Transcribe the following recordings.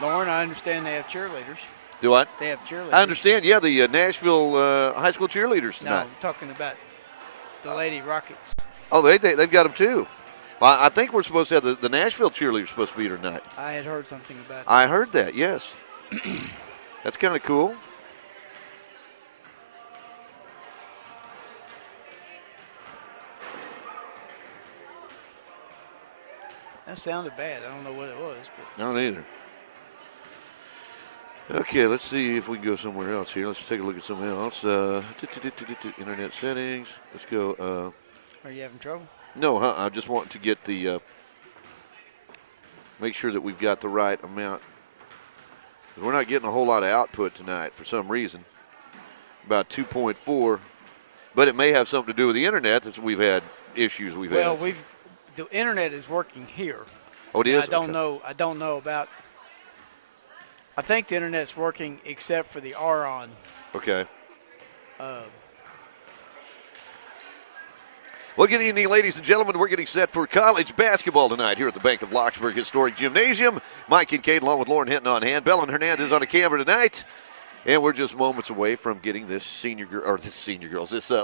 Lauren, I understand they have cheerleaders. Do what? They have cheerleaders. I understand. Yeah, the Nashville high school cheerleaders No, tonight. I'm talking about the Lady Rockets. Oh, they've got them too. Well, I think we're supposed to have the Nashville cheerleaders supposed to be here tonight. I had heard something about that. I heard that. Yes, that's kind of cool. That sounded bad. I don't know what it was. But. I don't either. Okay, let's see if we can go somewhere else here. Let's take a look at something else. Internet settings. Let's go. Are you having trouble? No, I just want to get the make sure that we've got the right amount. We're not getting a whole lot of output tonight for some reason. About 2.4, but it may have something to do with the internet. Since we've had issues. Well, the internet is working here. Oh, it is. I don't know. I don't know about. I think the internet's working except for the RON. Okay. Well, good evening, ladies and gentlemen. We're getting set for college basketball tonight here at the Bank of Lockesburg Historic Gymnasium. Mike Kincaid along with Lauren Hinton on hand. Belen Hernandez on the camera tonight. And we're just moments away from getting this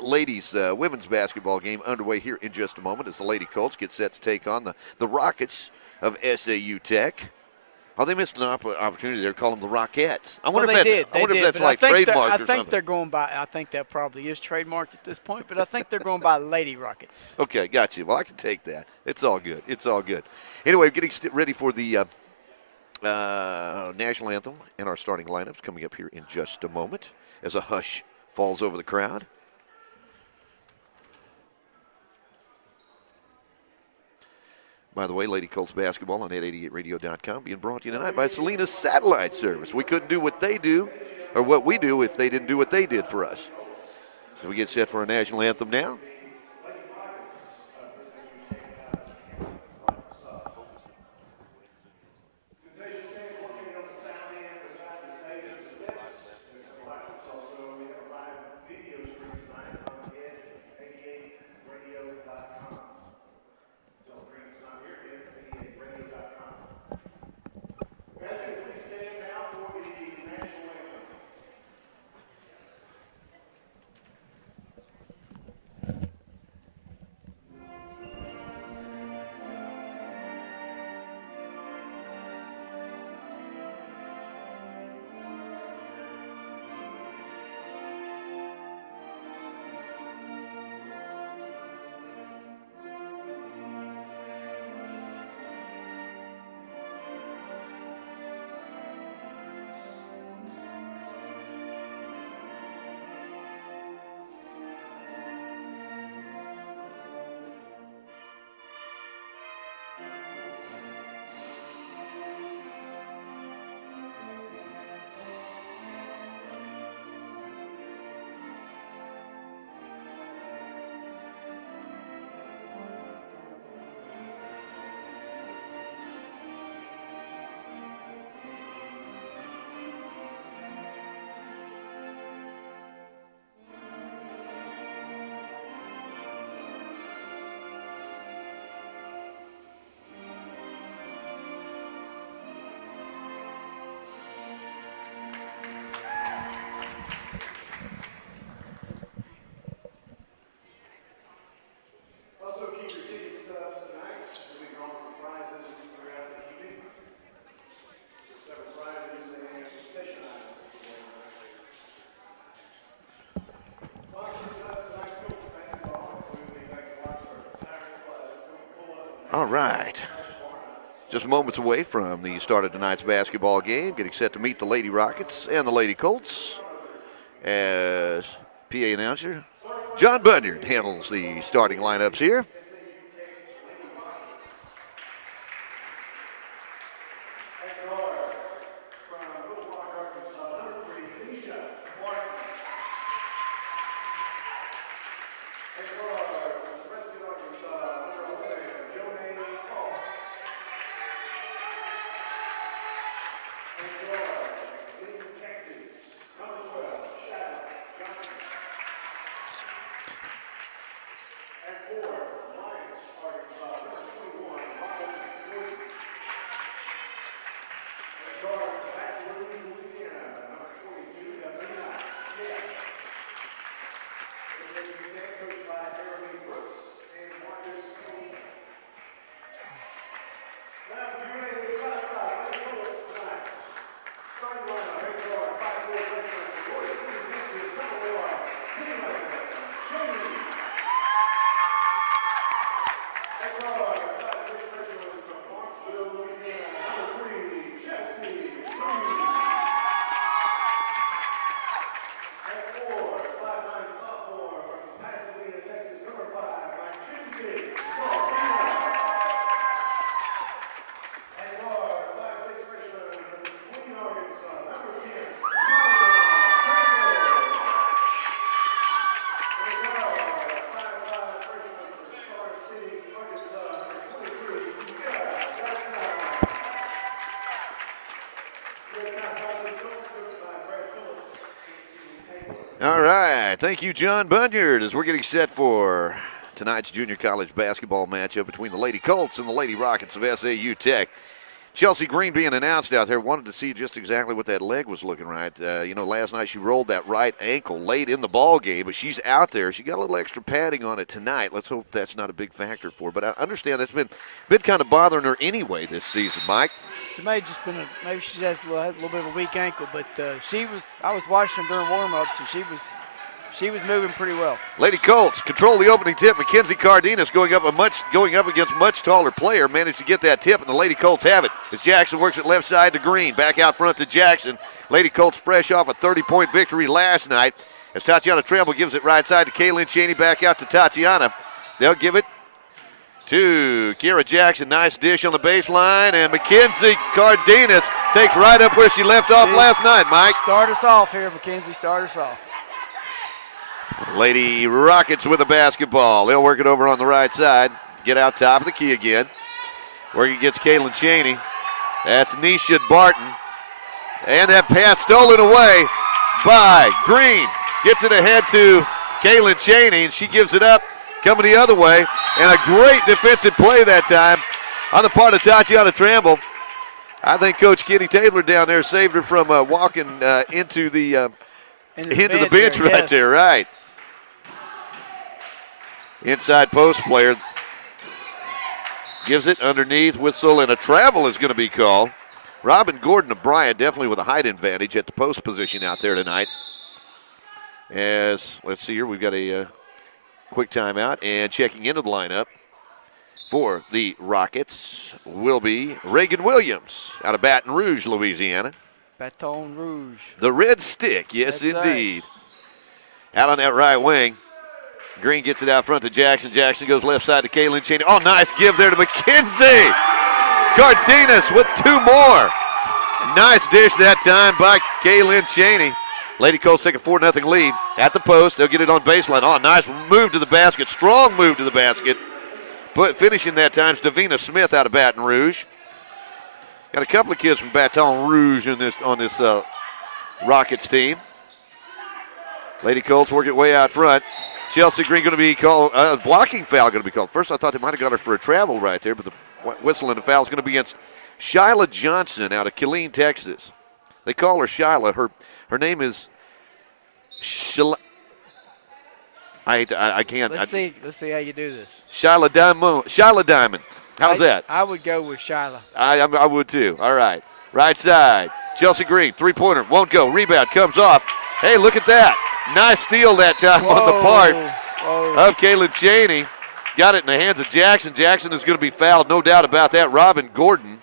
ladies women's basketball game underway here in just a moment as the Lady Colts get set to take on the Rockets of SAU Tech. Oh, they missed an opportunity there to call them the Rockettes. I wonder if that's like trademarked or something. I think they're going by. I think that probably is trademarked at this point, but I think they're going by Lady Rockets. Okay, got you. Well, I can take that. It's all good. It's all good. Anyway, getting ready for the national anthem and our starting lineups coming up here in just a moment as a hush falls over the crowd. By the way, Lady Colts basketball on 888radio.com being brought to you tonight by Salinas Satellite Service. We couldn't do what they do, or what we do, if they didn't do what they did for us. So we get set for our national anthem now. All right. Just moments away from the start of tonight's basketball game, getting set to meet the Lady Rockets and the Lady Colts as PA announcer John Bunyard handles the starting lineups here. All right. Thank you, John Bunyard, as we're getting set for tonight's junior college basketball matchup between the Lady Colts and the Lady Rockets of SAU Tech. Chelsea Green being announced out there. Wanted to see just exactly what that leg was looking right. Last night she rolled that right ankle late in the ball game, but she's out there. She got a little extra padding on it tonight. Let's hope that's not a big factor for her. But I understand that's been kind of bothering her anyway this season, Mike. It may have just been maybe she has a little bit of a weak ankle, but I was watching her during warm-ups, and she was moving pretty well. Lady Colts control the opening tip. Mackenzie Cardenas going up against a much taller player, managed to get that tip, and the Lady Colts have it. As Jackson works it left side to Green, back out front to Jackson. Lady Colts fresh off a 30-point victory last night. As Tatiana Tremble gives it right side to Kaylin Cheney, back out to Tatiana. They'll give it to Kira Jackson. Nice dish on the baseline, and Mackenzie Cardenas takes right up where she left off last night, Mike. Start us off here, Mackenzie. Start us off. Lady Rockets with the basketball. They'll work it over on the right side. Get out top of the key again. Working against Kaylin Cheney. That's Nisha Barton. And that pass stolen away by Green. Gets it ahead to Kaylin Cheney, and she gives it up, coming the other way. And a great defensive play that time on the part of Tatiana Tramble. I think Coach Kitty Taylor down there saved her from walking into the bench there, right there, right. Inside post player gives it underneath, whistle, and a travel is going to be called. Robin Gordon of Bryant definitely with a height advantage at the post position out there tonight. As, let's see here, we've got a quick timeout, and checking into the lineup for the Rockets will be Reagan Williams out of Baton Rouge, Louisiana. Baton Rouge. The Red Stick, yes, That's indeed. Right. Out on that right wing. Green gets it out front to Jackson. Jackson goes left side to Kaylin Cheney. Oh, nice give there to Mackenzie. Cardenas with two more. Nice dish that time by Kaylin Cheney. Lady Colts take a 4-0 lead at the post. They'll get it on baseline. Oh, nice move to the basket. Strong move to the basket. But finishing that time is Davina Smith out of Baton Rouge. Got a couple of kids from Baton Rouge on this Rockets team. Lady Colts work it way out front. Chelsea Green going to be called, blocking foul going to be called. First I thought they might have got her for a travel right there, but the whistle and the foul is going to be against Shyla Johnson out of Killeen, Texas. They call her Shyla. Her name is Shyla. I can't. Let's see how you do this. Shyla Diamond. How's that? I would go with Shyla. I would too. All right. Right side. Chelsea Green, three-pointer. Won't go. Rebound comes off. Hey, look at that. Nice steal that time on the part of Kaylin Cheney. Got it in the hands of Jackson. Jackson is going to be fouled, no doubt about that. Robin Gordon,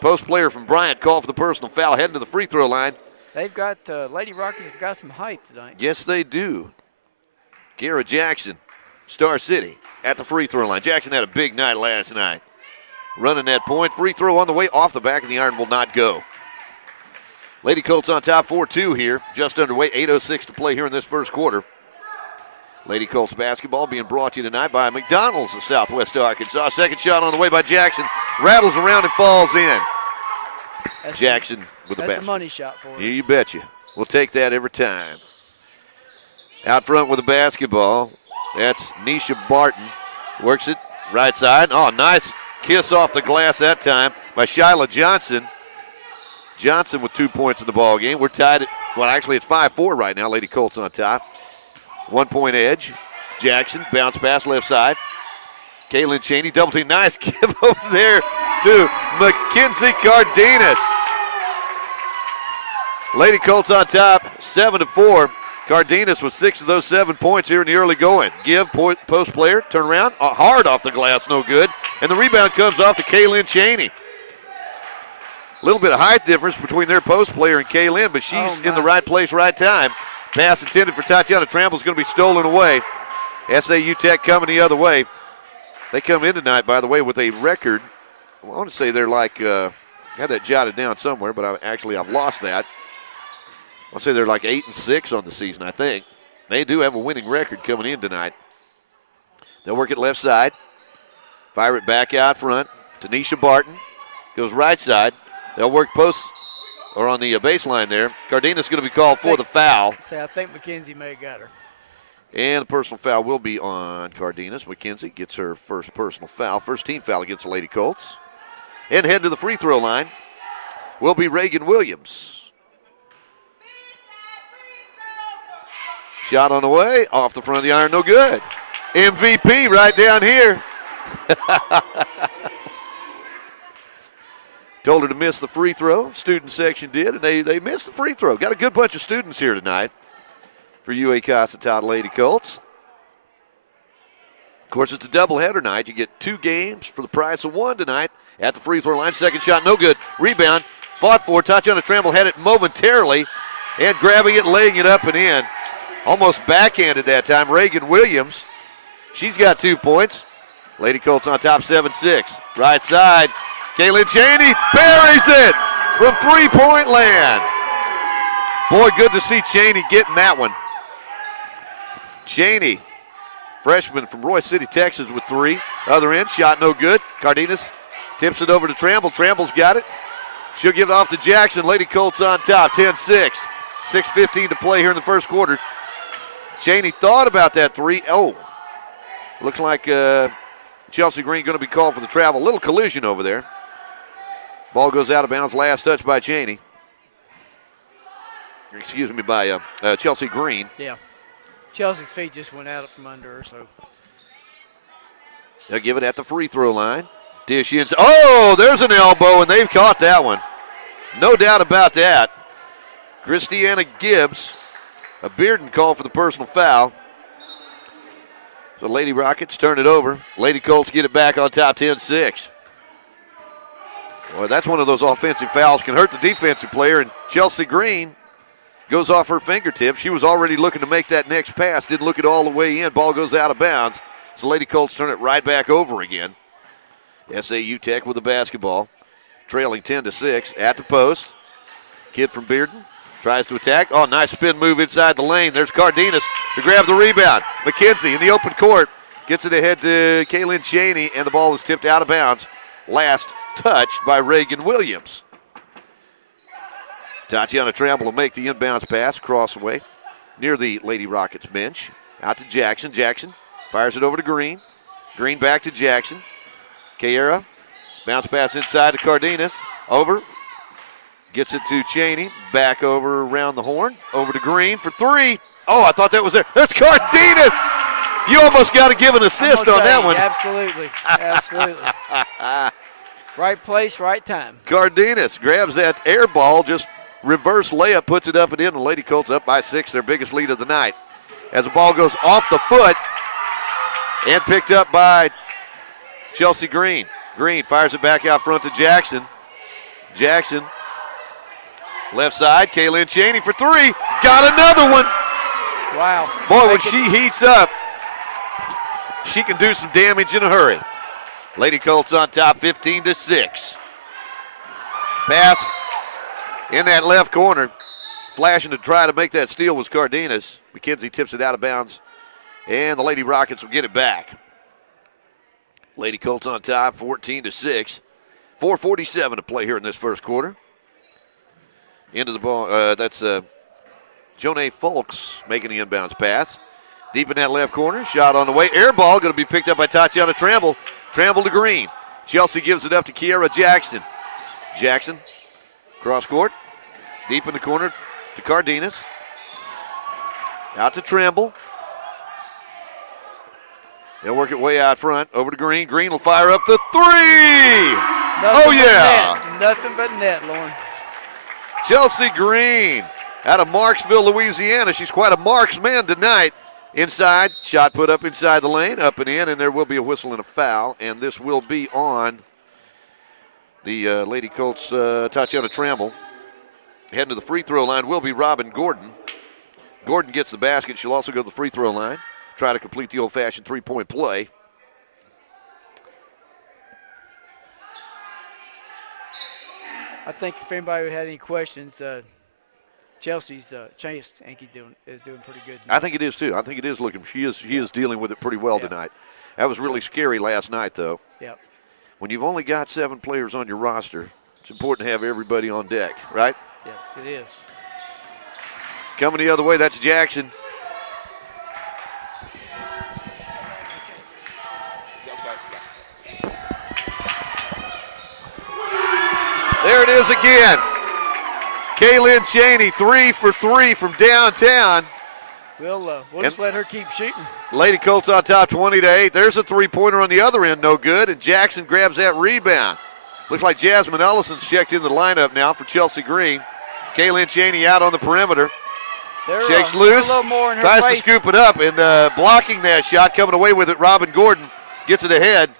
post player from Bryant, called for the personal foul, heading to the free throw line. They've got, Lady Rockets have got some height tonight. Yes, they do. Kira Jackson, Star City, at the free throw line. Jackson had a big night last night. Running that point. Free throw on the way off the back of the iron will not go. Lady Colts on top 4-2 here. Just underway. 8:06 to play here in this first quarter. Lady Colts basketball being brought to you tonight by McDonald's of Southwest Arkansas. Second shot on the way by Jackson. Rattles around and falls in. Jackson with the basket. That's a money shot for you. You betcha. We'll take that every time. Out front with the basketball. That's Nisha Barton. Works it right side. Oh, nice kiss off the glass that time by Shyla Johnson. Johnson with 2 points in the ball game. We're tied at, well, actually it's 5-4 right now. Lady Colts on top. 1 point edge. Jackson, bounce pass left side. Kaylin Cheney, double team. Nice give over there to Mackenzie Cardenas. Lady Colts on top, 7-4. Cardenas with 6 of those 7 points here in the early going. Give, post player, turn around, hard off the glass, no good. And the rebound comes off to Kaylin Cheney. A little bit of height difference between their post player and Kaylin, but she's in the right place, right time. Pass intended for Tatiana Tramble is going to be stolen away. SAU Tech coming the other way. They come in tonight, by the way, with a record. Well, I want to say they're like, had that jotted down somewhere, but I've lost that. I'll say they're like 8-6 on the season, I think. They do have a winning record coming in tonight. They'll work it left side. Fire it back out front. Tanisha Barton goes right side. They'll work post or on the baseline there. Cardenas going to be called for the foul. I think McKenzie may have got her. And the personal foul will be on Cardenas. McKenzie gets her first personal foul. First team foul against the Lady Colts. And head to the free throw line will be Reagan Williams. Shot on the way, off the front of the iron, no good. MVP right down here. Told her to miss the free throw. Student section did, and they missed the free throw. Got a good bunch of students here tonight for UA Cossatot Lady Colts. Of course, it's a doubleheader night. You get 2 games for the price of 1 tonight at the free throw line. Second shot, no good. Rebound, fought for. Tatiana Tramble had it momentarily, and grabbing it, laying it up and in. Almost backhanded that time. Reagan Williams, she's got 2 points. Lady Colts on top, 7-6. Right side, Kaylin Cheney buries it from three-point land. Boy, good to see Cheney getting that one. Cheney, freshman from Roy City, Texas, with 3. Other end, shot no good. Cardenas tips it over to Tramble. Tramble's got it. She'll give it off to Jackson. Lady Colts on top, 10-6. 6:15 to play here in the first quarter. Cheney thought about that 3. Oh, looks like Chelsea Green going to be called for the travel. Little collision over there. Ball goes out of bounds. Last touch by Cheney. Excuse me, by Chelsea Green. Yeah. Chelsea's feet just went out from under her, so. They'll give it at the free throw line. Dish in. Oh, there's an elbow, and they've caught that one. No doubt about that. Christiana Gibbs, a Bearden call for the personal foul. So Lady Rockets turn it over. Lady Colts get it back on top, 10-6. Boy, that's one of those offensive fouls. Can hurt the defensive player, and Chelsea Green goes off her fingertips. She was already looking to make that next pass. Didn't look it all the way in. Ball goes out of bounds. So Lady Colts turn it right back over again. SAU Tech with the basketball. Trailing 10-6 at the post. Kid from Bearden tries to attack. Oh, nice spin move inside the lane. There's Cardenas to grab the rebound. McKenzie in the open court gets it ahead to Kaylin Cheney, and the ball is tipped out of bounds. Last touched by Reagan Williams. Tatiana Tramble will make the inbounds pass across the way near the Lady Rockets bench. Out to Jackson. Jackson fires it over to Green. Green back to Jackson. Kayera, bounce pass inside to Cardenas. Over. Gets it to Cheney. Back over around the horn. Over to Green for 3. Oh, I thought that was there. There's Cardenas. You almost got to give an assist on that one. Absolutely. Absolutely. Right place, right time. Cardenas grabs that air ball, just reverse layup, puts it up and in. The Lady Colts up by 6, their biggest lead of the night. As the ball goes off the foot and picked up by Chelsea Green. Green fires it back out front to Jackson. Jackson, left side, Kaylin Cheney for 3. Got another one. Wow. Boy, when she heats up, she can do some damage in a hurry. Lady Colts on top, 15-6. Pass in that left corner. Flashing to try to make that steal was Cardenas. McKenzie tips it out of bounds, and the Lady Rockets will get it back. Lady Colts on top, 14-6. 4:47 to play here in this first quarter. Into the ball, that's Jonay Folks making the inbounds pass. Deep in that left corner, shot on the way. Air ball going to be picked up by Tatiana Tramble. Tramble to Green. Chelsea gives it up to Kiera Jackson. Jackson, cross court, deep in the corner to Cardenas. Out to Tramble. They'll work it way out front. Over to Green. Green will fire up the 3. Oh, yeah. Nothing but net, Lauren. Chelsea Green out of Marksville, Louisiana. She's quite a marksman tonight. Inside, shot put up inside the lane, up and in, and there will be a whistle and a foul, and this will be on the Lady Colts, Tatiana Tramble. Heading to the free throw line will be Robin Gordon. Gordon gets the basket. She'll also go to the free throw line, try to complete the old-fashioned three-point play. I think if anybody had any questions, Chelsea's Chase Anke is doing pretty good. I think it is too. I think it is looking. He is dealing with it pretty well tonight. That was really scary last night, though. Yep. When you've only got 7 players on your roster, it's important to have everybody on deck, right? Yes, it is. Coming the other way, that's Jackson. There it is again. Kaylin Cheney, 3 for 3 from downtown. We'll just let her keep shooting. Lady Colts on top 20-8. There's a three-pointer on the other end, no good, and Jackson grabs that rebound. Looks like Jasmine Ellison's checked into the lineup now for Chelsea Green. Kaylin Cheney out on the perimeter. Shakes loose, tries to scoop it up, and blocking that shot, coming away with it, Robin Gordon gets it ahead.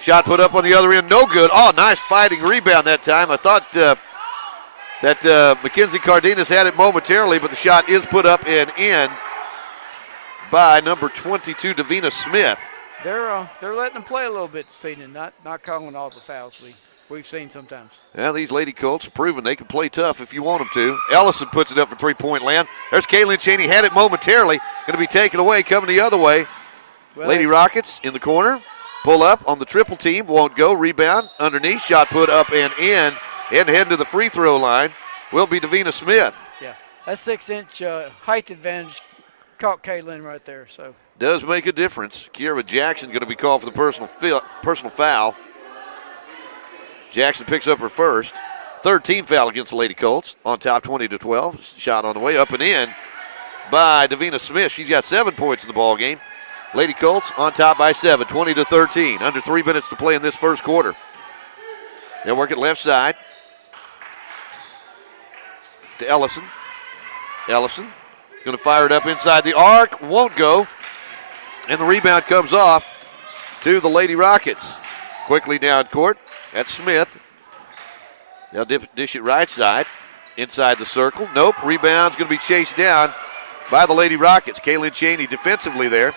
Shot put up on the other end, no good. Oh, nice fighting rebound that time. I thought that Mackenzie Cardenas had it momentarily, but the shot is put up and in by number 22, Davina Smith. They're letting them play a little bit this evening, not calling all the fouls we've seen sometimes. Well, these Lady Colts have proven they can play tough if you want them to. Ellison puts it up for three-point land. There's Kaylin Cheney, had it momentarily, going to be taken away, coming the other way. Well, Lady Rockets in the corner, pull up on the triple team, won't go, rebound, underneath, shot put up and in, and head to the free throw line will be Davina Smith. Yeah, that 6-inch height advantage caught Kaylin right there. So does make a difference. Kiera Jackson going to be called for the personal foul. Jackson picks up her first. Third team foul against the Lady Colts on top 20-12. Shot on the way up and in by Davina Smith. She's got 7 points in the ball game. Lady Colts on top by 7, 20-13. Under 3 minutes to play in this first quarter. They'll work it left side to Ellison. Ellison going to fire it up inside the arc. Won't go. And the rebound comes off to the Lady Rockets. Quickly down court. That's Smith. They'll dish it right side. Inside the circle. Nope. Rebound's going to be chased down by the Lady Rockets. Kaylin Cheney defensively there.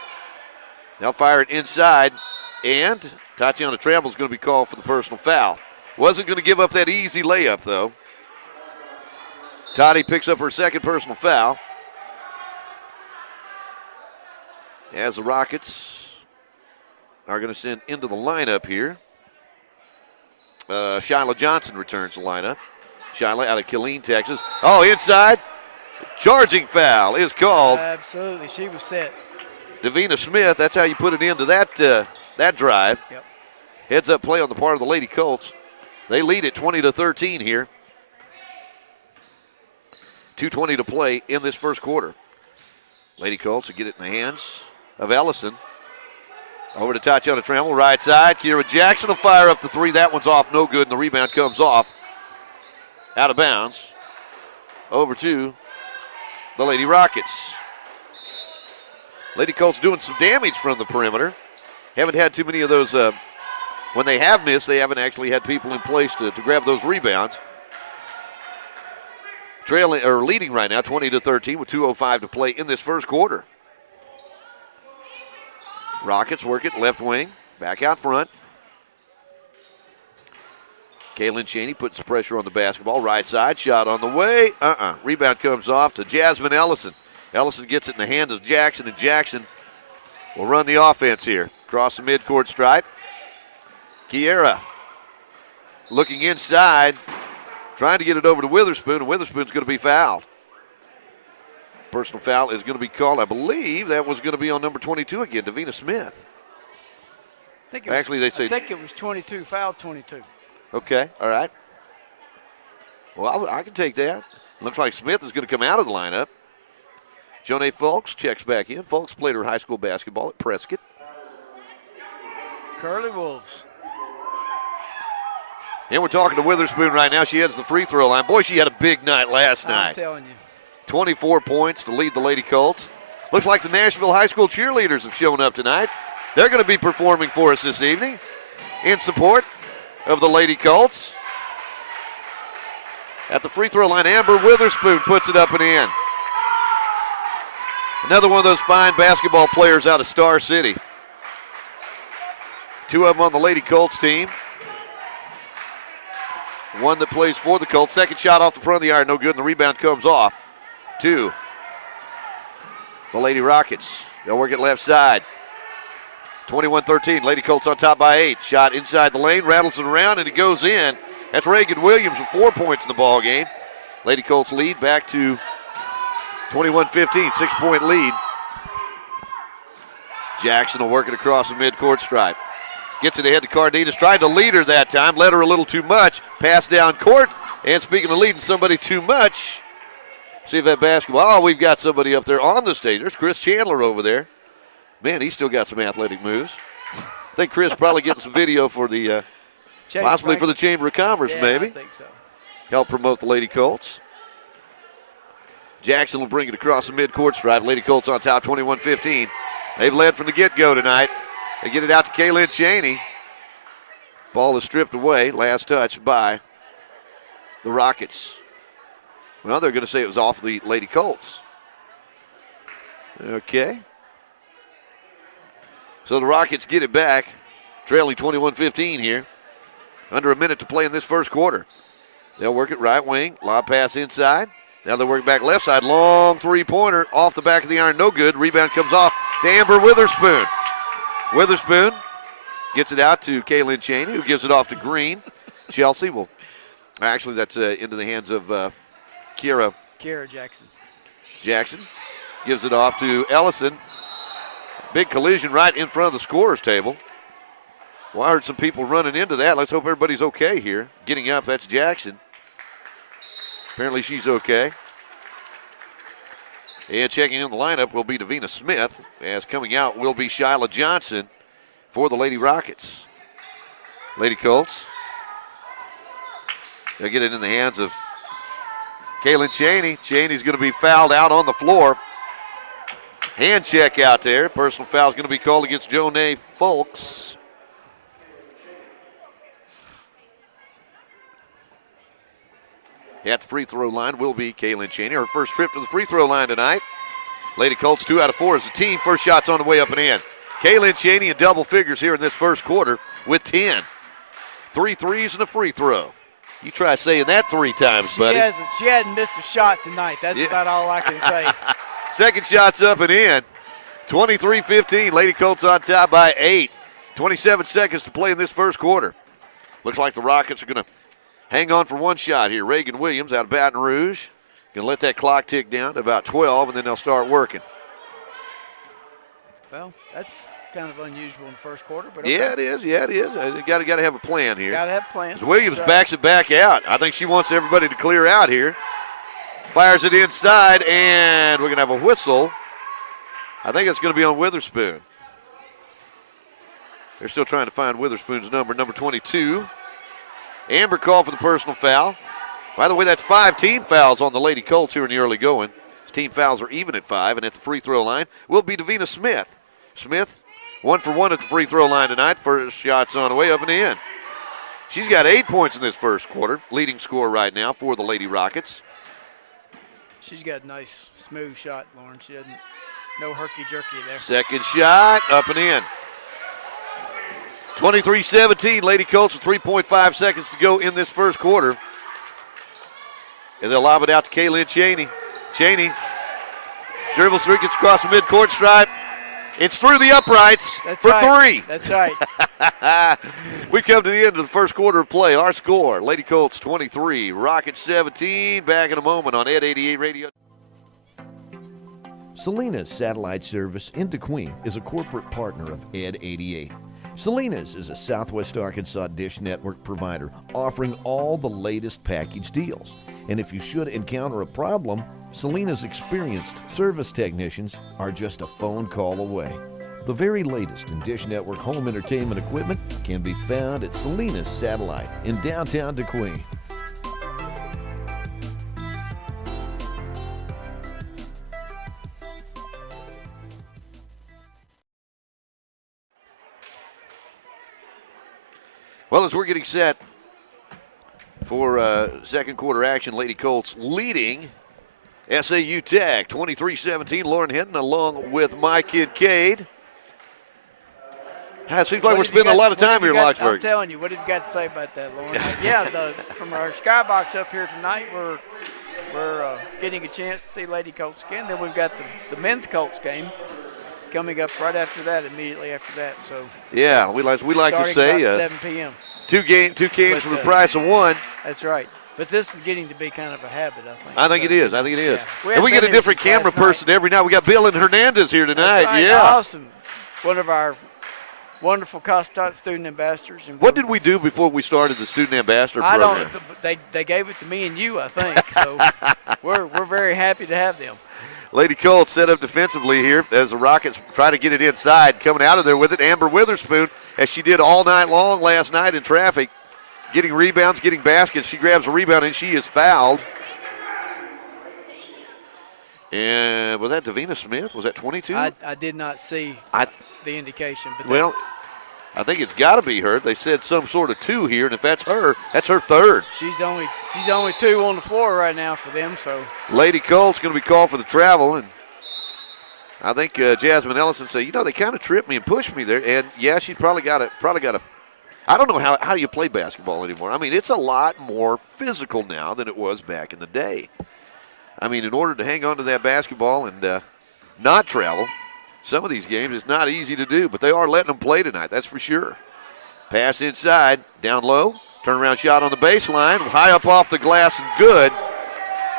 They'll fire it inside. And Tatiana Trammell's going to be called for the personal foul. Wasn't going to give up that easy layup, though. Toddy picks up her second personal foul. As the Rockets are going to send into the lineup here. Shyla Johnson returns the lineup. Shyla out of Killeen, Texas. Oh, inside. Charging foul is called. Absolutely, she was set. Davina Smith, that's how you put it into that drive. Yep. Heads up play on the part of the Lady Colts. They lead at 20-13 here. 2:20 to play in this first quarter. Lady Colts will get it in the hands of Ellison. Over to Tatiana Trammell, right side. Kiera Jackson will fire up the three. That one's off, no good, and the rebound comes off. Out of bounds. Over to the Lady Rockets. Lady Colts doing some damage from the perimeter. Haven't had too many of those. When they have missed, they haven't actually had people in place to grab those rebounds. Trailing or leading right now, 20-13, with 2:05 to play in this first quarter. Rockets work it left wing, back out front. Kaylin Cheney puts the pressure on the basketball, right side, shot on the way. Rebound comes off to Jasmine Ellison. Ellison gets it in the hands of Jackson, and Jackson will run the offense here. Across the midcourt stripe. Kiera looking inside, trying to get it over to Witherspoon, and Witherspoon's going to be fouled. Personal foul is going to be called. I believe that was going to be on number 22 again, Davina Smith. I think it was 22, foul 22. Okay, all right. Well, I can take that. Looks like Smith is going to come out of the lineup. Jonay Fulks checks back in. Fulks played her high school basketball at Prescott. Curly Wolves. And we're talking to Witherspoon right now. She heads the free throw line. Boy, she had a big night last night. I'm telling you. 24 points to lead the Lady Colts. Looks like the Nashville High School cheerleaders have shown up tonight. They're going to be performing for us this evening in support of the Lady Colts. At the free throw line, Amber Witherspoon puts it up and in. Another one of those fine basketball players out of Star City. Two of them on the Lady Colts team. One that plays for the Colts. Second shot off the front of the iron, no good, and the rebound comes off to the Lady Rockets. They'll work it left side. 21-13, Lady Colts on top by 8. Shot inside the lane, rattles it around, and it goes in. That's Reagan Williams with 4 points in the ball game. Lady Colts lead back to 21-15, 6-point lead. Jackson will work it across the midcourt stripe. Gets it ahead to Cardenas. Tried to lead her that time. Led her a little too much. Pass down court. And speaking of leading somebody too much, see if that basketball. Oh, we've got somebody up there on the stage. There's Chris Chandler over there. Man, he's still got some athletic moves. I think Chris probably getting some video for the, possibly for the Chamber of Commerce, maybe. I think so. Help promote the Lady Colts. Jackson will bring it across the midcourt stripe. Lady Colts on top, 21-15. They've led from the get-go tonight. They get it out to Kaylin Cheney. Ball is stripped away. Last touch by the Rockets. Well, they're going to say it was off the Lady Colts. Okay. So the Rockets get it back, trailing 21-15 here. Under a minute to play in this first quarter. They'll work it right wing. Lob pass inside. Now they work back left side. Long three-pointer off the back of the iron. No good. Rebound comes off to Amber Witherspoon. Witherspoon gets it out to Kaylin Cheney, who gives it off to Green. Chelsea will, actually that's into the hands of Kiera Jackson. Jackson gives it off to Ellison. Big collision right in front of the scorer's table. Well, I heard some people running into that. Let's hope everybody's okay here. Getting up, that's Jackson. Apparently she's okay. And checking in the lineup will be Davina Smith, as coming out will be Shyla Johnson for the Lady Rockets. Lady Colts. They'll get it in the hands of Kaylin Cheney. Cheney's going to be fouled out on the floor. Hand check out there. Personal foul is going to be called against Jonay Fulks. At the free throw line will be Kaylin Cheney. Her first trip to the free throw line tonight. Lady Colts 2 out of 4 as a team. First shot's on the way up and in. Kaylin Cheney in double figures here in this first quarter with 10. 3 threes and a free throw. You try saying that 3 times, buddy. She hasn't missed a shot tonight. That's about all I can say. Second shot's up and in. 23-15. Lady Colts on top by 8. 27 seconds to play in this first quarter. Looks like the Rockets are going to hang on for one shot here. Reagan Williams out of Baton Rouge. Going to let that clock tick down to about 12, and then they'll start working. Well, that's kind of unusual in the first quarter. But okay. Yeah, it is. You got to have a plan here. Got to have plans. Williams backs it back out. I think she wants everybody to clear out here. Fires it inside, and we're going to have a whistle. I think it's going to be on Witherspoon. They're still trying to find Witherspoon's number 22. Amber called for the personal foul. By the way, that's 5 team fouls on the Lady Colts here in the early going. Team fouls are even at 5, and at the free throw line will be Davina Smith. Smith, 1 for 1 at the free throw line tonight. First shot's on the way up and in. She's got 8 points in this first quarter. Leading scorer right now for the Lady Rockets. She's got a nice, smooth shot, Lauren. She doesn't, no herky-jerky there. Second shot, up and in. 23-17, Lady Colts with 3.5 seconds to go in this first quarter. As they'll lob it out to Kaylin Cheney. Cheney dribbles through, gets across the midcourt stripe. It's through the uprights for 3. That's right. We come to the end of the first quarter of play. Our score, Lady Colts 23, Rockets 17. Back in a moment on Ed 88 Radio. Salinas Satellite Service in DeQueen is a corporate partner of Ed 88. Salinas is a Southwest Arkansas Dish Network provider offering all the latest package deals. And if you should encounter a problem, Salinas' experienced service technicians are just a phone call away. The very latest in Dish Network home entertainment equipment can be found at Salinas Satellite in downtown DeQueen. Well, as we're getting set for second quarter action, Lady Colts leading SAU Tech 23-17. Lauren Hinton along with Mike Kincaid. It seems like we're spending a lot of time here in Lockesburg. I'm telling you, what have you got to say about that, Lauren? From our skybox up here tonight, we're getting a chance to see Lady Colts again. Then we've got the men's Colts game coming up right after that, immediately after that. So yeah, we like to say 7 p.m. Two games for the price of one. That's right. But this is getting to be kind of a habit, I think. I think it is. I think it is. Yeah. And we get a different camera person every night. We got Bill and Hernandez here tonight. Right. Yeah. Awesome. One of our wonderful Costart student ambassadors. And what did we do before we started the student ambassador program? I don't. They gave it to me and you, I think. So we're very happy to have them. Lady Colts set up defensively here as the Rockets try to get it inside. Coming out of there with it, Amber Witherspoon, as she did all night long last night in traffic. Getting rebounds, getting baskets. She grabs a rebound, and she is fouled. And was that Davina Smith? Was that 22? I did not see the indication. But well, I think it's got to be her. They said some sort of 2 here, and if that's her third. She's only 2 on the floor right now for them. So Lady Colts going to be called for the travel, and I think Jasmine Ellison said, they kind of tripped me and pushed me there, and yeah, she's probably got a. I don't know how you play basketball anymore. I mean, it's a lot more physical now than it was back in the day. I mean, in order to hang on to that basketball and not travel, some of these games it's not easy to do, but they are letting them play tonight, that's for sure. Pass inside, down low, turnaround shot on the baseline, high up off the glass and good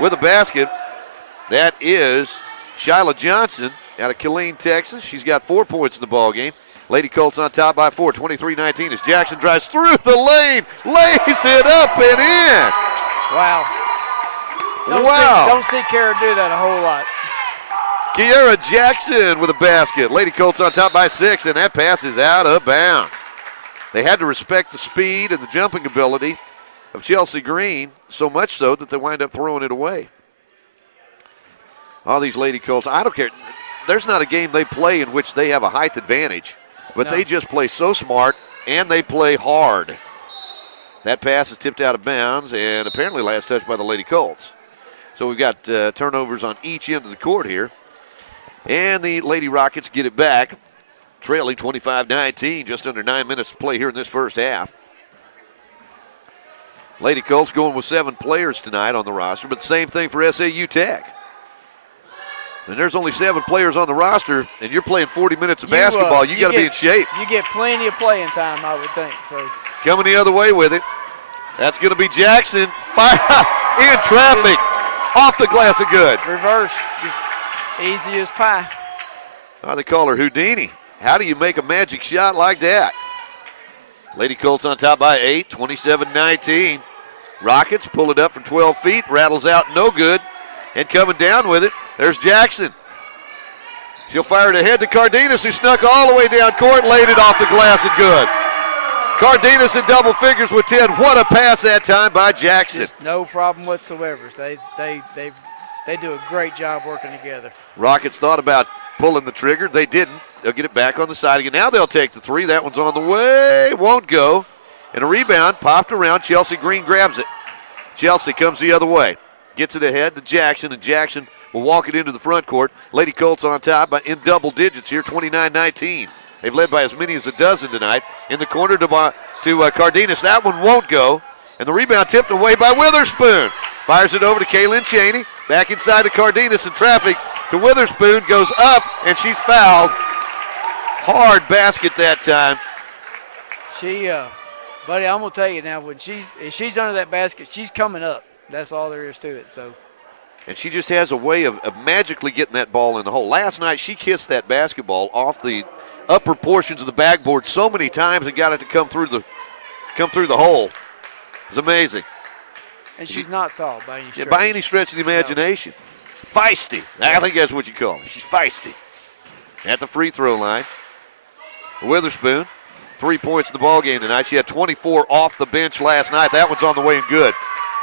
with a basket. That is Shyla Johnson out of Killeen, Texas. She's got 4 points in the ball game. Lady Colts on top by 4, 23-19 as Jackson drives through the lane, lays it up and in. Wow. Don't see Kara do that a whole lot. Kiara Jackson with a basket. Lady Colts on top by 6, and that pass is out of bounds. They had to respect the speed and the jumping ability of Chelsea Green, so much so that they wind up throwing it away. All these Lady Colts, I don't care. There's not a game they play in which they have a height advantage. But they just play so smart, and they play hard. That pass is tipped out of bounds, and apparently last touch by the Lady Colts. So we've got turnovers on each end of the court here. And the Lady Rockets get it back, trailing 25-19, just under 9 minutes to play here in this first half. Lady Colts going with 7 players tonight on the roster, but the same thing for SAU Tech. And there's only 7 players on the roster, and you're playing 40 minutes of basketball. You got to be in shape. You get plenty of playing time, I would think. So coming the other way with it. That's going to be Jackson. Fire in traffic. Off the glass and good. Reverse. Just easy as pie. Oh, they call her Houdini. How do you make a magic shot like that? Lady Colts on top by 8, 27-19. Rockets pull it up from 12 feet. Rattles out, no good. And coming down with it, there's Jackson. She'll fire it ahead to Cardenas, who snuck all the way down court, laid it off the glass and good. Cardenas in double figures with 10. What a pass that time by Jackson. Just no problem whatsoever. They do a great job working together. Rockets thought about pulling the trigger. They didn't. They'll get it back on the side again. Now they'll take the 3. That one's on the way. Won't go. And a rebound popped around. Chelsea Green grabs it. Chelsea comes the other way. Gets it ahead to Jackson, and Jackson will walk it into the front court. Lady Colts on top in double digits here, 29-19. They've led by as many as a dozen tonight. In the corner to Cardenas. That one won't go. And the rebound tipped away by Witherspoon. Fires it over to Kaylin Cheney. Back inside to Cardenas in traffic to Witherspoon. Goes up, and she's fouled. Hard basket that time. Buddy, I'm going to tell you now, if she's under that basket, she's coming up. That's all there is to it. So, and she just has a way of magically getting that ball in the hole. Last night, she kissed that basketball off the upper portions of the backboard so many times and got it to come through the hole. It's amazing. And she's not tall by any stretch. By any stretch of the imagination. No. Feisty. I think that's what you call her. She's feisty. At the free throw line, Witherspoon, 3 points in the ballgame tonight. She had 24 off the bench last night. That one's on the way and good.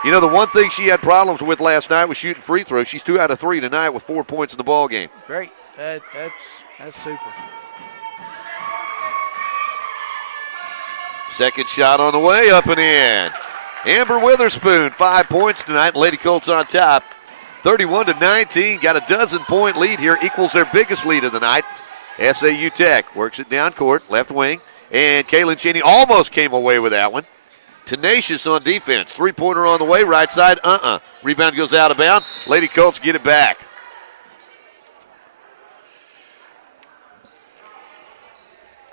You know, the one thing she had problems with last night was shooting free throws. She's 2 out of 3 tonight with 4 points in the ball game. Great. That's super. Second shot on the way, up and in. Amber Witherspoon, 5 points tonight. Lady Colts on top, 31-19. Got a dozen-point lead here, equals their biggest lead of the night. SAU Tech works it down court, left wing, and Kaylin Cheney almost came away with that one. Tenacious on defense. 3-pointer on the way, right side, Rebound goes out of bounds. Lady Colts get it back.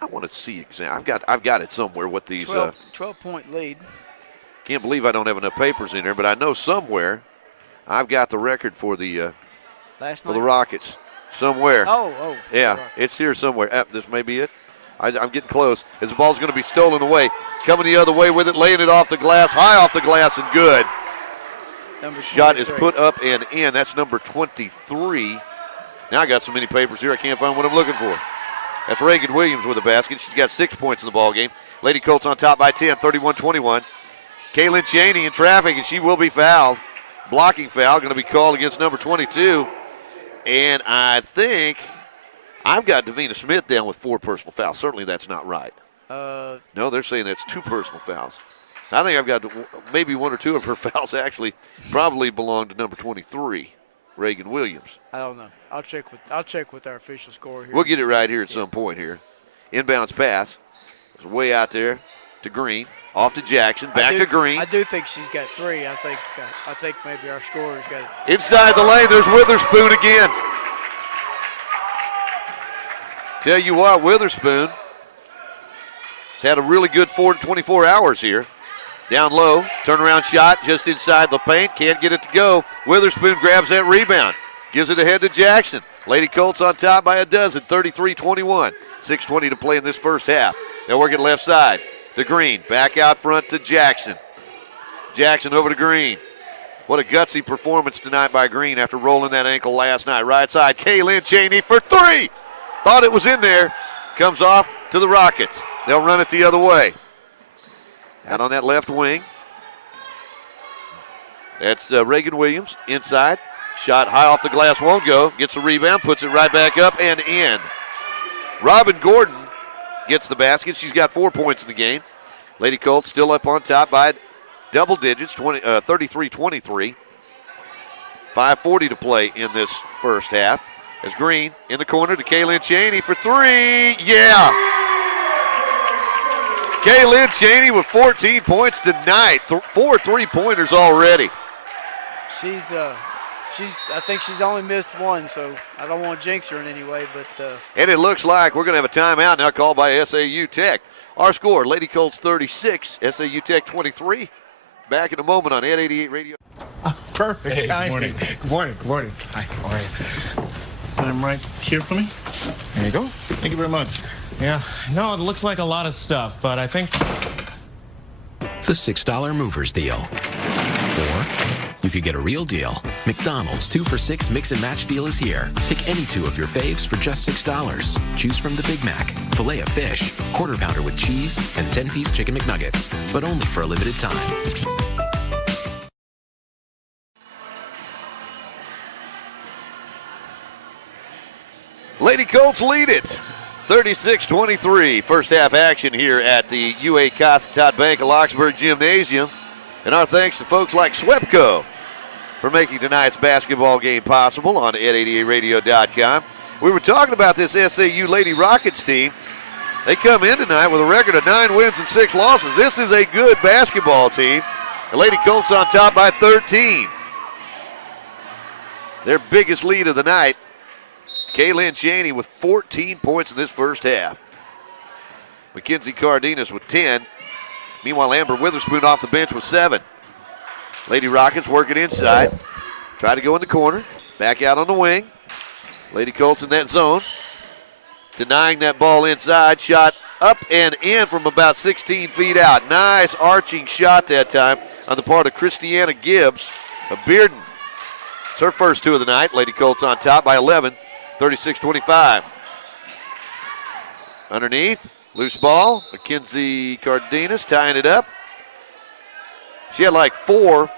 I want to see exactly. I've got it somewhere. What these 12-point lead. Can't believe I don't have enough papers in there, but I know somewhere I've got the record for the Rockets. Somewhere. Oh. Yeah, it's here somewhere. This may be it. I'm getting close. As the ball's going to be stolen away. Coming the other way with it, laying it off the glass, high off the glass, and good. Shot is put up and in. That's number 23. Now I got so many papers here I can't find what I'm looking for. That's Reagan Williams with the basket. She's got 6 points in the ball game. Lady Colts on top by 10, 31-21. Kaylin Cheney in traffic, and she will be fouled. Blocking foul going to be called against number 22. And I think I've got Davina Smith down with 4 personal fouls. Certainly that's not right. No, they're saying that's 2 personal fouls. I think I've got maybe 1 or 2 of her fouls actually probably belong to number 23, Reagan Williams. I don't know. I'll check with our official score here. We'll get it right here at some point here. Inbounds pass. It's way out there to Green. Off to Jackson. Back to Green. I do think she's got 3. I think maybe our scorer's got it. Inside the lane, there's Witherspoon again. Tell you what, Witherspoon has had a really good 24 hours here. Down low, turnaround shot just inside the paint. Can't get it to go. Witherspoon grabs that rebound. Gives it ahead to Jackson. Lady Colts on top by a dozen, 33-21. 6:20 to play in this first half. They'll work it left side to Green. Back out front to Jackson. Jackson over to Green. What a gutsy performance tonight by Green after rolling that ankle last night. Right side, Kaylin Cheney for 3. Thought it was in there. Comes off to the Rockets. They'll run it the other way. Out on that left wing. That's Reagan Williams inside. Shot high off the glass, won't go. Gets the rebound, puts it right back up and in. Robin Gordon gets the basket. She's got 4 points in the game. Lady Colts still up on top by double digits, 33-23. 5:40 to play in this first half. As Green in the corner to Kaylin Cheney for 3. Yeah! Kaylin Cheney with 14 points tonight. 4 3-pointers already. I think she's only missed 1, so I don't want to jinx her in any way. But and it looks like we're going to have a timeout now called by SAU Tech. Our score, Lady Colts 36, SAU Tech 23. Back in a moment on Ed 88 Radio. Perfect. Hey, timing. good morning. Good morning. Hi, how are you? Set him right here for me. There you go. Thank you very much. Yeah, no, it looks like a lot of stuff, but I think... The $6 Movers Deal. Or you could get a real deal. McDonald's 2 for $6 Mix and Match deal is here. Pick any 2 of your faves for just $6. Choose from the Big Mac, Filet of Fish, Quarter Pounder with cheese, and 10-piece Chicken McNuggets. But only for a limited time. Lady Colts lead it. 36-23. First half action here at the UA Cossatot Bank of Lockesburg Gymnasium. And our thanks to folks like Swepco for making tonight's basketball game possible on ed88radio.com. We were talking about this SAU Lady Rockets team. They come in tonight with a record of 9 wins and 6 losses. This is a good basketball team. The Lady Colts on top by 13. Their biggest lead of the night. Kaylin Cheney with 14 points in this first half. Mackenzie Cardenas with 10. Meanwhile, Amber Witherspoon off the bench with 7. Lady Rockets working inside. Try to go in the corner. Back out on the wing. Lady Colts in that zone. Denying that ball inside. Shot up and in from about 16 feet out. Nice arching shot that time on the part of Christiana Gibbs of Bearden. It's her first 2 of the night. Lady Colts on top by 11. 36-25. Underneath, loose ball. Mackenzie Cardenas tying it up. She had like 4.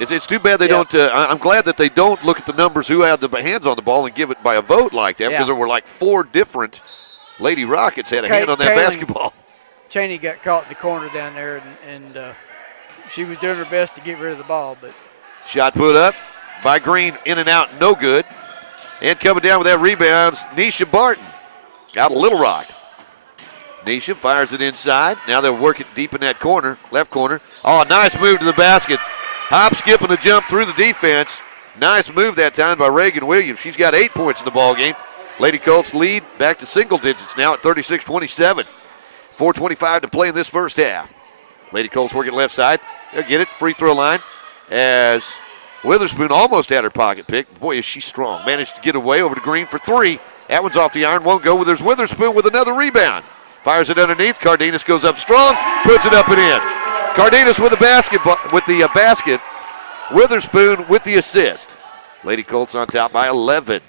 It's too bad they don't. I'm glad that they don't look at the numbers who had the hands on the ball and give it by a vote like that, because there were like 4 different Lady Rockets had a hand on that basketball. Cheney got caught in the corner down there, and she was doing her best to get rid of the ball. But shot put up by Green, in and out, no good. And coming down with that rebound, Nisha Barton out of Little Rock. Nisha fires it inside. Now they'll work it deep in that corner, left corner. Oh, nice move to the basket. Hop, skip, and a jump through the defense. Nice move that time by Reagan Williams. She's got 8 points in the ball game. Lady Colts lead back to single digits now at 36-27. 4:25 to play in this first half. Lady Colts working left side. They'll get it, free throw line, as Witherspoon almost had her pocket pick. Boy, is she strong. Managed to get away over to Green for 3. That one's off the iron, won't go. There's Witherspoon with another rebound. Fires it underneath. Cardenas goes up strong, puts it up and in. Cardenas with the basket. Witherspoon with the assist. Lady Colts on top by 11.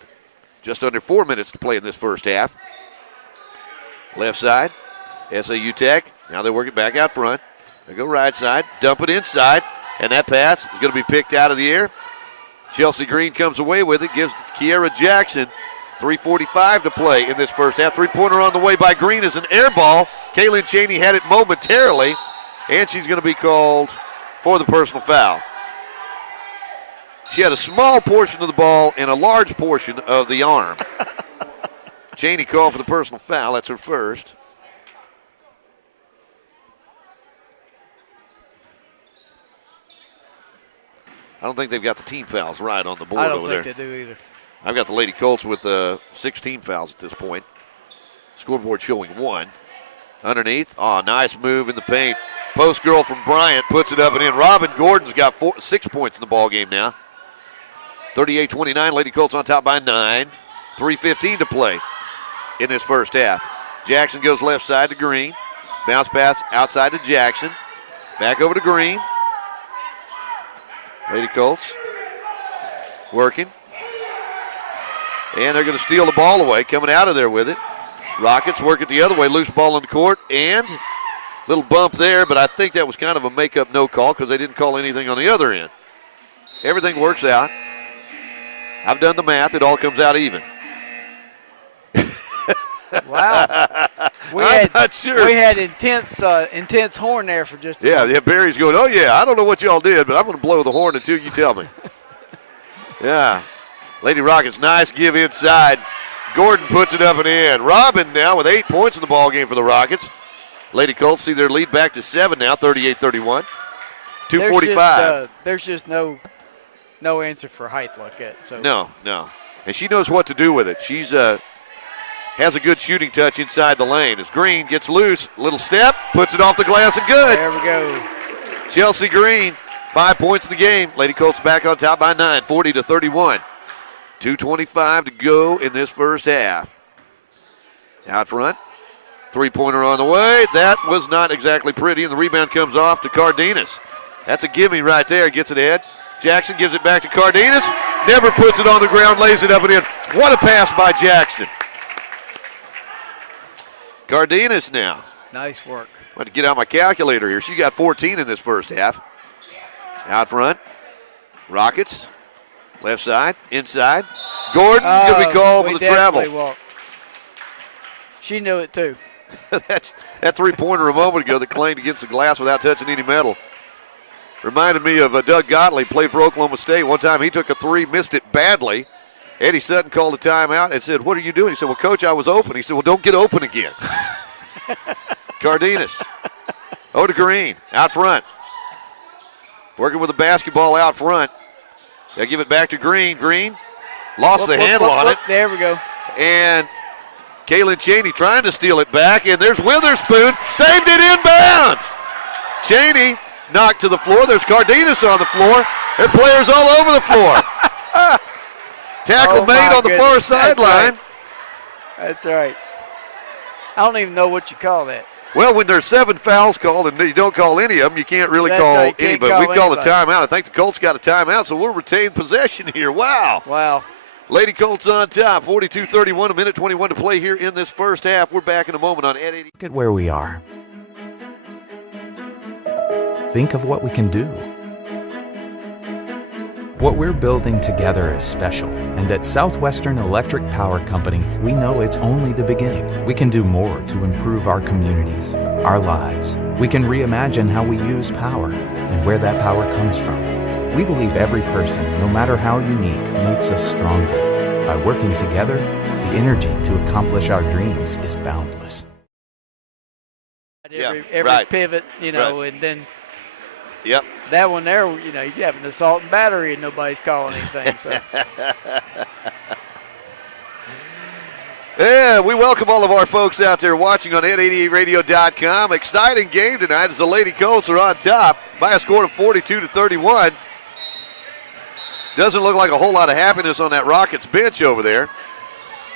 Just under 4 minutes to play in this first half. Left side, SAU Tech. Now they work it back out front. They go right side, dump it inside, and that pass is going to be picked out of the air. Chelsea Green comes away with it, gives Kiera Jackson 3:45 to play in this first half. Three-pointer on the way by Green is an air ball. Kaylin Cheney had it momentarily, and she's going to be called for the personal foul. She had a small portion of the ball and a large portion of the arm. Cheney called for the personal foul. That's her first. I don't think they've got the team fouls right on the board over there. I don't think they do either. I've got the Lady Colts with 6 team fouls at this point. Scoreboard showing 1. Underneath, nice move in the paint. Post girl from Bryant puts it up and in. Robin Gordon's got 6 points in the ball game now. 38-29, Lady Colts on top by 9. 3:15 to play in this first half. Jackson goes left side to Green. Bounce pass outside to Jackson. Back over to Green. Lady Colts working. And they're going to steal the ball away, coming out of there with it. Rockets work it the other way, loose ball in the court, and little bump there, but I think that was kind of a make-up no call because they didn't call anything on the other end. Everything works out. I've done the math. It all comes out even. Wow. I'm not sure. We had intense horn there for just a moment. Yeah, Barry's going, oh, yeah, I don't know what y'all did, but I'm going to blow the horn until you tell me. Yeah. Lady Rockets, nice give inside. Gordon puts it up and in. Robin now with 8 points in the ball game for the Rockets. Lady Colts see their lead back to 7 now, 38-31. 2:45. There's just no answer for height like that. So. No. And she knows what to do with it. She's has a good shooting touch inside the lane. As Green gets loose, little step, puts it off the glass and good. There we go. Chelsea Green, 5 points in the game. Lady Colts back on top by 9, 40-31. 2:25 to go in this first half. Out front, three-pointer on the way. That was not exactly pretty, and the rebound comes off to Cardenas. That's a gimme right there, gets it ahead. Jackson gives it back to Cardenas. Never puts it on the ground, lays it up and in. What a pass by Jackson. Cardenas now. Nice work. I'm going to get out my calculator here. She got 14 in this first half. Out front, Rockets. Left side, inside. Gordon going to be called for the travel. Walked. She knew it too. That three-pointer a moment ago that clanged against the glass without touching any metal. Reminded me of Doug Gottlieb, played for Oklahoma State. One time he took a three, missed it badly. Eddie Sutton called a timeout and said, what are you doing? He said, well, Coach, I was open. He said, well, don't get open again. Cardenas. Over to Green, out front. Working with the basketball out front. They'll give it back to Green. Green lost the handle on it. There we go. And Kaylin Cheney trying to steal it back, and there's Witherspoon. Saved it inbounds. Cheney knocked to the floor. There's Cardenas on the floor. There are players all over the floor. Tackle made on the far sideline. That's right. I don't even know what you call that. Well, when there's 7 fouls called and you don't call any of them, you can't really call any. But we call a timeout. I think the Colts got a timeout, so we'll retain possession here. Wow. Lady Colts on top, 42-31, a minute 21 to play here in this first half. We're back in a moment on Ed 80. Look at where we are. Think of what we can do. What we're building together is special, and at Southwestern Electric Power Company, we know it's only the beginning. We can do more to improve our communities, our lives. We can reimagine how we use power and where that power comes from. We believe every person, no matter how unique, makes us stronger. By working together, the energy to accomplish our dreams is boundless. Every pivot, and then that one there, you have an assault and battery and nobody's calling anything. So. Yeah, we welcome all of our folks out there watching on Ed88radio.com. Exciting game tonight as the Lady Colts are on top by a score of 42-31. Doesn't look like a whole lot of happiness on that Rockets bench over there.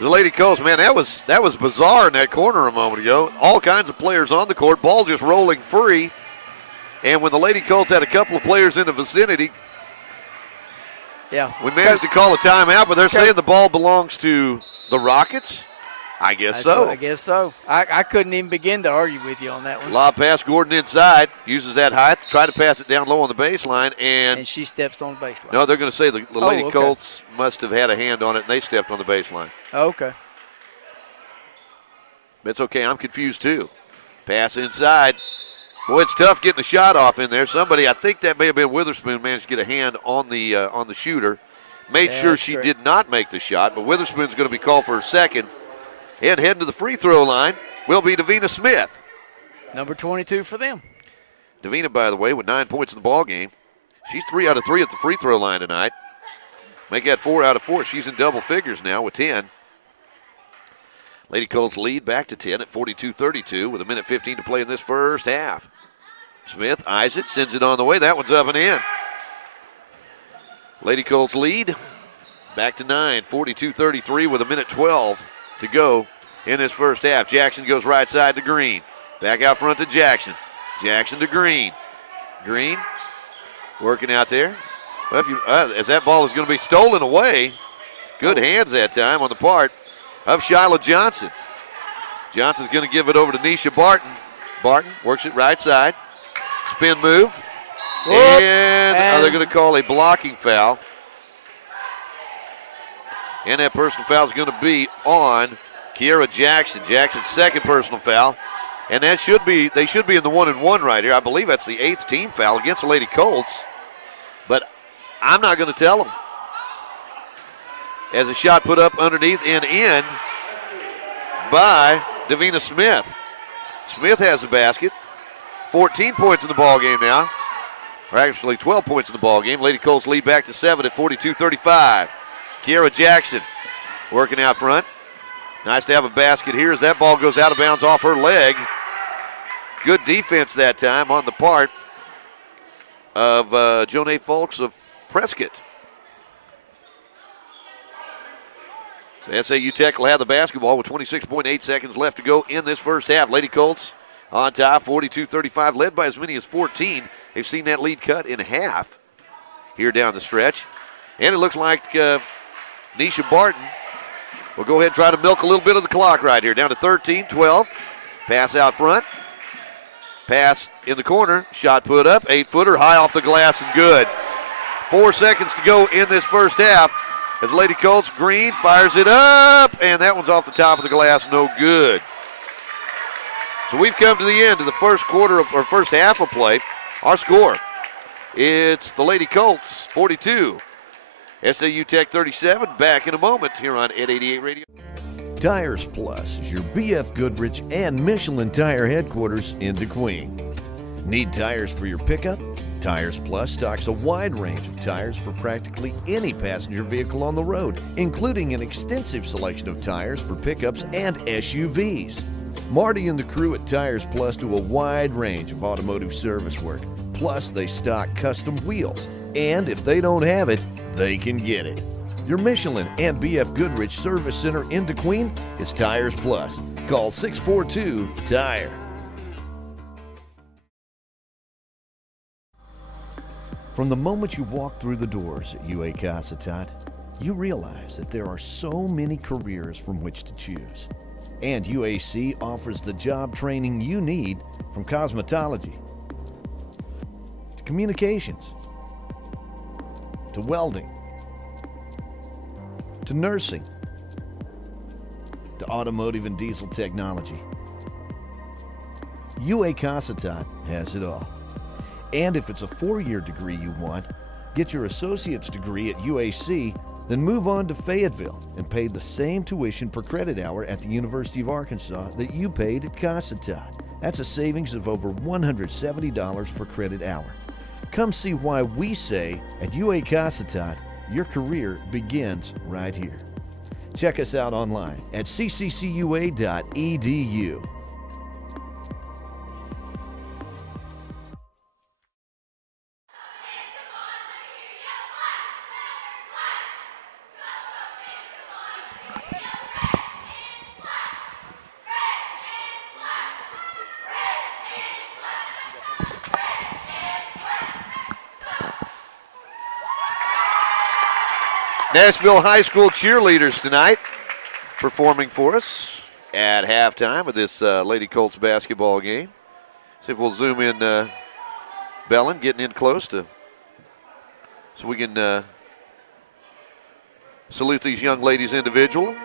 The Lady Colts, man, that was bizarre in that corner a moment ago. All kinds of players on the court, ball just rolling free. And when the Lady Colts had a couple of players in the vicinity, we managed to call a timeout, but they're saying the ball belongs to the Rockets. I guess so. I guess so. I couldn't even begin to argue with you on that one. Lob pass, Gordon inside, uses that height, try to pass it down low on the baseline, and she steps on the baseline. No, they're going to say the Lady Colts must have had a hand on it, and they stepped on the baseline. Okay. It's okay. I'm confused, too. Pass inside. Boy, it's tough getting a shot off in there. Somebody, I think that may have been Witherspoon, managed to get a hand on the shooter. Made sure she did not make the shot, but Witherspoon's going to be called for a second. And heading to the free throw line will be Davina Smith. Number 22 for them. Davina, by the way, with 9 points in the ball game. She's 3 out of 3 at the free throw line tonight. Make that 4 out of 4. She's in double figures now with 10. Lady Colts lead back to 10 at 42-32 with 1:15 to play in this first half. Smith eyes it, sends it on the way. That one's up and in. Lady Colts lead back to 9, 42-33 with 1:12 to go in this first half. Jackson goes right side to Green. Back out front to Jackson. Jackson to Green. Green working out there. Well, as that ball is going to be stolen away, good hands that time on the part of Shyla Johnson. Johnson's going to give it over to Nisha Barton. Barton works it right side. Spin move. And they're going to call a blocking foul. And that personal foul is going to be on Kiera Jackson. Jackson's second personal foul. And they should be in the 1-and-1 right here. I believe that's the 8th team foul against the Lady Colts. But I'm not going to tell them. As a shot put up underneath and in by Davina Smith. Smith has the basket. 14 points in the ball game now. Or actually 12 points in the ball game. Lady Colts lead back to 7 at 42-35. Kiera Jackson working out front. Nice to have a basket here as that ball goes out of bounds off her leg. Good defense that time on the part of Jonay Folks of Prescott. So SAU Tech will have the basketball with 26.8 seconds left to go in this first half. Lady Colts on top, 42-35, led by as many as 14. They've seen that lead cut in half here down the stretch. And it looks like Nisha Barton will go ahead and try to milk a little bit of the clock right here. Down to 13-12. Pass out front. Pass in the corner. Shot put up. 8-footer high off the glass and good. 4 seconds to go in this first half. As Lady Colts, Green fires it up. And that one's off the top of the glass. No good. So we've come to the end of the first quarter or first half of play. Our score, it's the Lady Colts 42. SAU Tech 37. Back in a moment here on Ed 88 Radio. Tires Plus is your BF Goodrich and Michelin tire headquarters in DeQueen. Need tires for your pickup? Tires Plus stocks a wide range of tires for practically any passenger vehicle on the road, including an extensive selection of tires for pickups and SUVs. Marty and the crew at Tires Plus do a wide range of automotive service work. Plus, they stock custom wheels. And if they don't have it, they can get it. Your Michelin and BF Goodrich Service Center in DeQueen is Tires Plus. Call 642-TIRE. From the moment you walk through the doors at UA Casitat, you realize that there are so many careers from which to choose. And UAC offers the job training you need from cosmetology to communications to welding to nursing to automotive and diesel technology. UA Casitat has it all. And if it's a 4-year degree you want, get your associate's degree at UAC, then move on to Fayetteville and pay the same tuition per credit hour at the University of Arkansas that you paid at Casitat. That's a savings of over $170 per credit hour. Come see why we say at UA Casitat, your career begins right here. Check us out online at cccua.edu. Nashville High School cheerleaders tonight performing for us at halftime of this Lady Colts basketball game. See if we'll zoom in Bellin, getting in close so we can salute these young ladies individually.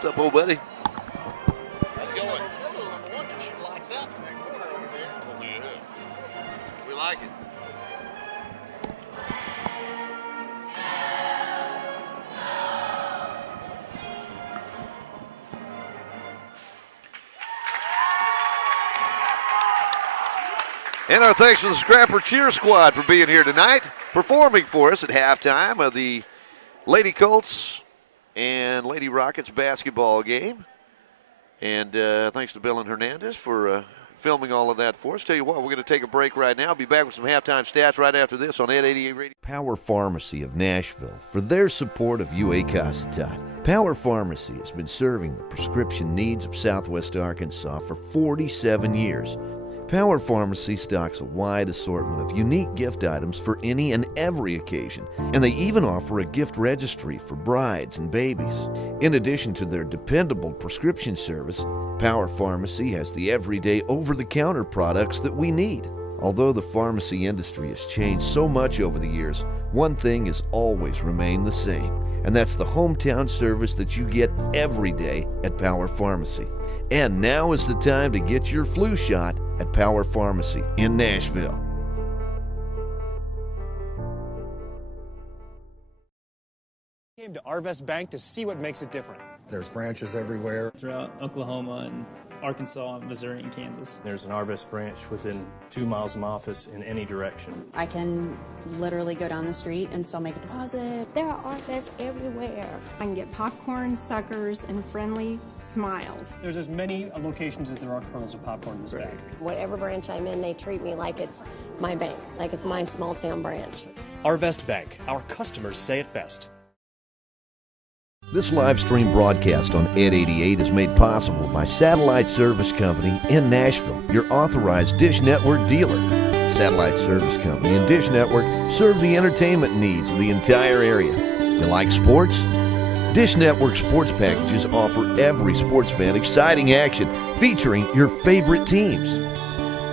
What's up, old buddy? How's it going? Hello, number one. That shit lights out from that corner over there. Oh, yeah. We like it. And our thanks to the Scrapper Cheer Squad for being here tonight, performing for us at halftime of the Lady Colts and Lady Rockets basketball game. And thanks to Bill and Hernandez for filming all of that for us. Tell you what, we're going to take a break right now. Be back with some halftime stats right after this on Ed 88 Radio. Power Pharmacy of Nashville for their support of UAC. Power Pharmacy has been serving the prescription needs of Southwest Arkansas for 47 years. Power Pharmacy stocks a wide assortment of unique gift items for any and every occasion, and they even offer a gift registry for brides and babies. In addition to their dependable prescription service, Power Pharmacy has the everyday over-the-counter products that we need. Although the pharmacy industry has changed so much over the years, one thing has always remained the same, and that's the hometown service that you get every day at Power Pharmacy. And now is the time to get your flu shot at Power Pharmacy in Nashville. Came to Arvest Bank to see what makes it different. There's branches everywhere. Throughout Oklahoma and Arkansas, Missouri, and Kansas. There's an Arvest branch within 2 miles of my office in any direction. I can literally go down the street and still make a deposit. There are Arvests everywhere. I can get popcorn, suckers, and friendly smiles. There's as many locations as there are kernels of popcorn in this bag. Whatever branch I'm in, they treat me like it's my bank, like it's my small town branch. Arvest Bank. Our customers say it best. This live stream broadcast on Ed 88 is made possible by Satellite Service Company in Nashville, your authorized Dish Network dealer. Satellite Service Company and Dish Network serve the entertainment needs of the entire area. You like sports? Dish Network sports packages offer every sports fan exciting action featuring your favorite teams.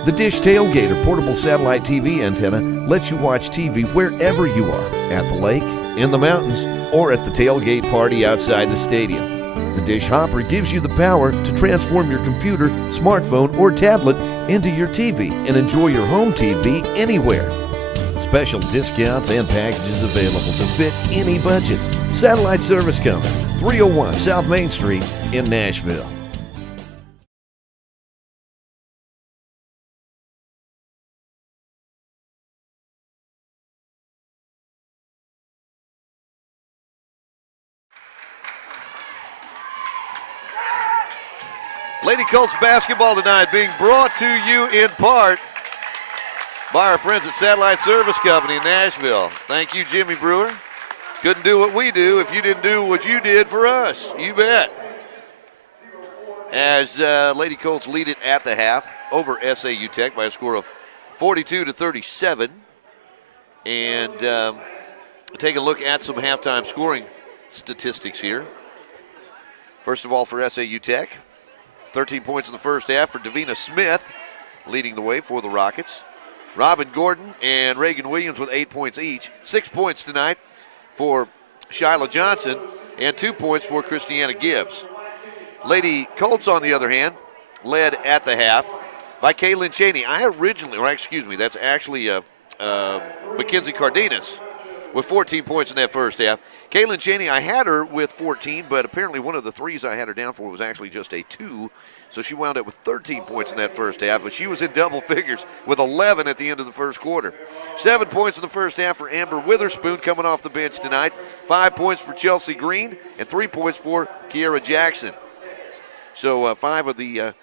The Dish Tailgater portable satellite TV antenna lets you watch TV wherever you are, at the lake, in the mountains, or at the tailgate party outside the stadium. The Dish Hopper gives you the power to transform your computer, smartphone, or tablet into your TV and enjoy your home TV anywhere. Special discounts and packages available to fit any budget. Satellite Service Company, 301 South Main Street in Nashville. Lady Colts basketball tonight being brought to you in part by our friends at Satellite Service Company in Nashville. Thank you, Jimmy Brewer. Couldn't do what we do if you didn't do what you did for us. You bet. As Lady Colts lead it at the half over SAU Tech by a score of 42-37. And take a look at some halftime scoring statistics here. First of all, for SAU Tech, 13 points in the first half for Davina Smith, leading the way for the Rockets. Robin Gordon and Reagan Williams with 8 points each. 6 points tonight for Shyla Johnson and 2 points for Christiana Gibbs. Lady Colts, on the other hand, led at the half by Kaylin Cheney. That's actually Mackenzie Cardenas with 14 points in that first half. Kaylin Cheney, I had her with 14, but apparently one of the threes I had her down for was actually just a 2, so she wound up with 13 points in that first half, but she was in double figures with 11 at the end of the first quarter. 7 points in the first half for Amber Witherspoon coming off the bench tonight. 5 points for Chelsea Green and 3 points for Kiera Jackson. So 5 of the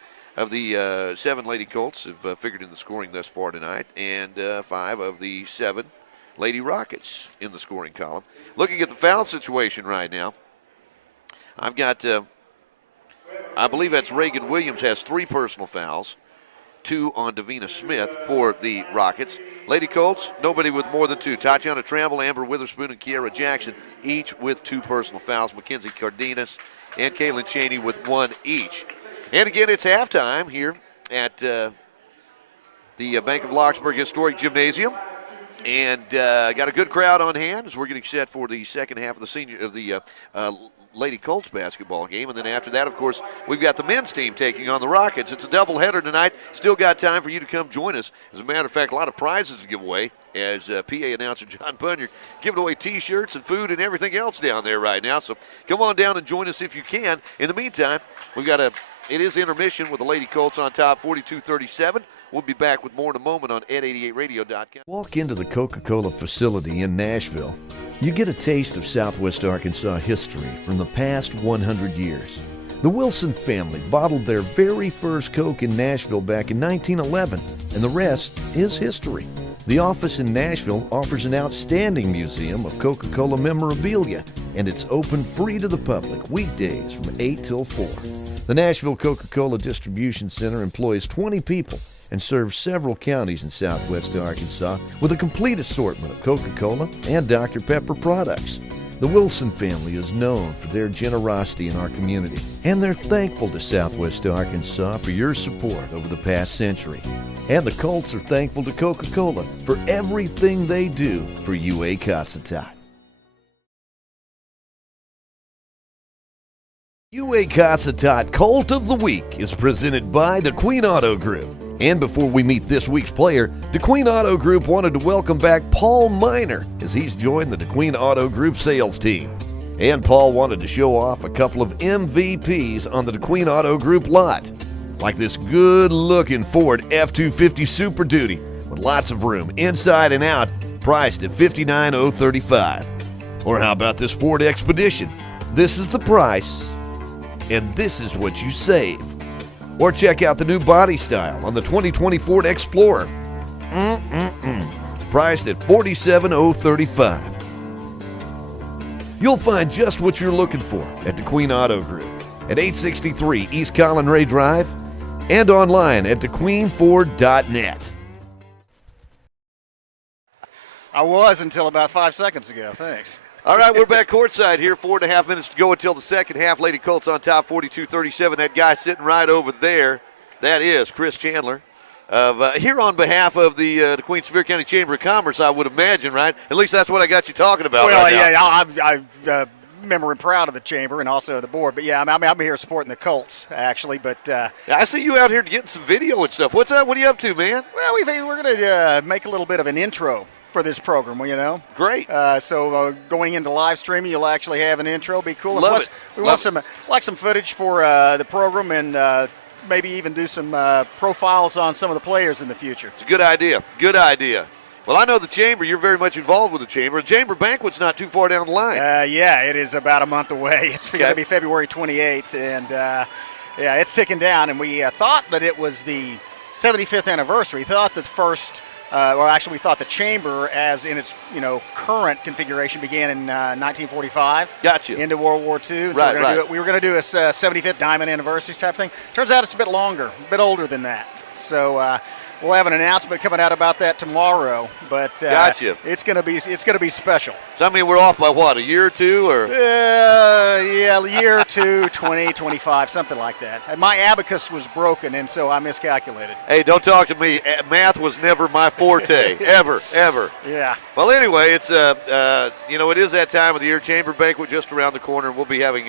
7 Lady Colts have figured in the scoring thus far tonight, and 5 of the 7 Lady Rockets in the scoring column. Looking at the foul situation right now, I've got, I believe that's Reagan Williams has 3 personal fouls, 2 on Davina Smith for the Rockets. Lady Colts, nobody with more than 2. Tatiana Tramble, Amber Witherspoon, and Kiera Jackson, each with 2 personal fouls. Mackenzie Cardenas and Kaylin Cheney with 1 each. And again, it's halftime here at the Bank of Lockesburg Historic Gymnasium. And got a good crowd on hand as we're getting set for the second half of the Lady Colts basketball game. And then after that, of course, we've got the men's team taking on the Rockets. It's a doubleheader tonight. Still got time for you to come join us. As a matter of fact, a lot of prizes to give away as PA announcer John Bunyard giving away T-shirts and food and everything else down there right now. So come on down and join us if you can. In the meantime, it is intermission with the Lady Colts on top, 42-37. We'll be back with more in a moment on ed88radio.com. Walk into the Coca-Cola facility in Nashville. You get a taste of Southwest Arkansas history from the past 100 years. The Wilson family bottled their very first Coke in Nashville back in 1911, and the rest is history. The office in Nashville offers an outstanding museum of Coca-Cola memorabilia, and it's open free to the public weekdays from 8 till 4. The Nashville Coca-Cola Distribution Center employs 20 people and serves several counties in southwest Arkansas with a complete assortment of Coca-Cola and Dr. Pepper products. The Wilson family is known for their generosity in our community, and they're thankful to Southwest Arkansas for your support over the past century. And the Colts are thankful to Coca-Cola for everything they do for UA UA Colt of the Week is presented by DeQueen Auto Group. And before we meet this week's player, DeQueen Auto Group wanted to welcome back Paul Miner as he's joined the DeQueen Auto Group sales team. And Paul wanted to show off a couple of MVPs on the DeQueen Auto Group lot, like this good-looking Ford F-250 Super Duty with lots of room inside and out, priced at $59,035. Or how about this Ford Expedition? This is the price, and this is what you save. Or check out the new body style on the 2020 Ford Explorer. Priced at $47,035. You'll find just what you're looking for at DeQueen Auto Group at 863 East Collin Ray Drive and online at DeQueenFord.net. I was until about 5 seconds ago. Thanks. All right, we're back courtside here. 4.5 minutes to go until the second half. Lady Colts on top, 42-37. That guy sitting right over there, that is Chris Chandler. Here on behalf of the Queen Sevier County Chamber of Commerce, I would imagine, right? At least that's what I got you talking about. Well, right yeah, now. I'm member and proud of the chamber and also the board. But yeah, I'm here supporting the Colts actually. But I see you out here getting some video and stuff. What's up? What are you up to, man? Well, we're going to make a little bit of an intro for this program, you know. Great. So going into live streaming, you'll actually have an intro. Be cool. Love it. We want some footage for the program and maybe even do some profiles on some of the players in the future. It's a good idea. Good idea. Well, I know the Chamber. You're very much involved with the Chamber. The Chamber Banquet's not too far down the line. Yeah, it is about a month away. It's going to be February 28th, and yeah, it's ticking down. And we thought that it was the 75th anniversary. Thought that the first well, actually, we thought the chamber, as in its current configuration, began in 1945. Gotcha. Into World War II. And Right, so we were going to do a 75th Diamond Anniversary type thing. Turns out it's a bit longer, a bit older than that. So we'll have an announcement coming out about that tomorrow. But gotcha. It's going to be special. So I mean, we're off by what, a year or two, or? Yeah, a year or two, 20, 25, something like that. My abacus was broken, and so I miscalculated. Hey, don't talk to me. Math was never my forte, ever. Yeah. Well, anyway, it's it is that time of the year. Chamber banquet just around the corner. We'll be having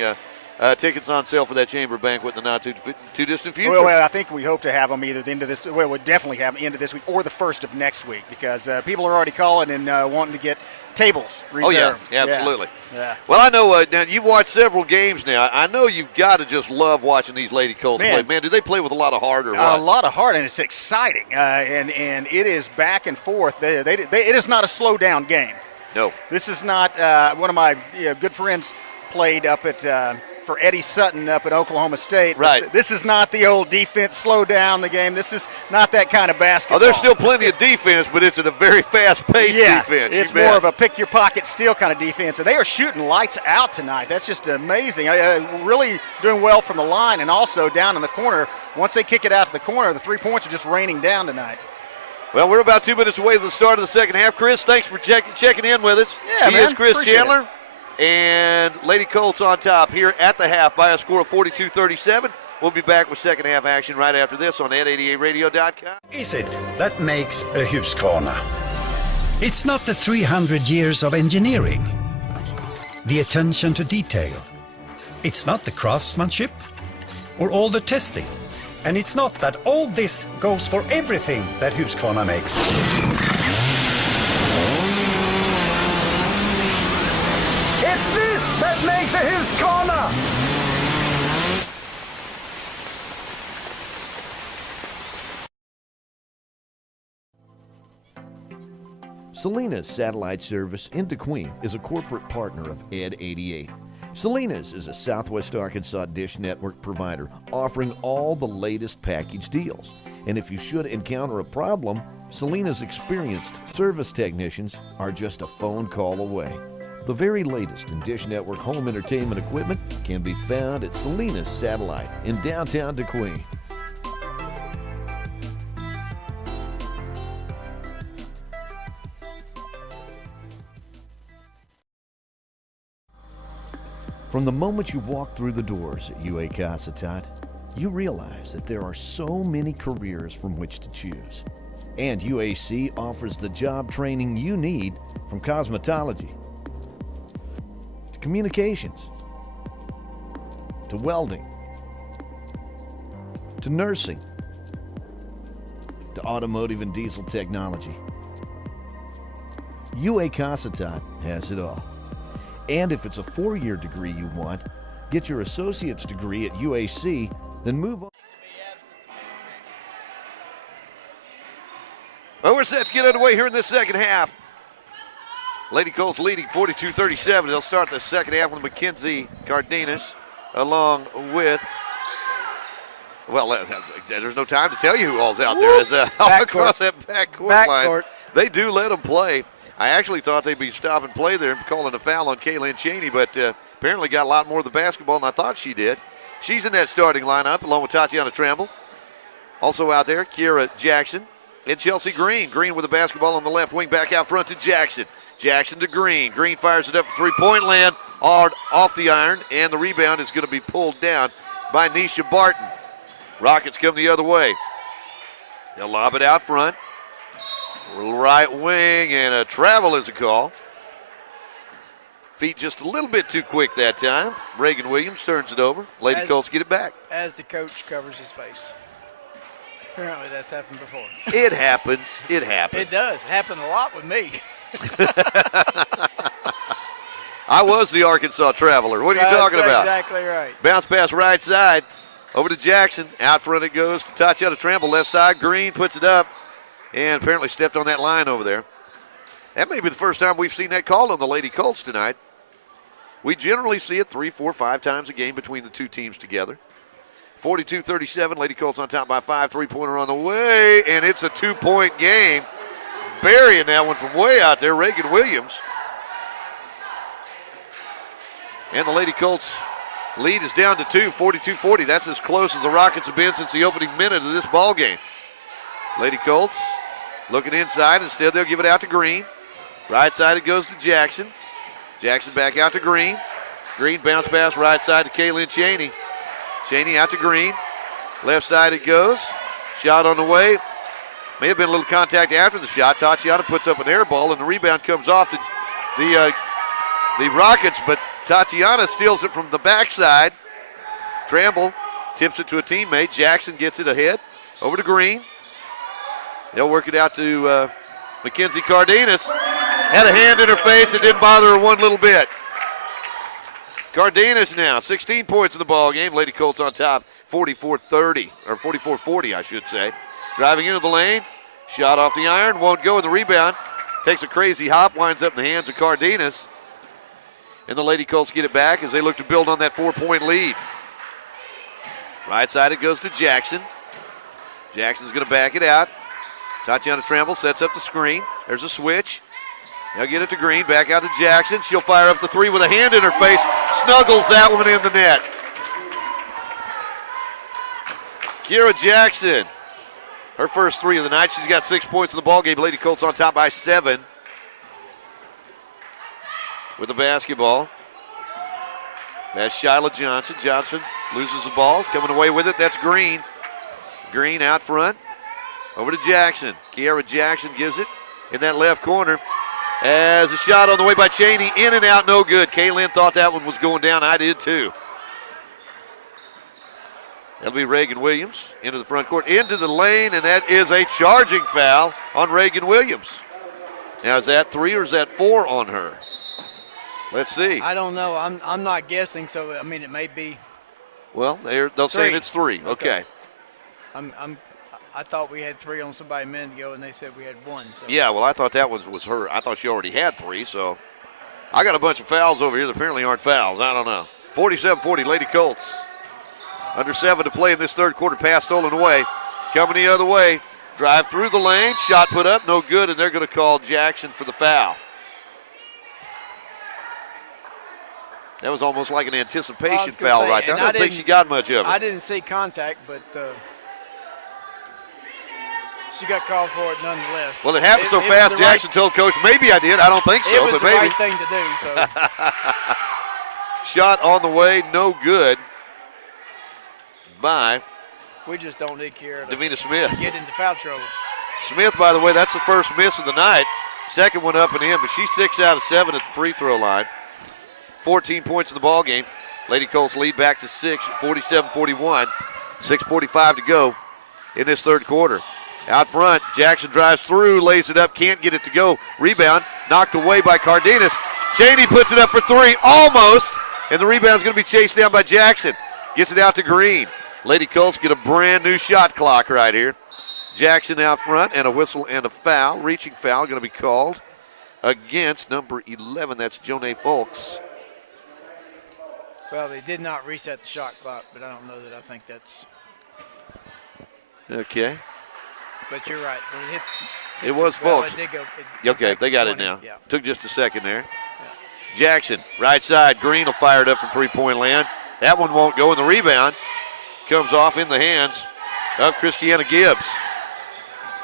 tickets on sale for that chamber banquet in the not too distant future. Well, I think we hope to have them either the end of this. Well, we'll definitely have them end of this week or the first of next week, because people are already calling and wanting to get tables reserved. Oh yeah, absolutely. Yeah. Well, I know now you've watched several games now. I know you've got to just love watching these Lady Colts play. Man, do they play with a lot of heart or what? A lot of heart, and it's exciting. And it is back and forth. It is not a slow down game. No. This is not one of my good friends played up at for Eddie Sutton up at Oklahoma State. Right. This is not the old defense, slow down the game. This is not that kind of basketball. Oh, there's still plenty of defense, but it's at a very fast-paced defense. It's more of a pick-your-pocket steal kind of defense. And they are shooting lights out tonight. That's just amazing. Really doing well from the line, and also down in the corner. Once they kick it out to the corner, the 3 points are just raining down tonight. Well, we're about 2 minutes away from the start of the second half. Chris, thanks for checking in with us. Yeah, he is Chris Chandler. And Lady Colts on top here at the half by a score of 42-37. We'll be back with second half action right after this on ed88radio.com. Is it that makes a Husqvarna? It's not the 300 years of engineering, the attention to detail. It's not the craftsmanship or all the testing. And it's not that all this goes for everything that Husqvarna makes. It's this that makes a Husqvarna! Salinas Satellite Service in DeQueen is a corporate partner of Ed88. Salinas is a Southwest Arkansas dish network provider offering all the latest package deals. And if you should encounter a problem, Salinas' experienced service technicians are just a phone call away. The very latest in Dish Network home entertainment equipment can be found at Salinas Satellite in downtown DeQueen. From the moment you walk through the doors at UAC Acetate, you realize that there are so many careers from which to choose. And UAC offers the job training you need, from cosmetology to communications to welding to nursing to automotive and diesel technology. UAC Acetate has it all. And if it's a 4-year degree you want, get your associate's degree at UAC, then move on. Well, we're set to get underway here in this second half. Lady Colts leading 42-37. They'll start the second half with Mackenzie Cardenas along with, well, there's no time to tell you who all's out there. As across that backcourt line, they do let them play. I actually thought they'd be stopping play there and calling a foul on Kaylin Cheney, but apparently got a lot more of the basketball than I thought she did. She's in that starting lineup along with Tatiana Tramble. Also out there, Kiera Jackson and Chelsea Green. Green with the basketball on the left wing, back out front to Jackson. Jackson to Green. Green fires it up for three-point land, off the iron, and the rebound is going to be pulled down by Nisha Barton. Rockets come the other way. They'll lob it out front. Right wing, and a travel is a call. Feet just a little bit too quick that time. Reagan Williams turns it over. Lady Colts get it back. As the coach covers his face. Apparently that's happened before. It happens. It happens. It does. It happened a lot with me. I was the Arkansas Traveler. What are you talking about? Exactly right. Bounce pass right side. Over to Jackson. Out front it goes to Tatiana Tramble. Left side. Green puts it up. And apparently stepped on that line over there. That may be the first time we've seen that call on the Lady Colts tonight. We generally see it 3, 4, 5 times a game between the two teams together. 42-37, Lady Colts on top by 5. Three-pointer on the way, and it's a 2-point game. burying that one from way out there, Reagan Williams. And the Lady Colts lead is down to 2, 42-40. That's as close as the Rockets have been since the opening minute of this ball game. Lady Colts looking inside. Instead, they'll give it out to Green. Right side, it goes to Jackson. Jackson back out to Green. Green bounce pass right side to Kaylin Cheney. Cheney out to Green. Left side it goes. Shot on the way. May have been a little contact after the shot. Tatiana puts up an air ball, and the rebound comes off to the Rockets, but Tatiana steals it from the backside. Tramble tips it to a teammate. Jackson gets it ahead. Over to Green. They'll work it out to Mackenzie Cardenas. Had a hand in her face. It didn't bother her one little bit. Cardenas now, 16 points in the ball game. Lady Colts on top, 44-30, or 44-40, I should say. Driving into the lane. Shot off the iron. Won't go in the rebound. Takes a crazy hop. Winds up in the hands of Cardenas. And the Lady Colts get it back as they look to build on that 4-point lead. Right side it goes to Jackson. Jackson's going to back it out. Tatiana Tramble sets up the screen. There's a switch. They'll get it to Green. Back out to Jackson. She'll fire up the three with a hand in her face. Snuggles that one in the net. Kira Jackson. Her first three of the night. She's got 6 points in the ballgame. Lady Colts on top by 7. With the basketball. That's Shyla Johnson. Johnson loses the ball. Coming away with it. That's Green. Green out front. Over to Jackson. Kiara Jackson gives it in that left corner. As a shot on the way by Cheney. In and out, no good. Kaylin thought that one was going down. I did too. That'll be Reagan Williams into the front court, into the lane, and that is a charging foul on Reagan Williams. Now, is that 3 or is that 4 on her? Let's see. I don't know. I'm not guessing, so I mean it may be. Well, they'll say it's 3. Okay. I thought we had 3 on somebody a minute ago, and they said we had 1. So. Yeah, well, I thought that was her. I thought she already had 3, so I got a bunch of fouls over here that apparently aren't fouls. I don't know. 47-40, Lady Colts. Under 7 to play in this third quarter. Pass stolen away. Coming the other way. Drive through the lane. Shot put up. No good, and they're going to call Jackson for the foul. That was almost like an anticipation foul right there. I don't think she got much of it. I didn't see contact, but she got called for it nonetheless. Well, it happened so fast, Jackson told Coach, maybe I did. I don't think so, but maybe. It was the right thing to do. So. Shot on the way, no good by. We just don't need care to Davina Smith. Get into foul trouble. Smith, by the way, that's the first miss of the night. Second one up and in, but she's 6 out of 7 at the free throw line. 14 points in the ball game. Lady Colts lead back to 6 at 47-41. 6:45 to go in this third quarter. Out front, Jackson drives through, lays it up, can't get it to go. Rebound, knocked away by Cardenas. Cheney puts it up for 3, almost, and the rebound's going to be chased down by Jackson. Gets it out to Green. Lady Colts get a brand new shot clock right here. Jackson out front, and a whistle and a foul. Reaching foul going to be called against number 11. That's Jonay Folks. Well, they did not reset the shot clock, but I don't know that I think that's. Okay. But you're right. It was Folks. It did go, okay, they got 20, it now. Yeah. Took just a second there. Yeah. Jackson, right side. Green will fire it up from three-point land. That one won't go, and the rebound comes off in the hands of Christiana Gibbs.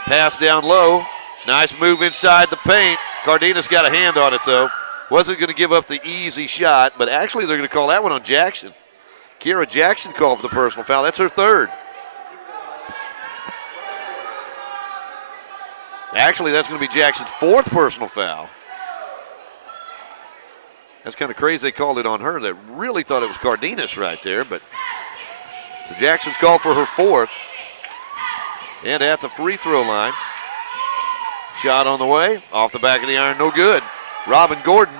Pass down low. Nice move inside the paint. Cardenas got a hand on it, though. Wasn't going to give up the easy shot, but actually they're going to call that one on Jackson. Kira Jackson called for the personal foul. That's her third. Actually, that's going to be Jackson's 4th personal foul. That's kind of crazy they called it on her. They really thought it was Cardenas right there, but so Jackson's called for her 4th. And at the free throw line, shot on the way, off the back of the iron, no good. Robin Gordon.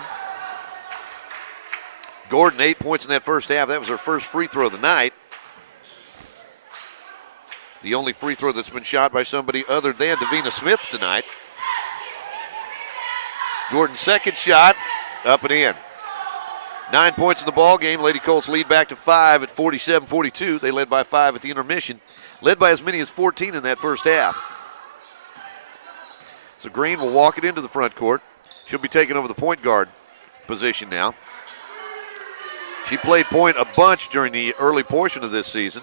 Gordon, 8 points in that first half. That was her first free throw of the night. The only free throw that's been shot by somebody other than Davina Smith tonight. Gordon's second shot, up and in. 9 points in the ball game. Lady Colts lead back to 5 at 47-42. They led by 5 at the intermission. Led by as many as 14 in that first half. So Green will walk it into the front court. She'll be taking over the point guard position now. She played point a bunch during the early portion of this season.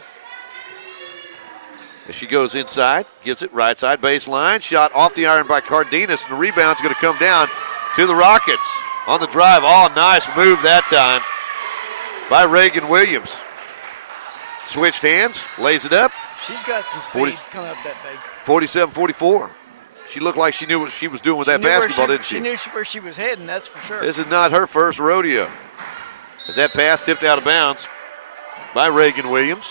As she goes inside, gets it right side baseline. Shot off the iron by Cardenas, and the rebound's going to come down to the Rockets on the drive. Oh, nice move that time by Reagan Williams. Switched hands, lays it up. She's got some speed coming up that base. 47-44. She looked like she knew what she was doing with that basketball, didn't she? She knew where she was heading, that's for sure. This is not her first rodeo. As that pass tipped out of bounds by Reagan Williams.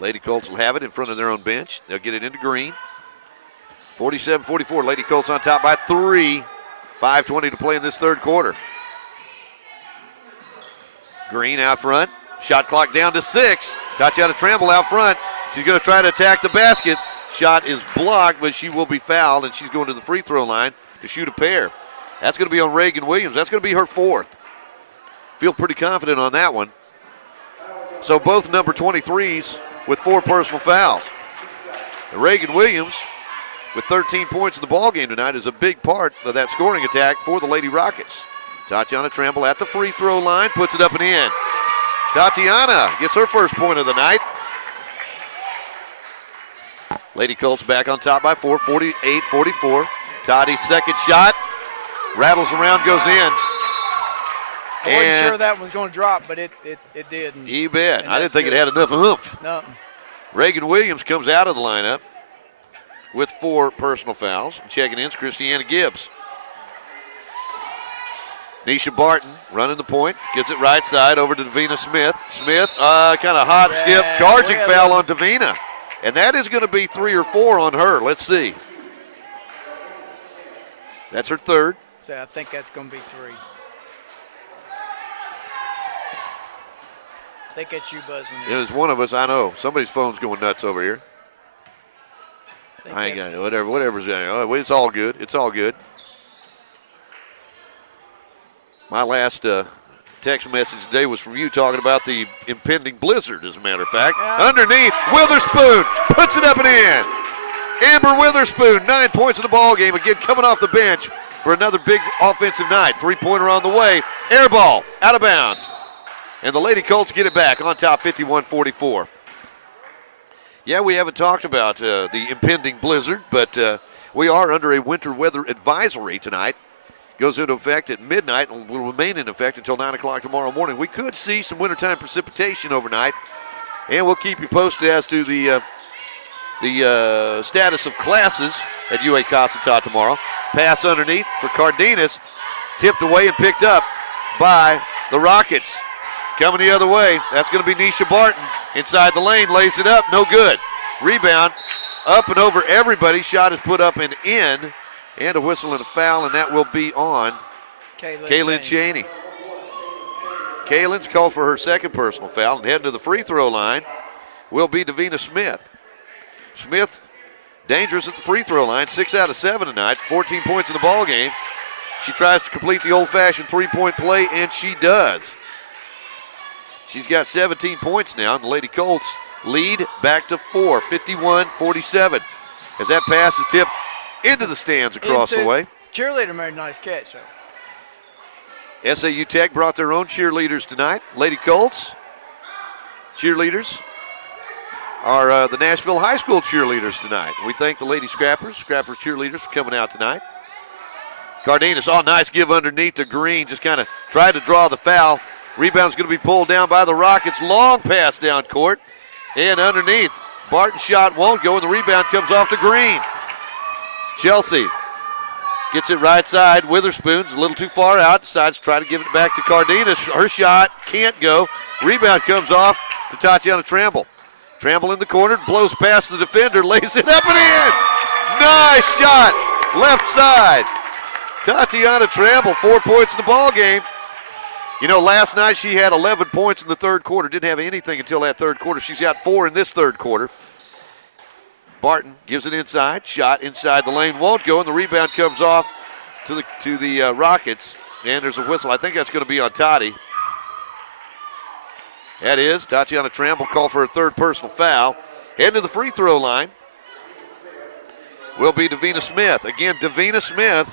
Lady Colts will have it in front of their own bench. They'll get it into Green. 47-44. Lady Colts on top by 3. 5:20 to play in this third quarter. Green out front. Shot clock down to 6. Tatiana Tramble out front. She's going to try to attack the basket. Shot is blocked, but she will be fouled, and she's going to the free throw line to shoot a pair. That's going to be on Reagan Williams. That's going to be her 4th. Feel pretty confident on that one. So both number 23s with 4 personal fouls. And Reagan Williams, with 13 points in the ballgame tonight, is a big part of that scoring attack for the Lady Rockets. Tatiana Tramble at the free throw line, puts it up and in. Tatiana gets her first point of the night. Lady Colts back on top by 4, 48-44. Toddy's second shot rattles around, goes in. I wasn't sure that was going to drop, but it did. You bet. I didn't think it had enough oomph. No. Reagan Williams comes out of the lineup with 4 personal fouls. Checking in is Christiana Gibbs. Nisha Barton running the point, gets it right side over to Davina Smith. Smith, kind of hot skip, charging foul on Davina. And that is going to be 3 or 4 on her. Let's see. That's her 3rd. So I think that's going to be 3. I think that's you buzzing. It was one of us, I know. Somebody's phone's going nuts over here. I ain't got it. Whatever's in there. It's all good. It's all good. My last text message today was from you talking about the impending blizzard, as a matter of fact. Yeah. Underneath, Witherspoon puts it up and in. Amber Witherspoon, 9 points in the ball game. Again, coming off the bench for another big offensive night. 3-pointer on the way. Air ball, out of bounds. And the Lady Colts get it back on top, 51-44. Yeah, we haven't talked about the impending blizzard, but we are under a winter weather advisory tonight. Goes into effect at midnight and will remain in effect until 9 o'clock tomorrow morning. We could see some wintertime precipitation overnight, and we'll keep you posted as to the status of classes at UA Cossatot tomorrow. Pass underneath for Cardenas, tipped away and picked up by the Rockets. Coming the other way, that's going to be Nisha Barton. Inside the lane, lays it up, no good. Rebound, up and over everybody. Shot is put up and in. And a whistle and a foul, and that will be on Kaylin Cheney. Kaylin's called for her 2nd personal foul, and heading to the free throw line will be Davina Smith. Smith, dangerous at the free throw line, 6 out of 7 tonight, 14 points in the ball game. She tries to complete the old-fashioned 3-point play, and she does. She's got 17 points now, and the Lady Colts lead back to 4, 51-47. As that pass is tipped into the stands across the way. Cheerleader made a nice catch, though. SAU Tech brought their own cheerleaders tonight. Lady Colts cheerleaders are the Nashville High School cheerleaders tonight. We thank the Lady Scrappers cheerleaders for coming out tonight. Cardenas, nice give underneath to Green. Just kind of tried to draw the foul. Rebound's going to be pulled down by the Rockets. Long pass down court. And underneath, Barton's shot won't go, and the rebound comes off to Green. Chelsea gets it right side. Witherspoon's a little too far out. Decides to try to give it back to Cardenas. Her shot can't go. Rebound comes off to Tatiana Tramble. Tramble in the corner, blows past the defender, lays it up and in. Nice shot, left side. Tatiana Tramble, 4 points in the ball game. You know, last night she had 11 points in the third quarter. Didn't have anything until that third quarter. She's got 4 in this third quarter. Barton gives it inside. Shot inside the lane won't go, and the rebound comes off to the Rockets. And there's a whistle. I think that's going to be on Toddy. That is. Tatiana Tramble called for her 3rd personal foul. Heading to the free throw line will be Davina Smith. Again, Davina Smith.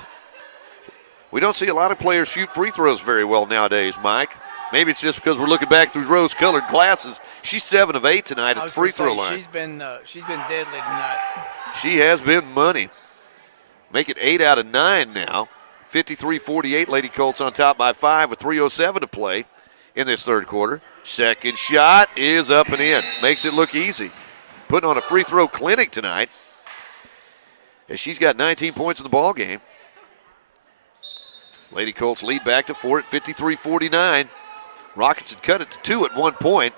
We don't see a lot of players shoot free throws very well nowadays, Mike. Maybe it's just because we're looking back through rose-colored glasses. She's 7 of 8 tonight at the free throw line. She's been deadly tonight. She has been money. Make it 8 out of 9 now. 53-48, Lady Colts on top by 5 with 3:07 to play in this third quarter. Second shot is up and in. Makes it look easy. Putting on a free throw clinic tonight, as she's got 19 points in the ball game. Lady Colts lead back to 4 at 53-49. Rockets had cut it to 2 at one point.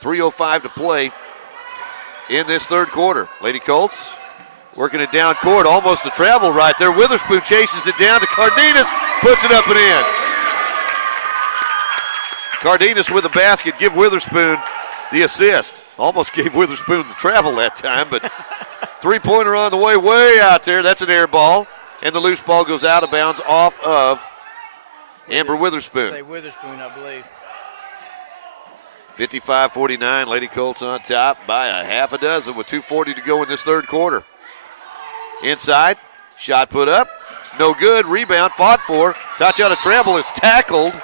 3:05 to play in this third quarter. Lady Colts working it down court, almost a travel right there. Witherspoon chases it down to Cardenas, puts it up and in. Cardenas with the basket, give Witherspoon the assist. Almost gave Witherspoon the travel that time, but three-pointer on the way out there. That's an air ball, and the loose ball goes out of bounds off of Amber Witherspoon. Say Witherspoon, I believe. 55-49, Lady Colts on top by a half a dozen with 2:40 to go in this third quarter. Inside, shot put up, no good, rebound, fought for. Tatiana Tramble is tackled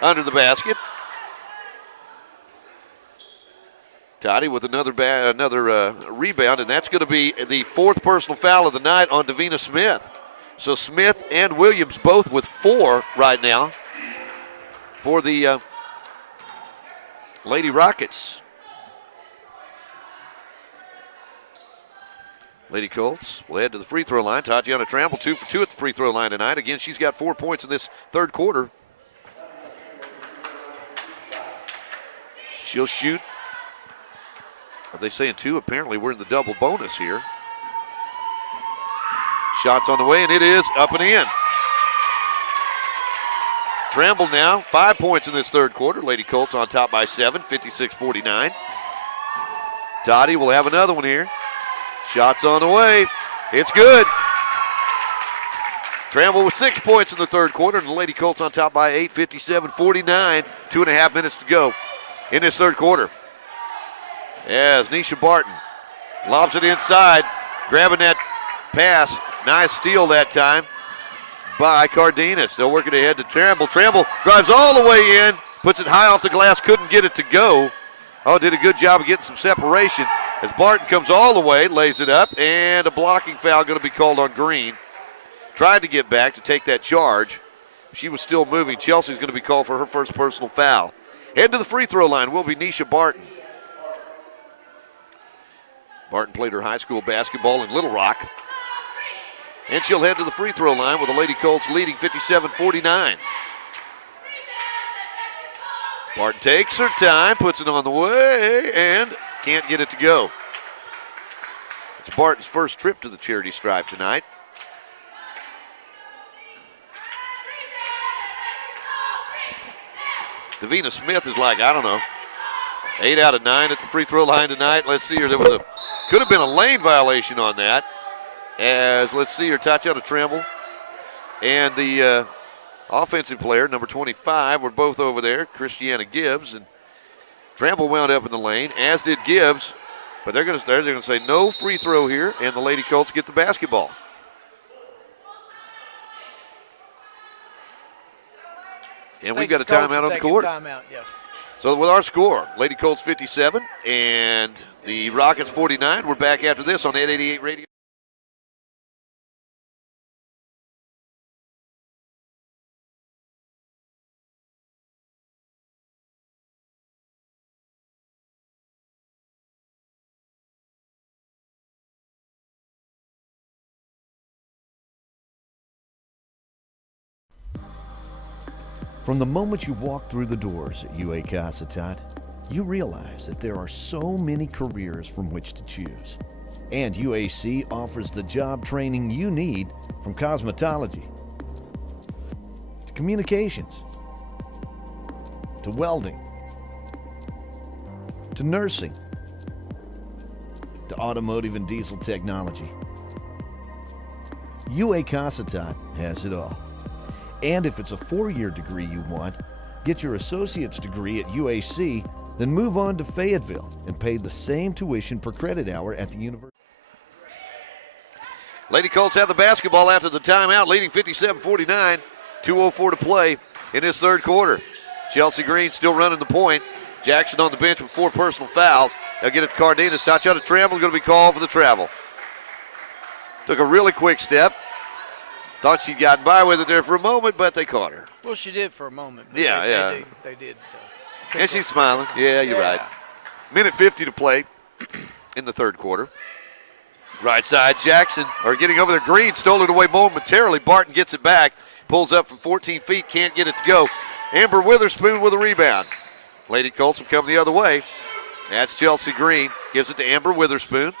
under the basket. Toddy with another rebound, and that's going to be the 4th personal foul of the night on Davina Smith. So Smith and Williams both with 4 right now for the Lady Rockets. Lady Colts will head to the free throw line. Tatiana Tramble 2 for 2 at the free throw line tonight. Again, she's got 4 points in this third quarter. She'll shoot. Are they saying 2? Apparently we're in the double bonus here. Shots on the way, and it is up and in. Tramble now, 5 points in this third quarter. Lady Colts on top by 7, 56-49. Toddy will have another one here. Shots on the way. It's good. Tramble with 6 points in the third quarter, and the Lady Colts on top by 8, 57-49. 2.5 minutes to go in this third quarter. As Nisha Barton lobs it inside, grabbing that pass. Nice steal that time by Cardenas. They'll work it ahead to Tramble. Tramble drives all the way in, puts it high off the glass, couldn't get it to go. Oh, did a good job of getting some separation. As Barton comes all the way, lays it up, and a blocking foul going to be called on Green. Tried to get back to take that charge. She was still moving. Chelsea's going to be called for her first personal foul. Head to the free throw line will be Nisha Barton. Barton played her high school basketball in Little Rock. And she'll head to the free throw line with the Lady Colts leading 57-49. Barton takes her time, puts it on the way, and can't get it to go. It's Barton's first trip to the charity stripe tonight. Davina Smith is like, I don't know, 8 out of 9 at the free throw line tonight. Let's see her. Could have been a lane violation on that. As, let's see her, Tatiana Tramble and the offensive player, number 25, were both over there, Christiana Gibbs. And Tramble wound up in the lane, as did Gibbs. But they're going to say no free throw here, and the Lady Colts get the basketball. And we've got a timeout on the court. Timeout, yeah. So with our score, Lady Colts 57 and the Rockets 49. We're back after this on 888 Radio. From the moment you walk through the doors at UAC Acetat, you realize that there are so many careers from which to choose. And UAC offers the job training you need, from cosmetology to communications to welding to nursing to automotive and diesel technology. UAC Acetat has it all. And if it's a 4-year degree you want, get your associate's degree at UAC, then move on to Fayetteville and pay the same tuition per credit hour at the university. Lady Colts have the basketball after the timeout, leading 57-49. 2:04 to play in this third quarter. Chelsea Green still running the point. Jackson on the bench with 4 personal fouls. They'll get it to Cardenas. Tatiana Trammell going to be called for the travel. Took a really quick step. Thought she'd gotten by with it there for a moment, but they caught her. Well, she did for a moment. Yeah, They did. And she's smiling. Yeah, you're right. Minute 50 to play in the third quarter. Right side, Jackson, or getting over there. Green stole it away momentarily. Barton gets it back. Pulls up from 14 feet, can't get it to go. Amber Witherspoon with a rebound. Lady Colts will come the other way. That's Chelsea Green. Gives it to Amber Witherspoon.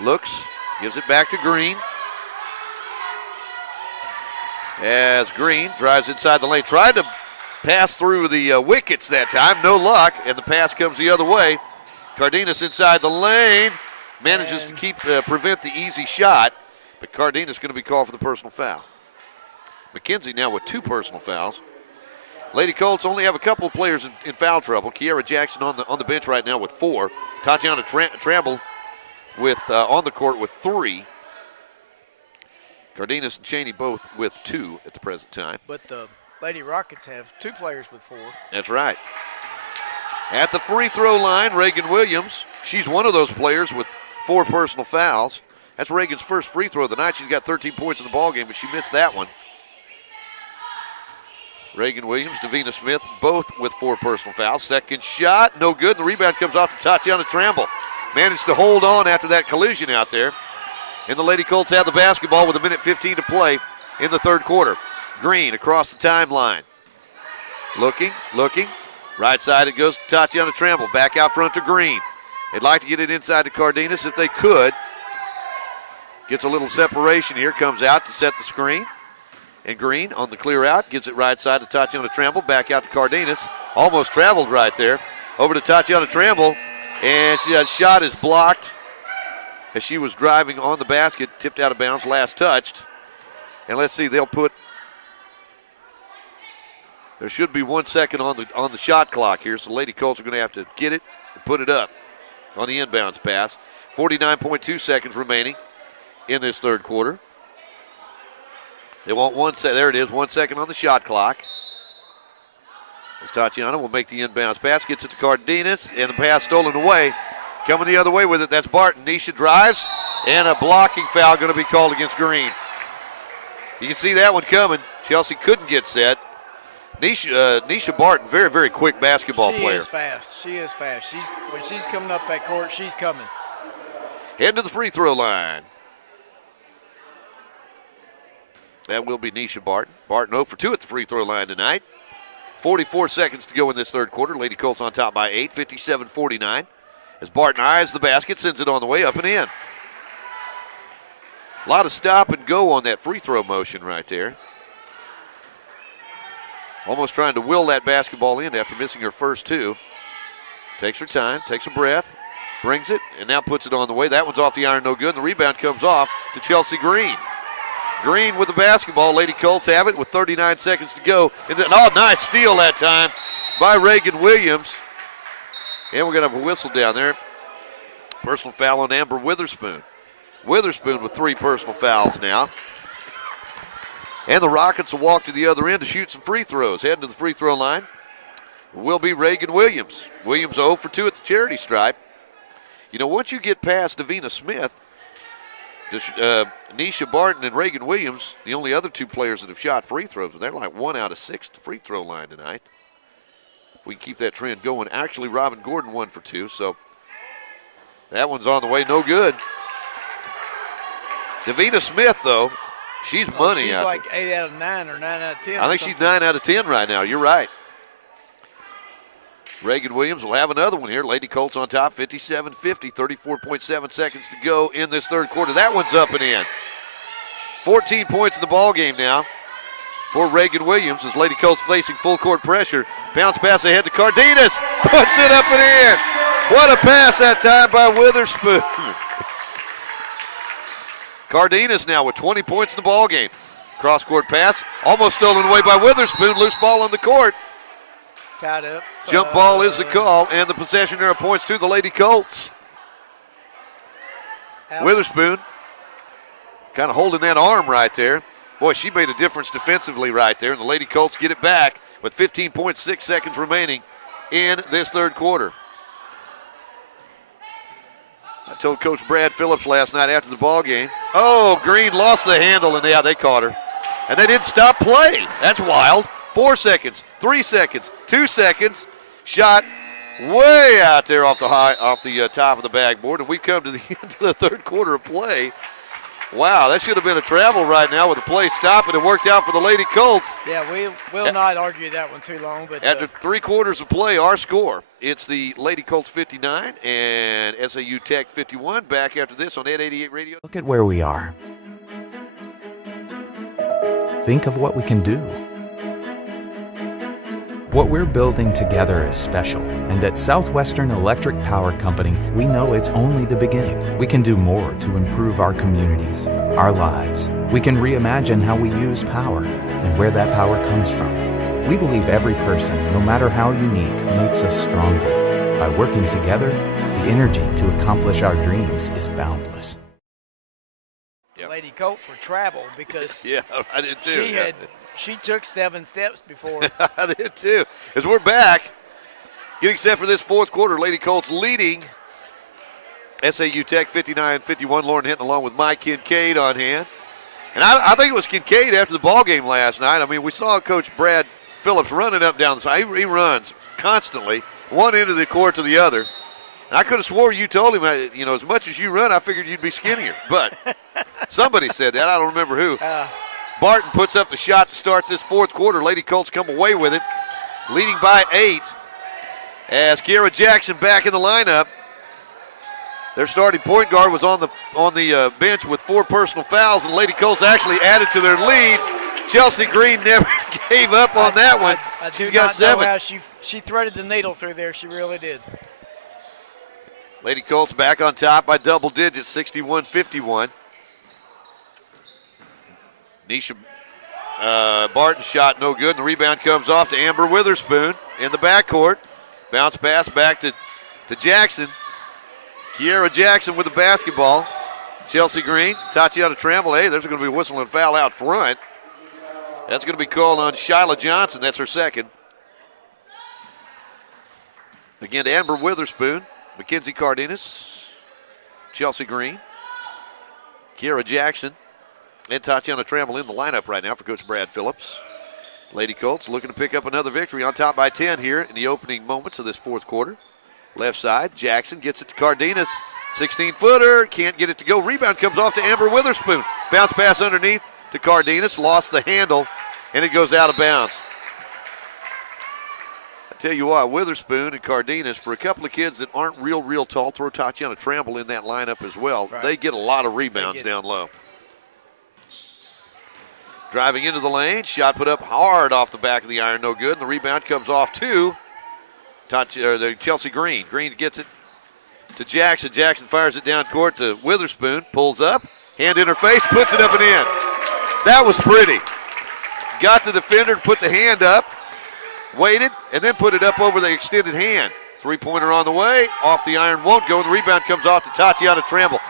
Looks, gives it back to Green. As Green drives inside the lane. Tried to pass through the wickets that time. No luck, and the pass comes the other way. Cardenas inside the lane. Manages to prevent the easy shot, but Cardenas going to be called for the personal foul. McKenzie now with 2 personal fouls. Lady Colts only have a couple of players in foul trouble. Kiara Jackson on the bench right now with 4. Tatiana Trammell with on the court with 3. Cardenas and Cheney both with 2 at the present time. But the Lady Rockets have 2 players with 4. That's right. At the free throw line, Reagan Williams. She's one of those players with 4 personal fouls. That's Reagan's first free throw of the night. She's got 13 points in the ballgame, but she missed that one. Reagan Williams, Davina Smith, both with 4 personal fouls. Second shot, no good. The rebound comes off to Tatiana Trammell. Managed to hold on after that collision out there. And the Lady Colts have the basketball with 1:15 to play in the third quarter. Green across the timeline. Looking. Right side it goes to Tatiana Trammell. Back out front to Green. They'd like to get it inside to Cardenas if they could. Gets a little separation here. Comes out to set the screen. And Green on the clear out. Gives it right side to Tatiana Trammell. Back out to Cardenas. Almost traveled right there. Over to Tatiana Trammell. And that shot is blocked as she was driving on the basket. Tipped out of bounds. Last touched. And let's see. They'll put... There should be 1 second on the shot clock here. So Lady Colts are going to have to get it and put it up on the inbounds pass. 49.2 seconds remaining in this third quarter. They want 1 second. There it is, 1 second on the shot clock. As Tatiana will make the inbounds pass, gets it to Cardenas, and the pass stolen away. Coming the other way with it, that's Barton. Nisha drives, and a blocking foul going to be called against Green. You can see that one coming. Chelsea couldn't get set. Nisha Barton, very, very quick basketball player. She is fast. When she's coming up that court, she's coming. Head to the free throw line. That will be Nisha Barton. Barton 0 for 2 at the free throw line tonight. 44 seconds to go in this third quarter. Lady Colts on top by 8, 57-49. As Barton eyes the basket, sends it on the way up and in. A lot of stop and go on that free throw motion right there. Almost trying to will that basketball in after missing her first 2. Takes her time, takes a breath, brings it, and now puts it on the way. That one's off the iron, no good, and the rebound comes off to Chelsea Green. Green with the basketball. Lady Colts have it with 39 seconds to go. And then, nice steal that time by Reagan Williams. And we're going to have a whistle down there. Personal foul on Amber Witherspoon. Witherspoon with 3 personal fouls now. And the Rockets will walk to the other end to shoot some free throws. Heading to the free throw line will be Reagan Williams. Williams 0 for 2 at the charity stripe. You know, once you get past Davina Smith, Nisha Barton and Reagan Williams, the only other 2 players that have shot free throws, they're like 1 out of 6 at the free throw line tonight. If we can keep that trend going. Actually, Robin Gordon 1 for 2, so that one's on the way, no good. Davina Smith, though, she's money she's out like there. 8 out of 9 or 9 out of 10. I think she's 9 out of 10 right now. You're right. Reagan Williams will have another one here. Lady Colts on top, 57-50, 34.7 seconds to go in this third quarter. That one's up and in. 14 points in the ball game now for Reagan Williams as Lady Colts facing full court pressure. Bounce pass ahead to Cardenas. Puts it up and in. What a pass that time by Witherspoon. Cardenas now with 20 points in the ball game. Cross-court pass, almost stolen away by Witherspoon. Loose ball on the court. Tied up. Jump ball is the call, and the possession arrow points to the Lady Colts. Witherspoon kind of holding that arm right there. Boy, she made a difference defensively right there, and the Lady Colts get it back with 15.6 seconds remaining in this third quarter. I told Coach Brad Phillips last night after the ball game, oh, Green lost the handle, and yeah, they caught her. And they didn't stop play. That's wild. 4 seconds, 3 seconds, 2 seconds. Shot way out there off the top of the backboard, and we come to the end of the third quarter of play. Wow, that should have been a travel right now with the play stopping. It worked out for the Lady Colts. Yeah, we will not argue that one too long. But after 3 quarters of play, our score, it's the Lady Colts 59 and SAU Tech 51. Back after this on Ed 88 Radio. Look at where we are. Think of what we can do. What we're building together is special, and at Southwestern Electric Power Company, we know it's only the beginning. We can do more to improve our communities, our lives. We can reimagine how we use power and where that power comes from. We believe every person, no matter how unique, makes us stronger. By working together, the energy to accomplish our dreams is boundless. Lady Colt for travel because yeah, I did too. She took 7 steps before. I did too. As we're back, getting set for this fourth quarter, Lady Colts leading SAU Tech 59-51. Lauren Hinton along with Mike Kincaid on hand. And I think it was Kincaid after the ball game last night. I mean, we saw Coach Brad Phillips running up down the side. He runs constantly, one end of the court to the other. And I could have swore you told him, as much as you run, I figured you'd be skinnier. But somebody said that. I don't remember who. Barton puts up the shot to start this fourth quarter. Lady Colts come away with it, leading by 8. As Kiara Jackson back in the lineup. Their starting point guard was on the bench with 4 personal fouls, and Lady Colts actually added to their lead. Chelsea Green never gave up on that one. She's got 7. Know how she threaded the needle through there. She really did. Lady Colts back on top by double digits, 61-51. Nisha Barton shot no good, and the rebound comes off to Amber Witherspoon in the backcourt. Bounce pass back to Jackson. Kiara Jackson with the basketball. Chelsea Green, Tatiana Tramble. Hey, there's going to be a whistle and foul out front. That's going to be called on Shyla Johnson. That's her second. Again, Amber Witherspoon, Mackenzie Cardenas, Chelsea Green, Kiara Jackson, and Tatiana Tramble in the lineup right now for Coach Brad Phillips. Lady Colts looking to pick up another victory on top by 10 here in the opening moments of this fourth quarter. Left side, Jackson gets it to Cardenas. 16-footer, can't get it to go. Rebound comes off to Amber Witherspoon. Bounce pass underneath to Cardenas, lost the handle, and it goes out of bounds. I tell you what, Witherspoon and Cardenas, for a couple of kids that aren't real tall, throw Tatiana Tramble in that lineup as well. Right. They get a lot of rebounds down low. Driving into the lane, shot put up hard off the back of the iron, no good. And the rebound comes off to Chelsea Green. Green gets it to Jackson. Jackson fires it down court to Witherspoon, pulls up, hand in her face, puts it up and in. That was pretty. Got the defender to put the hand up, waited, and then put it up over the extended hand. Three-pointer on the way, off the iron, won't go. The rebound comes off to Tatiana Tramble.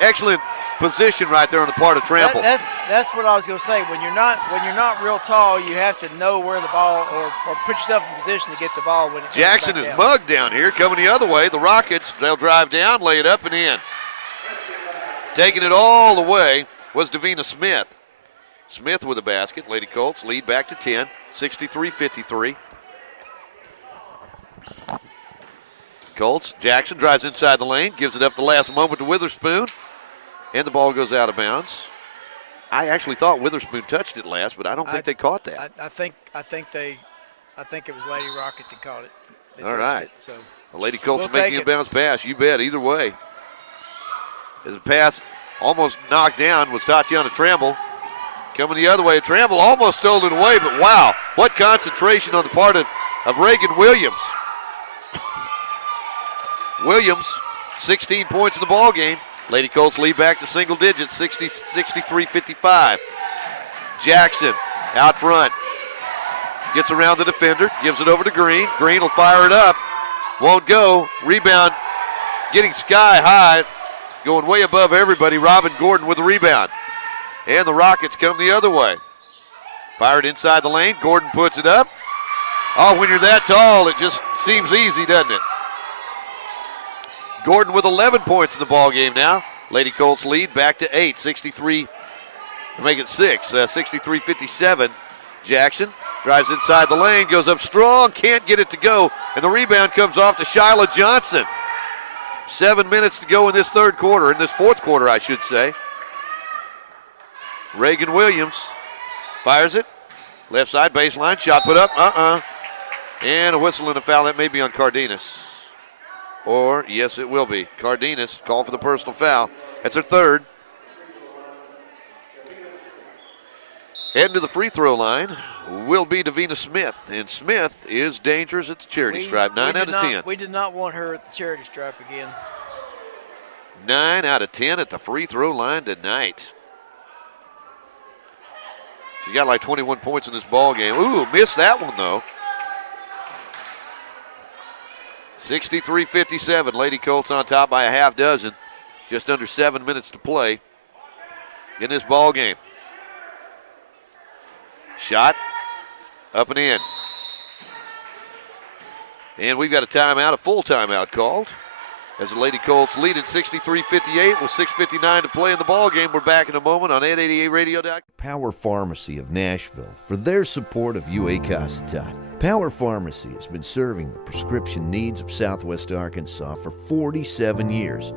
Excellent position right there on the part of Trample. That's what I was going to say. When you're not real tall, you have to know where the ball or put yourself in position to get the ball when it's Jackson is mugged down here, coming the other way. The Rockets, they'll drive down, lay it up and in. Taking it all the way was Davina Smith. Smith with a basket. Lady Colts lead back to 10, 63-53. Colts, Jackson drives inside the lane, gives it up the last moment to Witherspoon, and the ball goes out of bounds. I actually thought Witherspoon touched it last, but I don't think they caught that. I think it was Lady Rocket that caught it. All right. So the Lady Colts making a bounce pass. You bet. Either way. As a pass almost knocked down was Tatiana Tramble. Coming the other way. Tramble almost stole it away, but wow, what concentration on the part of Reagan Williams. Williams, 16 points in the ball game. Lady Colts lead back to single digits, 63-55. Jackson out front. Gets around the defender, gives it over to Green. Green will fire it up. Won't go. Rebound getting sky high. going way above everybody. Robin Gordon with the rebound. And the Rockets come the other way. Fired inside the lane. Gordon puts it up. Oh, when you're that tall, it just seems easy, doesn't it? Gordon with 11 points in the ball game now. Lady Colts lead back to 8, 63, make it 6, 63-57. Jackson drives inside the lane, goes up strong, can't get it to go, and the rebound comes off to Shyla Johnson. 7 minutes to go in this fourth quarter, I should say. Reagan Williams fires it. Left side baseline, shot put up, And a whistle and a foul. That may be on Cardenas. Or, yes, it will be. Cardenas, call for the personal foul. That's her third. Heading to the free throw line will be Davina Smith. And Smith is dangerous at the charity stripe, 9 out of 10. We did not want her at the charity stripe again. 9 out of 10 at the free throw line tonight. She got like 21 points in this ball game. Ooh, missed that one, though. 63-57. Lady Colts on top by a half dozen. Just under 7 minutes to play in this ball game. Shot up and in. And we've got a timeout, a full timeout called, as the Lady Colts lead at 63-58 with 6:59 to play in the ball game. We're back in a moment on 888radio.com. Power Pharmacy of Nashville for their support of UAC. Power Pharmacy has been serving the prescription needs of Southwest Arkansas for 47 years.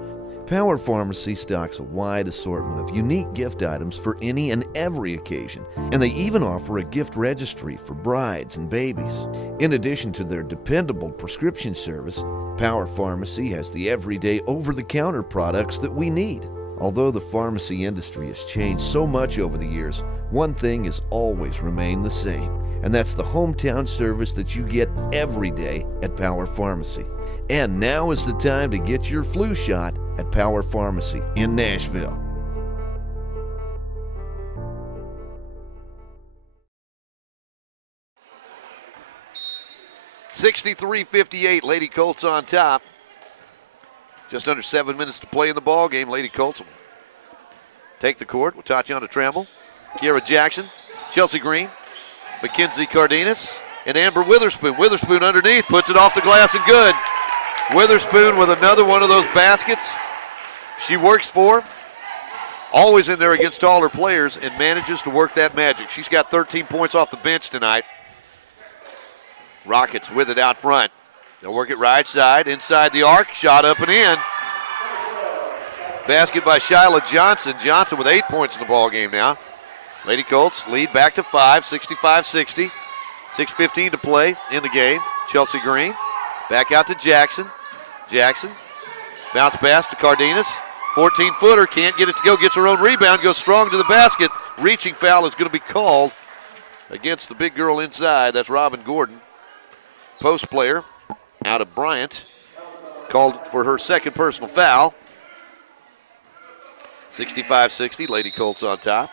Power Pharmacy stocks a wide assortment of unique gift items for any and every occasion, and they even offer a gift registry for brides and babies. In addition to their dependable prescription service, Power Pharmacy has the everyday over-the-counter products that we need. Although the pharmacy industry has changed so much over the years, one thing has always remained the same, and that's the hometown service that you get every day at Power Pharmacy. And now is the time to get your flu shot at Power Pharmacy in Nashville. (63-58). Lady Colts on top. Just under 7 minutes to play in the ball game. Lady Colts will take the court with Tatiana Trammell, Kiera Jackson, Chelsea Green, Mackenzie Cardenas, and Amber Witherspoon. Witherspoon underneath, puts it off the glass and good. Witherspoon with another one of those baskets she works for. Always in there against taller players and manages to work that magic. She's got 13 points off the bench tonight. Rockets with it out front. They'll work it right side, inside the arc, shot up and in. Basket by Shyla Johnson. Johnson with 8 points in the ball game now. Lady Colts lead back to 5, 65-60. 6:15 to play in the game. Chelsea Green back out to Jackson. Jackson bounce pass to Cardenas. 14-footer, can't get it to go, gets her own rebound, goes strong to the basket. Reaching foul is going to be called against the big girl inside. That's Robin Gordon. Post player out of Bryant, called for her second personal foul. 65-60, Lady Colts on top.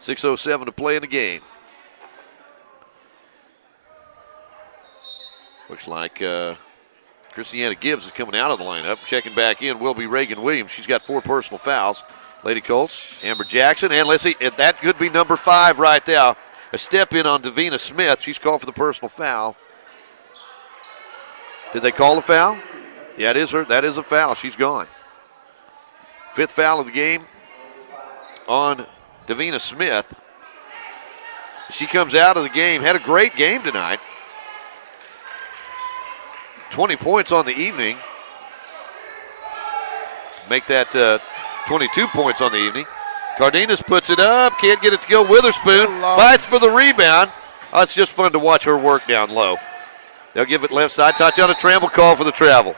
6:07 to play in the game. Looks like Christiana Gibbs is coming out of the lineup. Checking back in will be Reagan Williams. She's got 4 personal fouls. Lady Colts, Amber Jackson, and let's see, that could be number 5 right now. A step in on Davina Smith. She's called for the personal foul. Did they call the foul? Yeah, it is her. That is a foul. She's gone. 5th foul of the game on Davina Smith. She comes out of the game. Had a great game tonight. 20 points on the evening. Make that 22 points on the evening. Cardenas puts it up. Can't get it to go. Witherspoon fights for the rebound. Oh, it's just fun to watch her work down low. They'll give it left side. Tatiana Trammell call for the travel.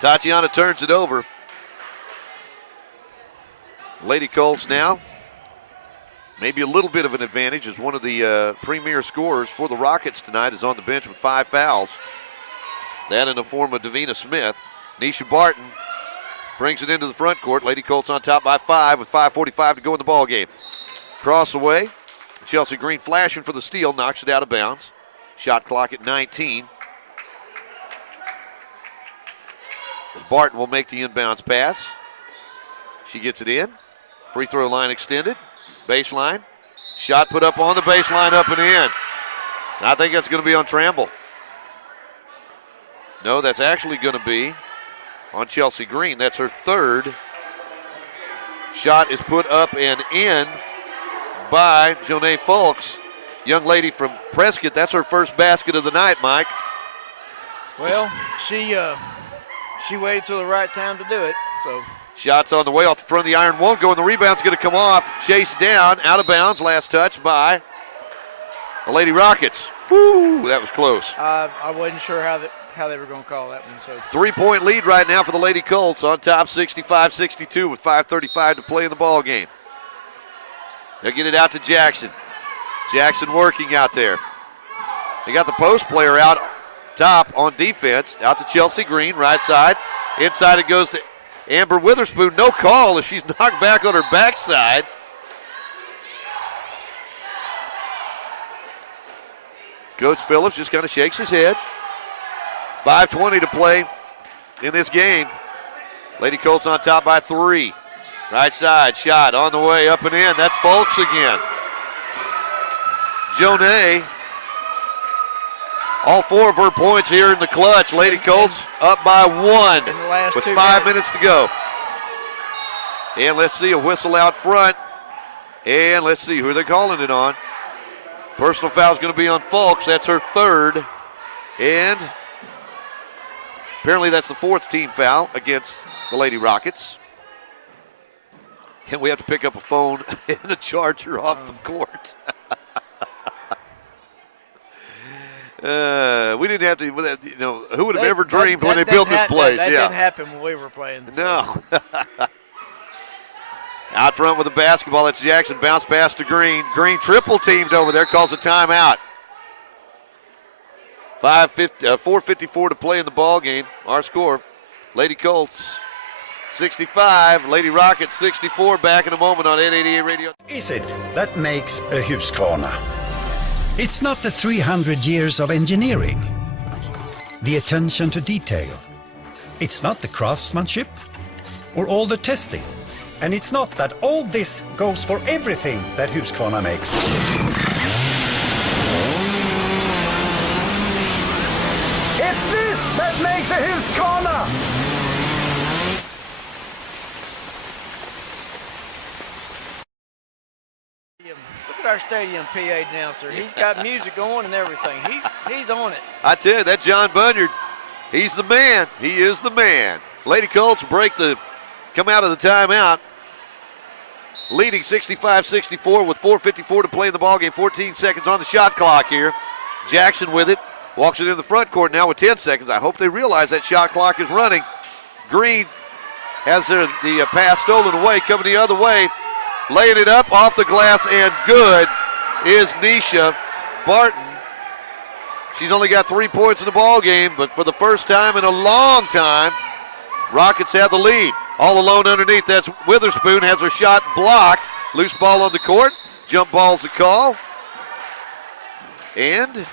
Tatiana turns it over. Lady Colts now, maybe a little bit of an advantage, as one of the premier scorers for the Rockets tonight is on the bench with 5 fouls. That in the form of Davina Smith. Nisha Barton brings it into the front court. Lady Colts on top by 5 with 5:45 to go in the ball game. Cross away. Chelsea Green flashing for the steal, knocks it out of bounds. Shot clock at 19. Barton will make the inbounds pass. She gets it in. Free throw line extended. Baseline. Shot put up on the baseline, up and in. And I think that's going to be on Tramble. No, that's actually going to be on Chelsea Green. That's her third. Shot is put up and in by Jonay Fulks. Young lady from Prescott, that's her first basket of the night, Mike. Well, she waited till the right time to do it. So shots on the way off the front of the iron, won't go, and the rebound's going to come off. Chased down, out of bounds, last touch by the Lady Rockets. Woo, that was close. I wasn't sure how they were going to call that one. So 3-point lead right now for the Lady Colts, on top 65-62 with 5:35 to play in the ball game. They'll get it out to Jackson. Jackson working out there. They got the post player out top on defense. Out to Chelsea Green, right side. Inside it goes to Amber Witherspoon. No call as she's knocked back on her backside. Coach Phillips just kind of shakes his head. 5:20 to play in this game. Lady Colts on top by 3. Right side, shot on the way, up and in. That's Fulks again. Jonay, all 4 of her points here in the clutch. Lady Colts up by 1 with 5 minutes to go. And let's see a whistle out front. And let's see who they're calling it on. Personal foul is going to be on Fulks. That's her third. And apparently that's the 4th team foul against the Lady Rockets. And we have to pick up a phone and a charger off the court. We didn't have to, who would have ever dreamed when they built this place? That didn't happen when we were playing. No. Out front with the basketball, it's Jackson. Bounce pass to Green. Green triple teamed over there, calls a timeout. 4:54 to play in the ball game. Our score, Lady Colts 65, Lady Rockets 64. Back in a moment on 888 Radio. Is it that makes a Husqvarna? It's not the 300 years of engineering, the attention to detail. It's not the craftsmanship or all the testing. And it's not that all this goes for everything that Husqvarna makes. It's this that makes a Husqvarna! Look at our stadium PA announcer. He's got music going and everything. He's on it. I tell you, that John Bunyard, he's the man. He is the man. Lady Colts come out of the timeout, leading 65-64 with 4:54 to play in the ballgame. 14 seconds on the shot clock here. Jackson with it. Walks it in the front court now with 10 seconds. I hope they realize that shot clock is running. Green has the pass stolen away, coming the other way. Laying it up off the glass and good is Nisha Barton. She's only got 3 points in the ball game, but for the first time in a long time, Rockets have the lead. All alone underneath, that's Witherspoon, has her shot blocked. Loose ball on the court. Jump ball's the call. And it's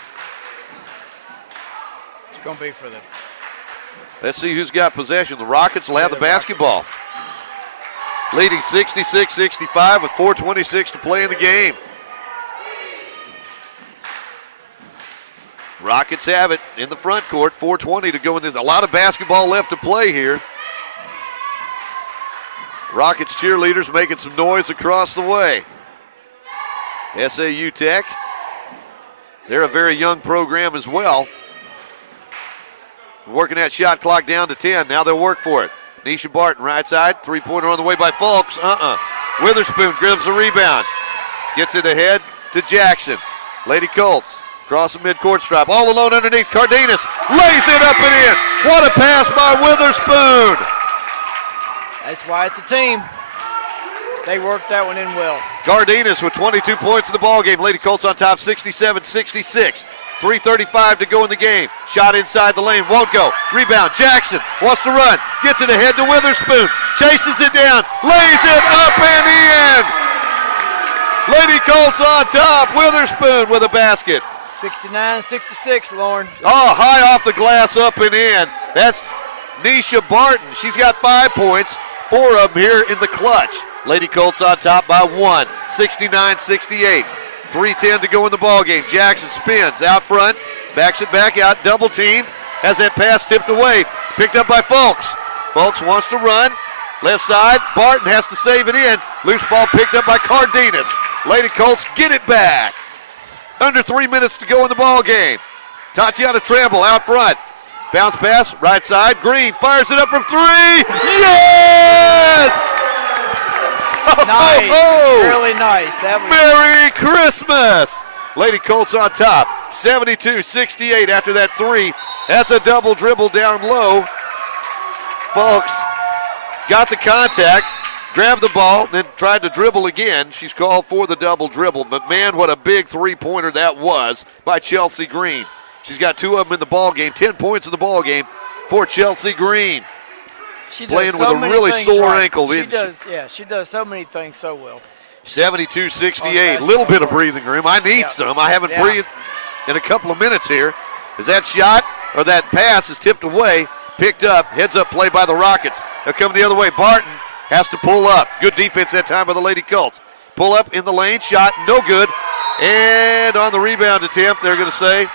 going to be for them. Let's see who's got possession. The Rockets will have the basketball. Leading 66-65 with 4:26 to play in the game. Rockets have it in the front court. 4:20 to go in this. A lot of basketball left to play here. Rockets cheerleaders making some noise across the way. SAU Tech, they're a very young program as well. Working that shot clock down to 10. Now they'll work for it. Nisha Barton, right side. 3-pointer on the way by Fulks. Witherspoon grabs the rebound. Gets it ahead to Jackson. Lady Colts across the midcourt stripe. All alone underneath. Cardenas lays it up and in. What a pass by Witherspoon. That's why it's a team. They worked that one in well. Cardenas with 22 points in the ballgame. Lady Colts on top 67-66. 3:35 to go in the game. Shot inside the lane, won't go. Rebound, Jackson wants to run. Gets it ahead to Witherspoon. Chases it down, lays it up and in. Lady Colts on top. Witherspoon with a basket. 69-66, Lauren. Oh, high off the glass, up and in. That's Nisha Barton. She's got 5 points, 4 of them here in the clutch. Lady Colts on top by 1, 69-68. 3:10 to go in the ball game. Jackson spins out front, backs it back out, double teamed, has that pass tipped away, picked up by Fulks. Fulks wants to run, left side, Barton has to save it in. Loose ball picked up by Cardenas. Lady Colts get it back. Under 3 minutes to go in the ball game. Tatiana Tramble out front. Bounce pass, right side. Green fires it up from 3. Yes! Nice. Oh, Really nice. That was Merry Christmas! Lady Colts on top. 72-68 after that 3. That's a double dribble down low. Folks got the contact, grabbed the ball, then tried to dribble again. She's called for the double dribble, but man, what a big three-pointer that was by Chelsea Green. She's got 2 of them in the ball game, 10 points in the ball game for Chelsea Green. She does Playing so with a many really things sore right. ankle, She isn't does, yeah, she does so many things so well. 72-68, a little bit of breathing room. I need some. I haven't breathed in a couple of minutes here. As that shot or that pass is tipped away, picked up, heads up play by the Rockets. They'll come the other way. Barton has to pull up. Good defense that time by the Lady Colts. Pull up in the lane, shot, no good. And on the rebound attempt, they're going to say,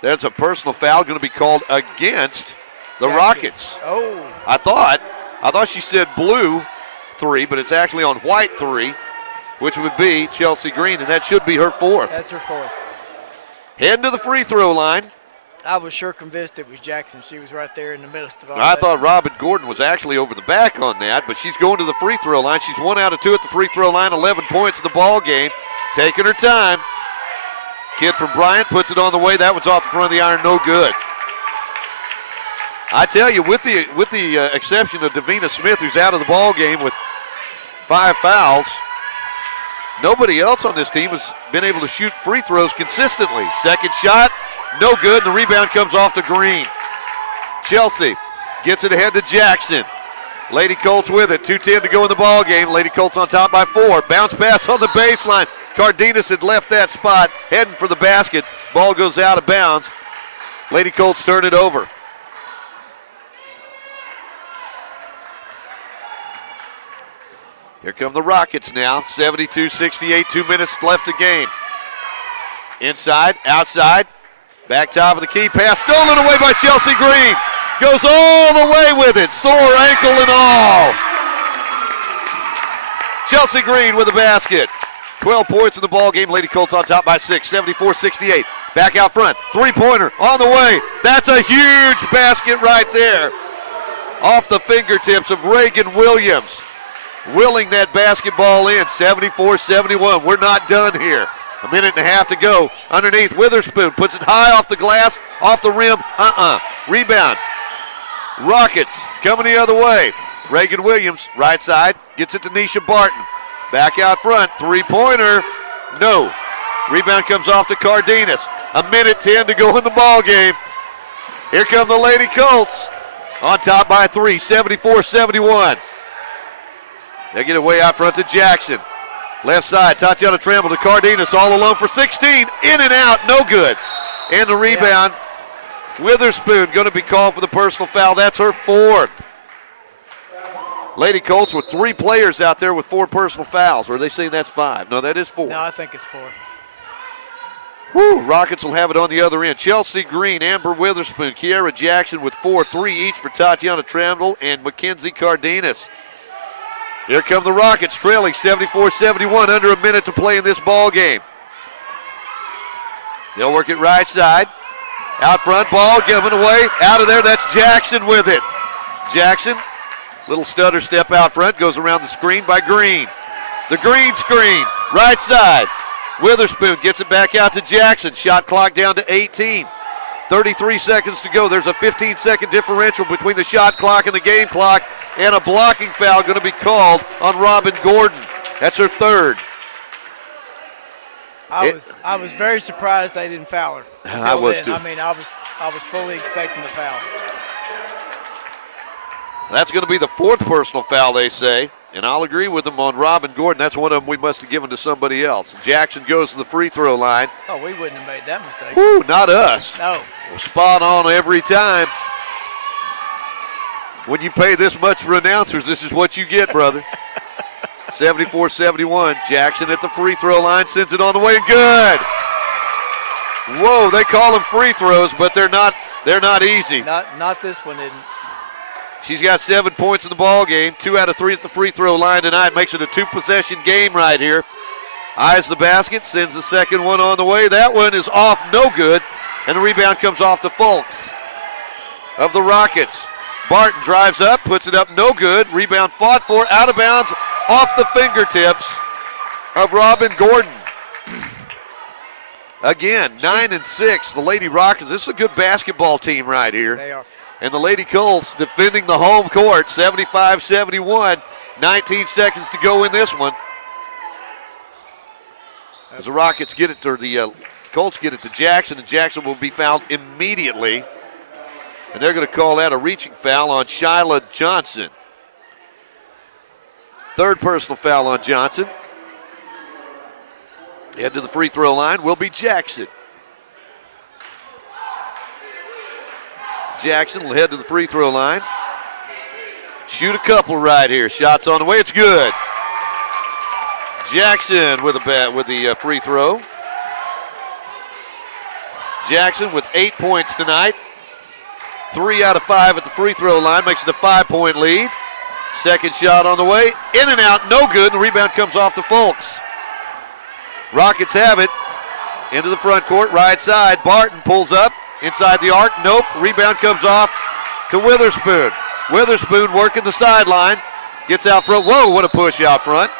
that's a personal foul going to be called against the Rockets. Oh. I thought she said blue 3, but it's actually on white 3, which would be Chelsea Green, and that should be her 4th. That's her 4th. Heading to the free throw line. I was sure convinced it was Jackson. She was right there in the midst of all I that. thought Robin Gordon was actually over the back on that, but she's going to the free throw line. She's 1 out of 2 at the free throw line, 11 points in the ball game, taking her time. Kid from Bryant puts it on the way. That one's off the front of the iron, no good. I tell you, with the exception of Davina Smith, who's out of the ball game with 5 fouls, nobody else on this team has been able to shoot free throws consistently. Second shot, no good, and the rebound comes off to Green. Chelsea gets it ahead to Jackson. Lady Colts with it, 2:10 to go in the ball game. Lady Colts on top by 4. Bounce pass on the baseline. Cardenas had left that spot, heading for the basket. Ball goes out of bounds. Lady Colts turn it over. Here come the Rockets now, 72-68, 2 minutes left to game. Inside, outside, back top of the key pass, stolen away by Chelsea Green. Goes all the way with it, sore ankle and all. Chelsea Green with the basket. 12 points in the ball game. Lady Colts on top by 6, 74-68. Back out front, three-pointer on the way. That's a huge basket right there. Off the fingertips of Reagan Williams. Willing that basketball in, 74-71. We're not done here. A minute and a half to go. Underneath, Witherspoon puts it high off the glass, off the rim. Rebound. Rockets coming the other way. Reagan Williams, right side, gets it to Nisha Barton. Back out front, three-pointer, no. Rebound comes off to Cardenas. A minute 10 to go in the ball game. Here come the Lady Colts. On top by 3, 74-71. They get it way out front to Jackson. Left side, Tatiana Tramble to Cardenas, all alone for 16. In and out, no good. And the rebound, Witherspoon going to be called for the personal foul. That's her 4th. Lady Colts with 3 players out there with 4 personal fouls. Or are they saying that's 5? No, that is 4. No, I think it's 4. Woo, Rockets will have it on the other end. Chelsea Green, Amber Witherspoon, Kiara Jackson with 4, 3 each for Tatiana Tramble and Mackenzie Cardenas. Here come the Rockets, trailing 74-71, under a minute to play in this ball game. They'll work it right side. Out front, ball given away. Out of there, that's Jackson with it. Jackson, little stutter step out front, goes around the screen by Green. The Green screen, right side. Witherspoon gets it back out to Jackson. Shot clock down to 18. 33 seconds to go. There's a 15-second differential between the shot clock and the game clock, and a blocking foul going to be called on Robin Gordon. That's her 3rd. I was very surprised they didn't foul her. I was too. I mean, I was fully expecting the foul. That's going to be the 4th personal foul, they say, And I'll agree with them on Robin Gordon. That's one of them we must have given to somebody else. Jackson goes to the free throw line. Oh, we wouldn't have made that mistake. Woo, not us. No. We're spot on every time. When you pay this much for announcers, this is what you get, brother. 74-71. Jackson at the free throw line, sends it on the way, and good. Whoa, they call them free throws, but they're not easy. Not this one, isn't. She's got 7 points in the ball game. 2 out of 3 at the free throw line tonight. Makes it a 2-possession game right here. Eyes the basket, sends the second one on the way. That one is off, no good. And the rebound comes off to Fulks of the Rockets. Barton drives up, puts it up, no good. Rebound fought for, out of bounds, off the fingertips of Robin Gordon. Again, 9-6, the Lady Rockets. This is a good basketball team right here. They are. And the Lady Colts defending the home court, 75-71. 19 seconds to go in this one. As the Rockets get it, or the Colts get it to Jackson, and Jackson will be fouled immediately. And they're going to call that a reaching foul on Shyla Johnson. Third personal foul on Johnson. Head to the free throw line will be Jackson. Jackson will head to the free throw line. Shoot a couple right here. Shots on the way. It's good. Jackson with the free throw. Jackson with 8 points tonight. 3 out of 5 at the free throw line. Makes it a 5-point lead. Second shot on the way. In and out. No good. The rebound comes off to Fulks. Rockets have it. Into the front court. Right side. Barton pulls up. Inside the arc, nope. Rebound comes off to Witherspoon. Witherspoon working the sideline. Gets out front. Whoa, what a push out front.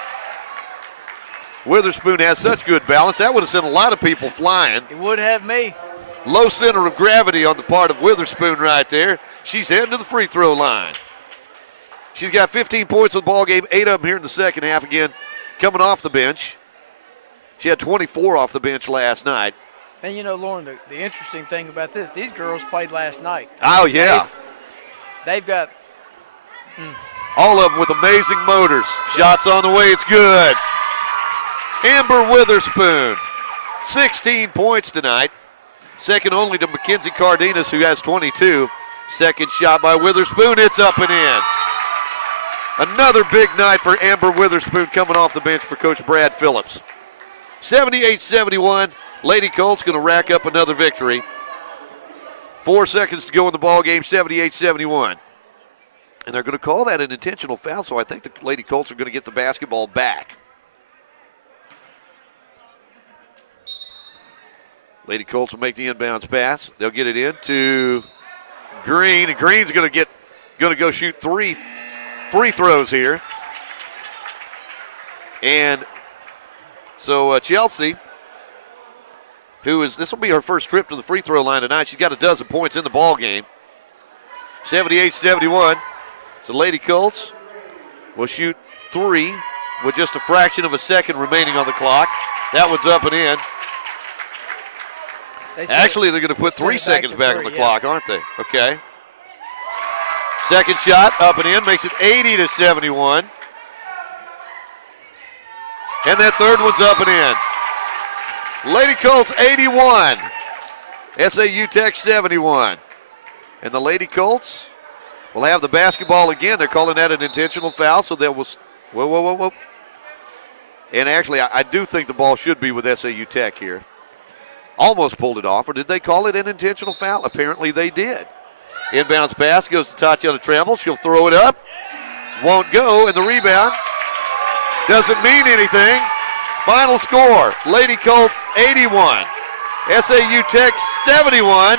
Witherspoon has such good balance. That would have sent a lot of people flying. It would have me. Low center of gravity on the part of Witherspoon right there. She's heading to the free throw line. She's got 15 points in the ball game, 8 of them here in the second half again, coming off the bench. She had 24 off the bench last night. And you know, Lauren, the interesting thing about this, these girls played last night. Oh, yeah. They've got all of them with amazing motors. Shots on the way, it's good. Amber Witherspoon, 16 points tonight. Second only to Mackenzie Cardenas, who has 22. Second shot by Witherspoon, it's up and in. Another big night for Amber Witherspoon coming off the bench for Coach Brad Phillips. 78-71. Lady Colts going to rack up another victory. 4 seconds to go in the ball game, 78-71. And they're going to call that an intentional foul, so I think the Lady Colts are going to get the basketball back. Lady Colts will make the inbounds pass. They'll get it in to Green, and Green's going to go shoot 3 free throws here. And so Chelsea, this will be her first trip to the free throw line tonight. She's got a dozen points in the ball game. 78-71. So Lady Colts will shoot 3 with just a fraction of a second remaining on the clock. That one's up and in. Actually, they're going to put 3 seconds back on the clock, aren't they? Okay. Second shot up and in, makes it 80-71. And that third one's up and in. Lady Colts 81, SAU Tech 71. And the Lady Colts will have the basketball again. They're calling that an intentional foul, so they will. Whoa. And actually, I do think the ball should be with SAU Tech here. Almost pulled it off, or did they call it an intentional foul? Apparently they did. Inbounds pass goes to Tatiana Trammell. She'll throw it up. Won't go, and the rebound doesn't mean anything. Final score, Lady Colts 81, SAU Tech 71.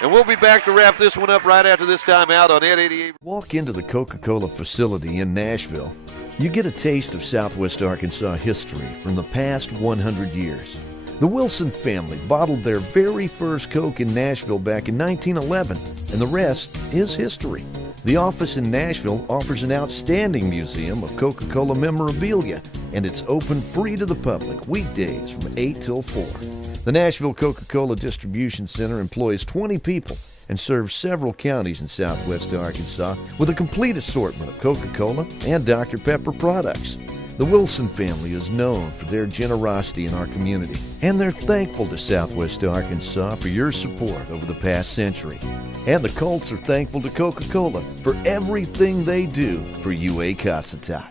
And we'll be back to wrap this one up right after this timeout on Ed 88. Walk into the Coca-Cola facility in Nashville. You get a taste of Southwest Arkansas history from the past 100 years. The Wilson family bottled their very first Coke in Nashville back in 1911, and the rest is history. The office in Nashville offers an outstanding museum of Coca-Cola memorabilia, and it's open free to the public weekdays from 8 till 4. The Nashville Coca-Cola Distribution Center employs 20 people and serves several counties in southwest Arkansas with a complete assortment of Coca-Cola and Dr. Pepper products. The Wilson family is known for their generosity in our community, and they're thankful to Southwest Arkansas for your support over the past century. And the Colts are thankful to Coca-Cola for everything they do for UAC.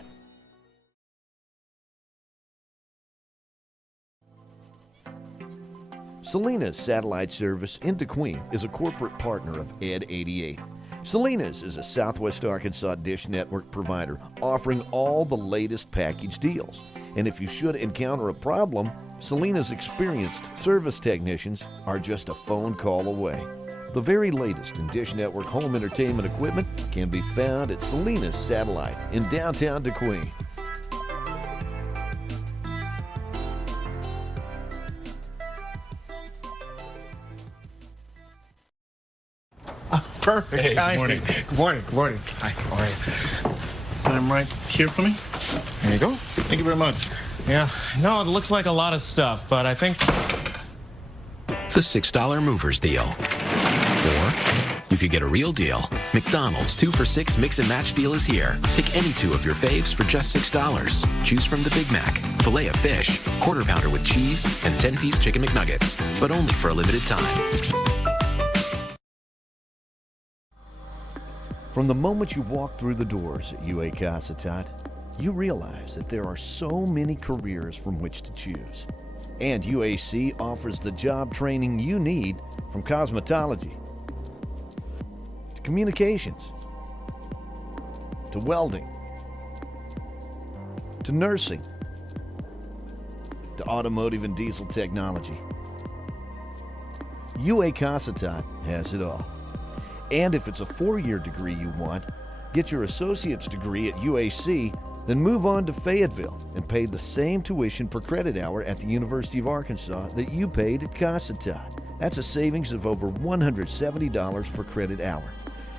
Selena's satellite service into Queen is a corporate partner of Ed 88. Selena's is a Southwest Arkansas dish network provider offering all the latest package deals. And if you should encounter a problem, Selena's experienced service technicians are just a phone call away. The very latest in Dish Network home entertainment equipment can be found at Selena's Satellite in downtown DeQueen. Perfect Hey, timing. good morning. Good morning. Good morning. Hi, how are you? Set him right here for me. There you go. Thank you very much. Yeah, no, it looks like a lot of stuff, but I think The $6 movers deal. Or you could get a real deal. McDonald's 2 for $6 mix and match deal is here. Pick any two of your faves for just $6. Choose from the Big Mac, filet of fish, quarter pounder with cheese, and 10-piece chicken McNuggets, but only for a limited time. From the moment you walk through the doors at UAC, you realize that there are so many careers from which to choose. And UAC offers the job training you need, from cosmetology to communications to welding to nursing to automotive and diesel technology. UAC has it all. And if it's a 4-year degree you want, get your associate's degree at UAC, then move on to Fayetteville and pay the same tuition per credit hour at the University of Arkansas that you paid at Casatat. That's a savings of over $170 per credit hour.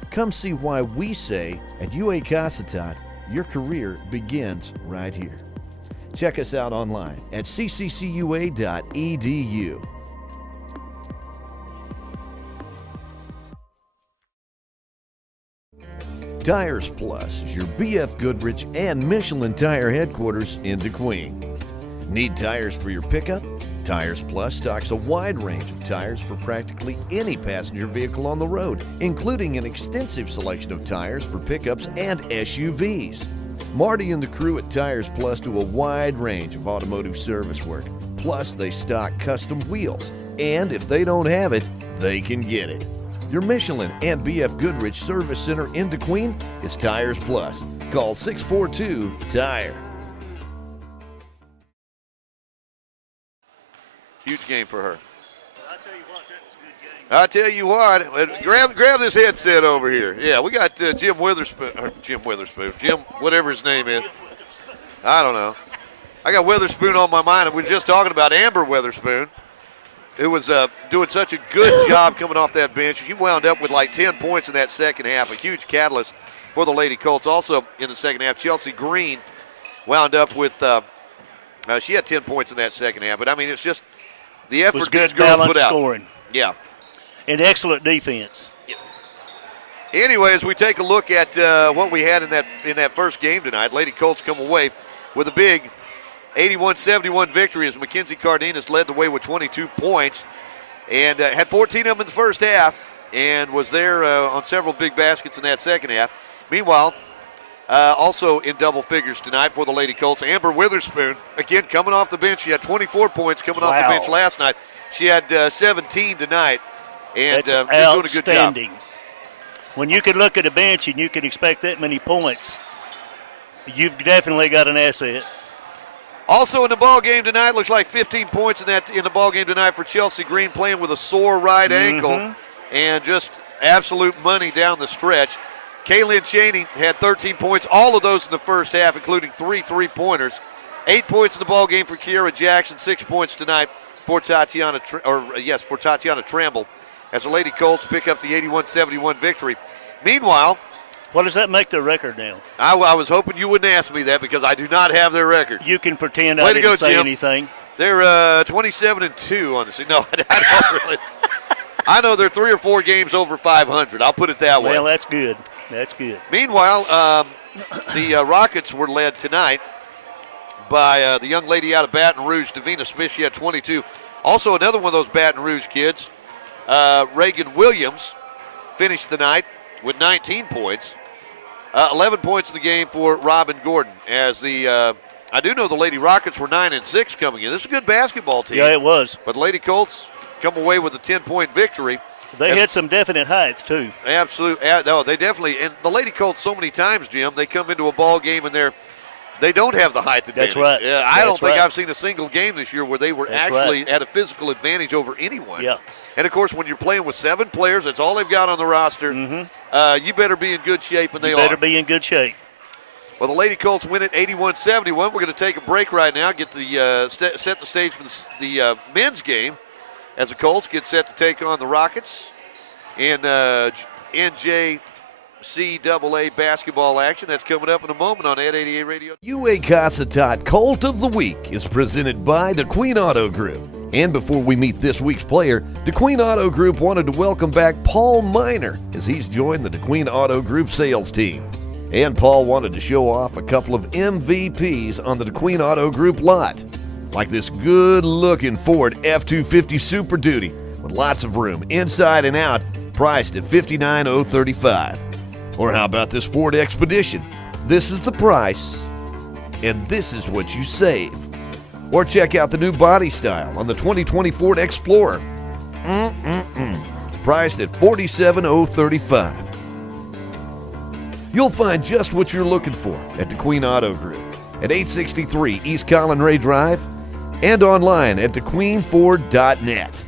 Come see why we say at UAC, your career begins right here. Check us out online at cccua.edu. Tires Plus is your BF Goodrich and Michelin tire headquarters in DeQueen. Need tires for your pickup? Tires Plus stocks a wide range of tires for practically any passenger vehicle on the road, including an extensive selection of tires for pickups and SUVs. Marty and the crew at Tires Plus do a wide range of automotive service work. Plus, they stock custom wheels, and if they don't have it, they can get it. Your Michelin and BF Goodrich Service Center in DeQueen is Tires Plus. Call 642-TIRE. Huge game for her. I tell you what, grab this headset over here. Yeah, we got Jim Witherspoon, Jim whatever his name is. I don't know. I got Witherspoon on my mind, and we were just talking about Amber Witherspoon, who was doing such a good job coming off that bench. He wound up with like 10 points in that second half, a huge catalyst for the Lady Colts. Also in the second half, Chelsea Green wound up with, she had 10 points in that second half. But, I mean, it's just the effort these girls put out. Scoring. Yeah. And excellent defense. Yeah. Anyway, as we take a look at what we had in that first game tonight, Lady Colts come away with a big 81-71 victory as Mackenzie Cardenas led the way with 22 points and had 14 of them in the first half and was there on several big baskets in that second half. Meanwhile, also in double figures tonight for the Lady Colts, Amber Witherspoon, again coming off the bench. She had 24 points coming off the bench last night. She had 17 tonight and That's doing a good job. When you can look at a bench and you can expect that many points, you've definitely got an asset. Also in the ball game tonight, looks like 15 points in the ball game tonight for Chelsea Green, playing with a sore right ankle and just absolute money down the stretch. Kaylin Chaney had 13 points, all of those in the first half, including 3 3-pointers. 8 points in the ball game for Kiera Jackson, 6 points tonight for Tatiana Tramble, as the Lady Colts pick up the 81-71 victory. Meanwhile, what does that make their record now? I was hoping you wouldn't ask me that because I do not have their record. You can pretend I didn't say anything. They're 27-2 on the season. No, I don't really. I know they're 3 or 4 games over 500. I'll put it that way. Well, that's good. That's good. Meanwhile, the Rockets were led tonight by the young lady out of Baton Rouge, Davina Smith. She had 22. Also, another one of those Baton Rouge kids, Reagan Williams, finished the night with 19 points. 11 points in the game for Robin Gordon. As the I do know the Lady Rockets were 9-6 coming in. This is a good basketball team. Yeah, it was. But the Lady Colts come away with a 10-point victory. They hit some definite heights, too. Absolutely. No, they definitely. And the Lady Colts, so many times, Jim, they come into a ball game and they don't have the height advantage. That's right. Yeah, I don't think I've seen a single game this year where they were actually at a physical advantage over anyone. Yeah. And, of course, when you're playing with 7 players, that's all they've got on the roster, you better be in good shape, and they are. You better be in good shape. Well, the Lady Colts win it 81-71. We're going to take a break right now, get the set the stage for the men's game as the Colts get set to take on the Rockets in NJCAA basketball action. That's coming up in a moment on Ed 88 Radio. UA Colt of the Week is presented by DeQueen Auto Group. And before we meet this week's player, DeQueen Auto Group wanted to welcome back Paul Miner as he's joined the DeQueen Auto Group sales team. And Paul wanted to show off a couple of MVPs on the DeQueen Auto Group lot, like this good-looking Ford F-250 Super Duty with lots of room inside and out, priced at $59,035. Or how about this Ford Expedition? This is the price, and this is what you save. Or check out the new body style on the 2020 Ford Explorer. Priced at $47,035. You'll find just what you're looking for at DeQueen Auto Group at 863 East Collin Ray Drive and online at DeQueenFord.net.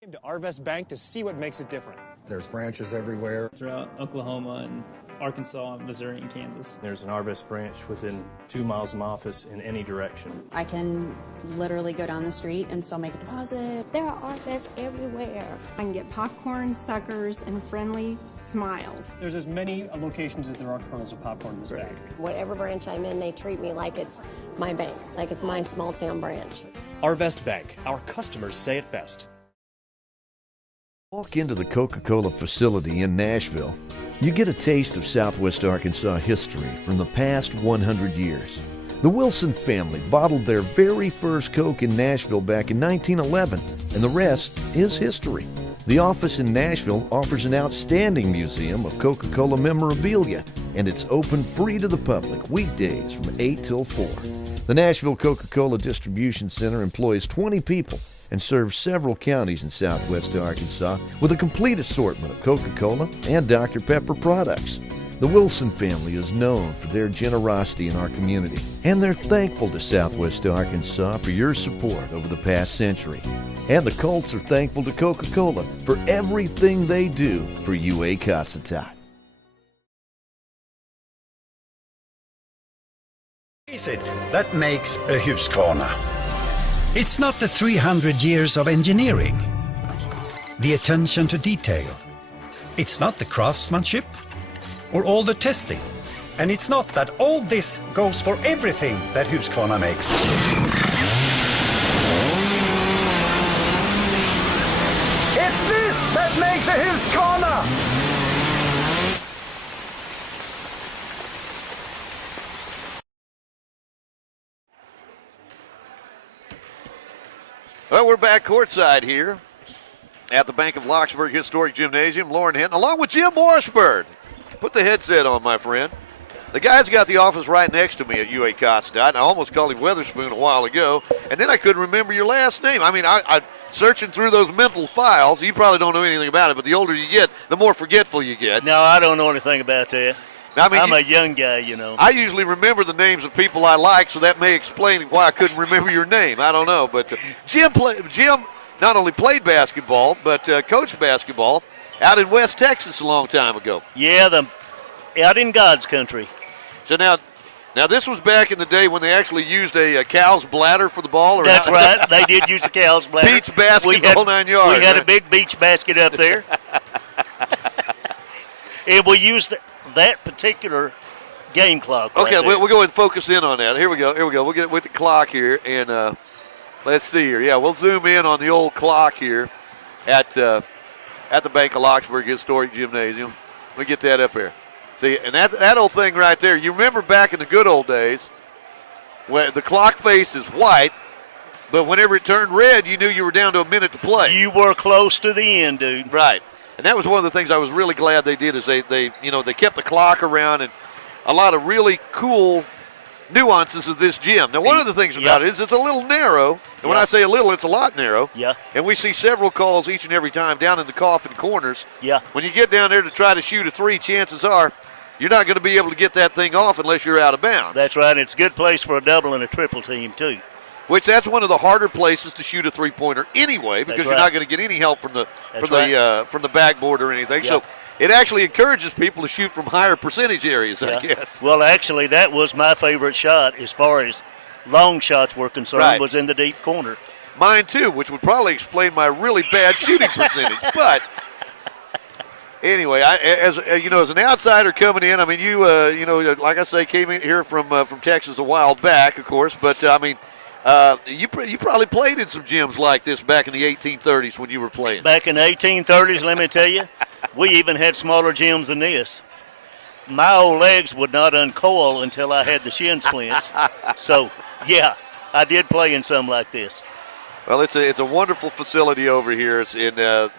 Came to Arvest Bank to see what makes it different. There's branches everywhere. Throughout Oklahoma and Arkansas, Missouri, and Kansas. There's an Arvest branch within 2 miles of my office in any direction. I can literally go down the street and still make a deposit. There are Arvests everywhere. I can get popcorn, suckers, and friendly smiles. There's as many locations as there are kernels of popcorn in this bag. Whatever branch I'm in, they treat me like it's my bank, like it's my small town branch. Arvest Bank. Our customers say it best. Walk into the Coca-Cola facility in Nashville, you get a taste of Southwest Arkansas history from the past 100 years. The Wilson family bottled their very first Coke in Nashville back in 1911, and the rest is history. The office in Nashville offers an outstanding museum of Coca-Cola memorabilia, and it's open free to the public weekdays from 8 till 4. The Nashville Coca-Cola Distribution Center employs 20 people and serves several counties in southwest Arkansas with a complete assortment of Coca-Cola and Dr. Pepper products. The Wilson family is known for their generosity in our community, and they're thankful to Southwest Arkansas for your support over the past century. And the Colts are thankful to Coca-Cola for everything they do for UA Cossatot. What is it that makes a Husqvarna? It's not the 300 years of engineering, the attention to detail. It's not the craftsmanship or all the testing. And it's not that all this goes for everything that Husqvarna makes. It's this that makes a Husqvarna! Well, we're back courtside here at the Bank of Lockesburg Historic Gymnasium. Lauren Hinton, along with Jim Morrisburg. Put the headset on, my friend. The guy's got the office right next to me at UA Cossatot, and I almost called him Weatherspoon a while ago, and then I couldn't remember your last name. I mean, I searching through those mental files, you probably don't know anything about it, but the older you get, the more forgetful you get. No, I don't know anything about that. I mean, I'm a young guy, you know. I usually remember the names of people I like, so that may explain why I couldn't remember your name. I don't know. But Jim not only played basketball, but coached basketball out in West Texas a long time ago. Yeah, out in God's country. So now this was back in the day when they actually used a cow's bladder for the ball? Or That's right. They did use a cow's bladder. Beach basketball, 9 yards. We had a big beach basket up there. And we used that particular game clock. Okay, right we'll go ahead and focus in on that. Here we go. We'll get it with the clock here. And Let's see here. Yeah, we'll zoom in on the old clock here at the Bank of Lockesburg Historic Gymnasium. Let me get that up here. See, and that old thing right there, you remember back in the good old days when the clock face is white, but whenever it turned red, you knew you were down to a minute to play. You were close to the end, dude. Right. And that was one of the things I was really glad they did is they kept the clock around and a lot of really cool nuances of this gym. Now, one of the things about it is it's a little narrow. And when I say a little, it's a lot narrow. Yeah. And we see several calls each and every time down in the coffin corners. Yeah. When you get down there to try to shoot a three, chances are you're not going to be able to get that thing off unless you're out of bounds. That's right. It's a good place for a double and a triple team, too. Which that's one of the harder places to shoot a three-pointer anyway, because you're not going to get any help from the backboard or anything. Yep. So it actually encourages people to shoot from higher percentage areas, I guess. Well, actually, that was my favorite shot as far as long shots were concerned, was in the deep corner. Mine too, which would probably explain my really bad shooting percentage. But anyway, as an outsider coming in, I mean, you like I say, came in here from Texas a while back, of course. But I mean, you probably played in some gyms like this back in the 1830s when you were playing. Back in the 1830s, let me tell you, we even had smaller gyms than this. My old legs would not uncoil until I had the shin splints. So, yeah, I did play in some like this. Well, it's a wonderful facility over here. It's in the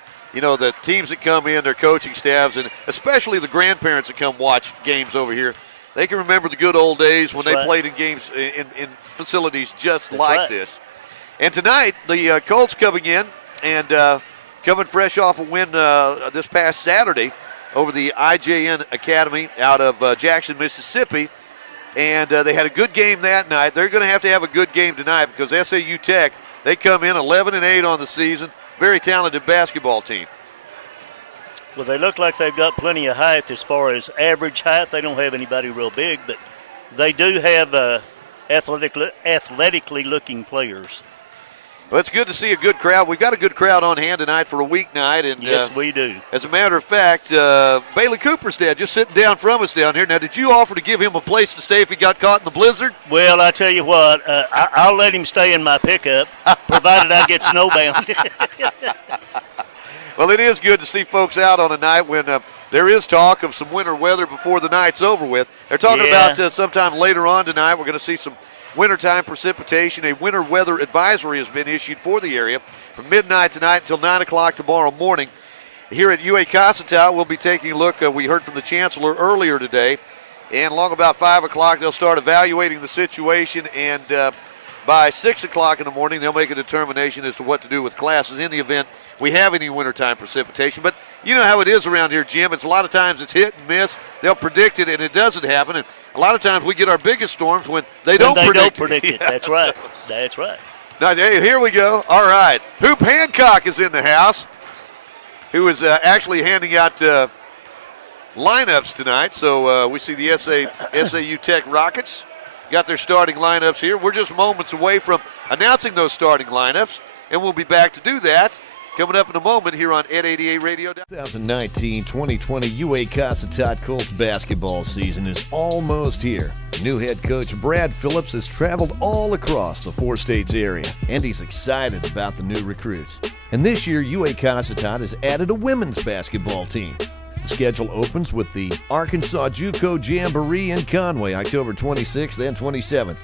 teams that come in, their coaching staffs, and especially the grandparents that come watch games over here. They can remember the good old days when they played in games in facilities just like this. And tonight, the Colts coming in and coming fresh off a win this past Saturday over the IJN Academy out of Jackson, Mississippi. And they had a good game that night. They're going to have a good game tonight because SAU Tech, they come in 11-8 on the season. Very talented basketball team. Well, they look like they've got plenty of height as far as average height. They don't have anybody real big, but they do have athletically looking players. Well, it's good to see a good crowd. We've got a good crowd on hand tonight for a weeknight. And yes, we do. As a matter of fact, Bailey Cooper's dad just sitting down from us down here. Now, did you offer to give him a place to stay if he got caught in the blizzard? Well, I tell you what, I'll let him stay in my pickup, provided I get snowbound. Well, it is good to see folks out on a night when there is talk of some winter weather before the night's over with. They're talking about sometime later on tonight we're going to see some wintertime precipitation. A winter weather advisory has been issued for the area from midnight tonight until 9 o'clock tomorrow morning. Here at UA Casatau, we'll be taking a look. We heard from the chancellor earlier today, and along about 5 o'clock they'll start evaluating the situation, and by 6 o'clock in the morning they'll make a determination as to what to do with classes in the event we have any wintertime precipitation. But you know how it is around here, Jim. It's a lot of times it's hit and miss. They'll predict it, and it doesn't happen. And a lot of times we get our biggest storms when they don't predict it. That's right. That's right. Now, hey, here we go. All right. Hoop Hancock is in the house, who is actually handing out lineups tonight. So we see the SAU Tech Rockets got their starting lineups here. We're just moments away from announcing those starting lineups, and we'll be back to do that coming up in a moment here on Ed 88 Radio. 2019-2020 UA Casatau Colts basketball season is almost here. New head coach Brad Phillips has traveled all across the four states area, and he's excited about the new recruits. And this year, UA Casatau has added a women's basketball team. The schedule opens with the Arkansas JUCO Jamboree in Conway, October 26th and 27th.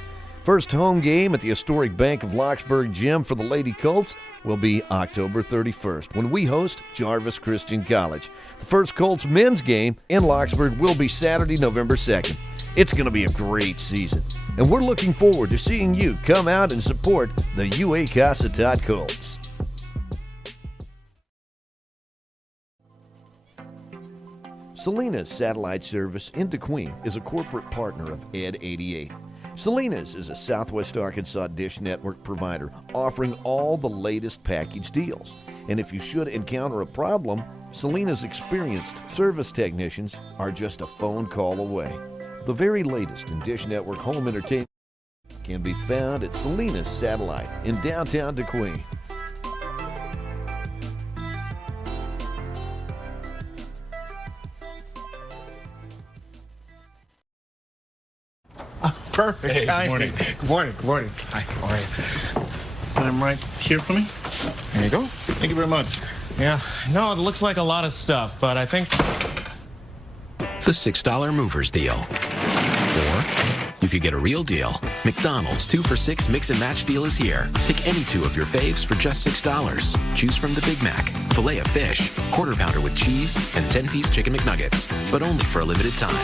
First home game at the historic Bank of Lockesburg Gym for the Lady Colts will be October 31st when we host Jarvis Christian College. The first Colts men's game in Lockesburg will be Saturday, November 2nd. It's going to be a great season, and we're looking forward to seeing you come out and support the UA Casatau Colts. Selena's satellite service into Queen is a corporate partner of Ed 88. Selena's is a Southwest Arkansas dish network provider offering all the latest package deals. And if you should encounter a problem, Selena's experienced service technicians are just a phone call away. The very latest in dish network home entertainment can be found at Selena's Satellite in downtown DeQueen. Perfect timing. Good morning. Good morning. Hi, how are you? Set him right here for me. There you go. Thank you very much. Yeah, no, it looks like a lot of stuff, but I think The $6 movers deal. Or you could get a real deal. McDonald's 2 for $6 mix and match deal is here. Pick any 2 of your faves for just $6. Choose from the Big Mac, filet of fish, quarter pounder with cheese, and 10-piece chicken McNuggets, but only for a limited time.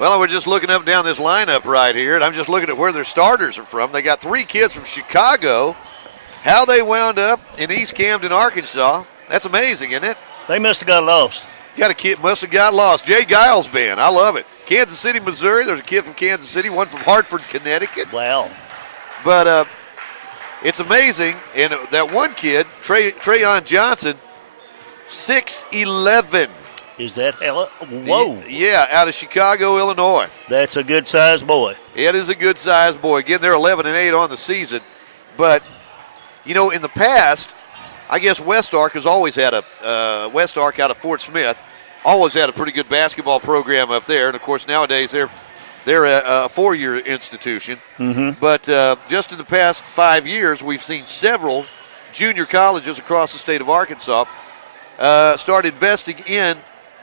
Well, we're just looking up and down this lineup right here, and I'm just looking at where their starters are from. They got 3 kids from Chicago. How they wound up in East Camden, Arkansas, that's amazing, isn't it? They must have got lost. Got a kid, must have got lost. Jay Giles band, I love it. Kansas City, Missouri. There's a kid from Kansas City, one from Hartford, Connecticut. Wow. But it's amazing, and that one kid, Trayon Johnson, 6'11". Is that hella? Whoa. Yeah, out of Chicago, Illinois. That's a good-sized boy. It is a good-sized boy. Again, they're 11-8 on the season. But, you know, in the past, I guess West Ark has always had West Ark out of Fort Smith, always had a pretty good basketball program up there. And, of course, nowadays they're a 4-year institution. Mm-hmm. But just in the past 5 years, we've seen several junior colleges across the state of Arkansas start investing in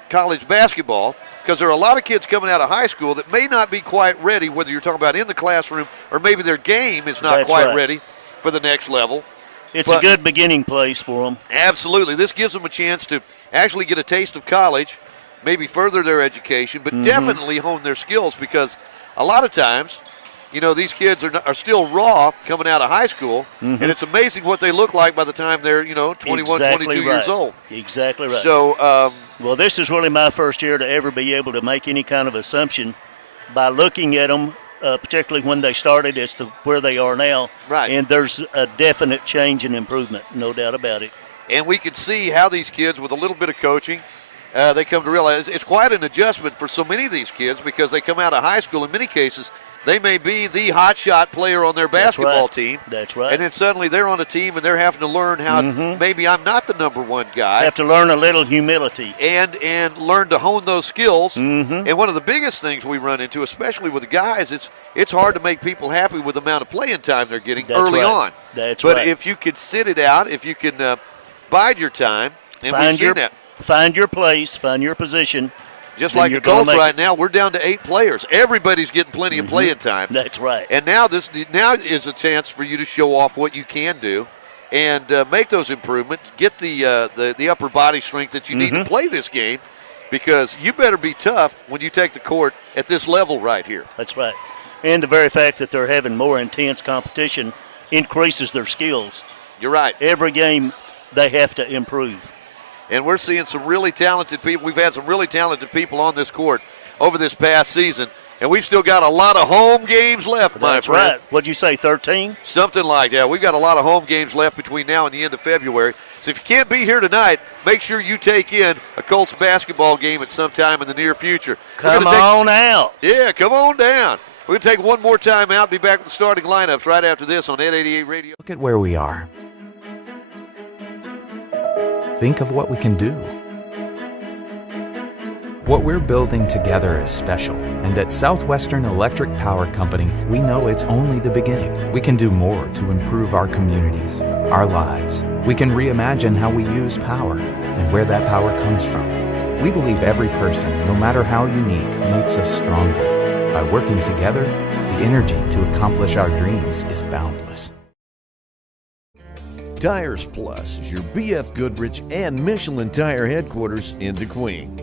college basketball, because there are a lot of kids coming out of high school that may not be quite ready, whether you're talking about in the classroom or maybe their game is not quite ready for the next level. It's a good beginning place for them. Absolutely. This gives them a chance to actually get a taste of college, maybe further their education, but definitely hone their skills, because a lot of times, you know, these kids are still raw coming out of high school, and it's amazing what they look like by the time they're, 21, 22 years old. Exactly right. So, well, this is really my first year to ever be able to make any kind of assumption by looking at them, particularly when they started, as to where they are now. Right. And there's a definite change and improvement, no doubt about it. And we can see how these kids, with a little bit of coaching, they come to realize it's quite an adjustment for so many of these kids, because they come out of high school. In many cases, they may be the hotshot player on their basketball team. That's right. And then suddenly they're on a team and they're having to learn how maybe I'm not the number one guy. Have to learn a little humility. And learn to hone those skills. And one of the biggest things we run into, especially with the guys, it's hard to make people happy with the amount of playing time they're getting early on. That's but right. if you could sit it out, if you can bide your time, and we've seen that. Find your place, find your position. Just like the Colts right now, we're down to 8 players. Everybody's getting plenty of playing time. That's right. And now is a chance for you to show off what you can do and make those improvements, get the upper body strength that you need to play this game, because you better be tough when you take the court at this level right here. That's right. And the very fact that they're having more intense competition increases their skills. You're right. Every game they have to improve. And we're seeing some really talented people. We've had some really talented people on this court over this past season, and we've still got a lot of home games left, my friend. That's right. What'd you say, 13? Something like that. We've got a lot of home games left between now and the end of February. So if you can't be here tonight, make sure you take in a Colts basketball game at some time in the near future. Come on out. Yeah, come on down. We're going to take one more time out, be back with the starting lineups right after this on Ed 88 Radio. Look at where we are. Think of what we can do. What we're building together is special, and at Southwestern Electric Power Company, we know it's only the beginning. We can do more to improve our communities, our lives. We can reimagine how we use power and where that power comes from. We believe every person, no matter how unique, makes us stronger. By working together, the energy to accomplish our dreams is boundless. Tires Plus is your BF Goodrich and Michelin tire headquarters in DeQueen.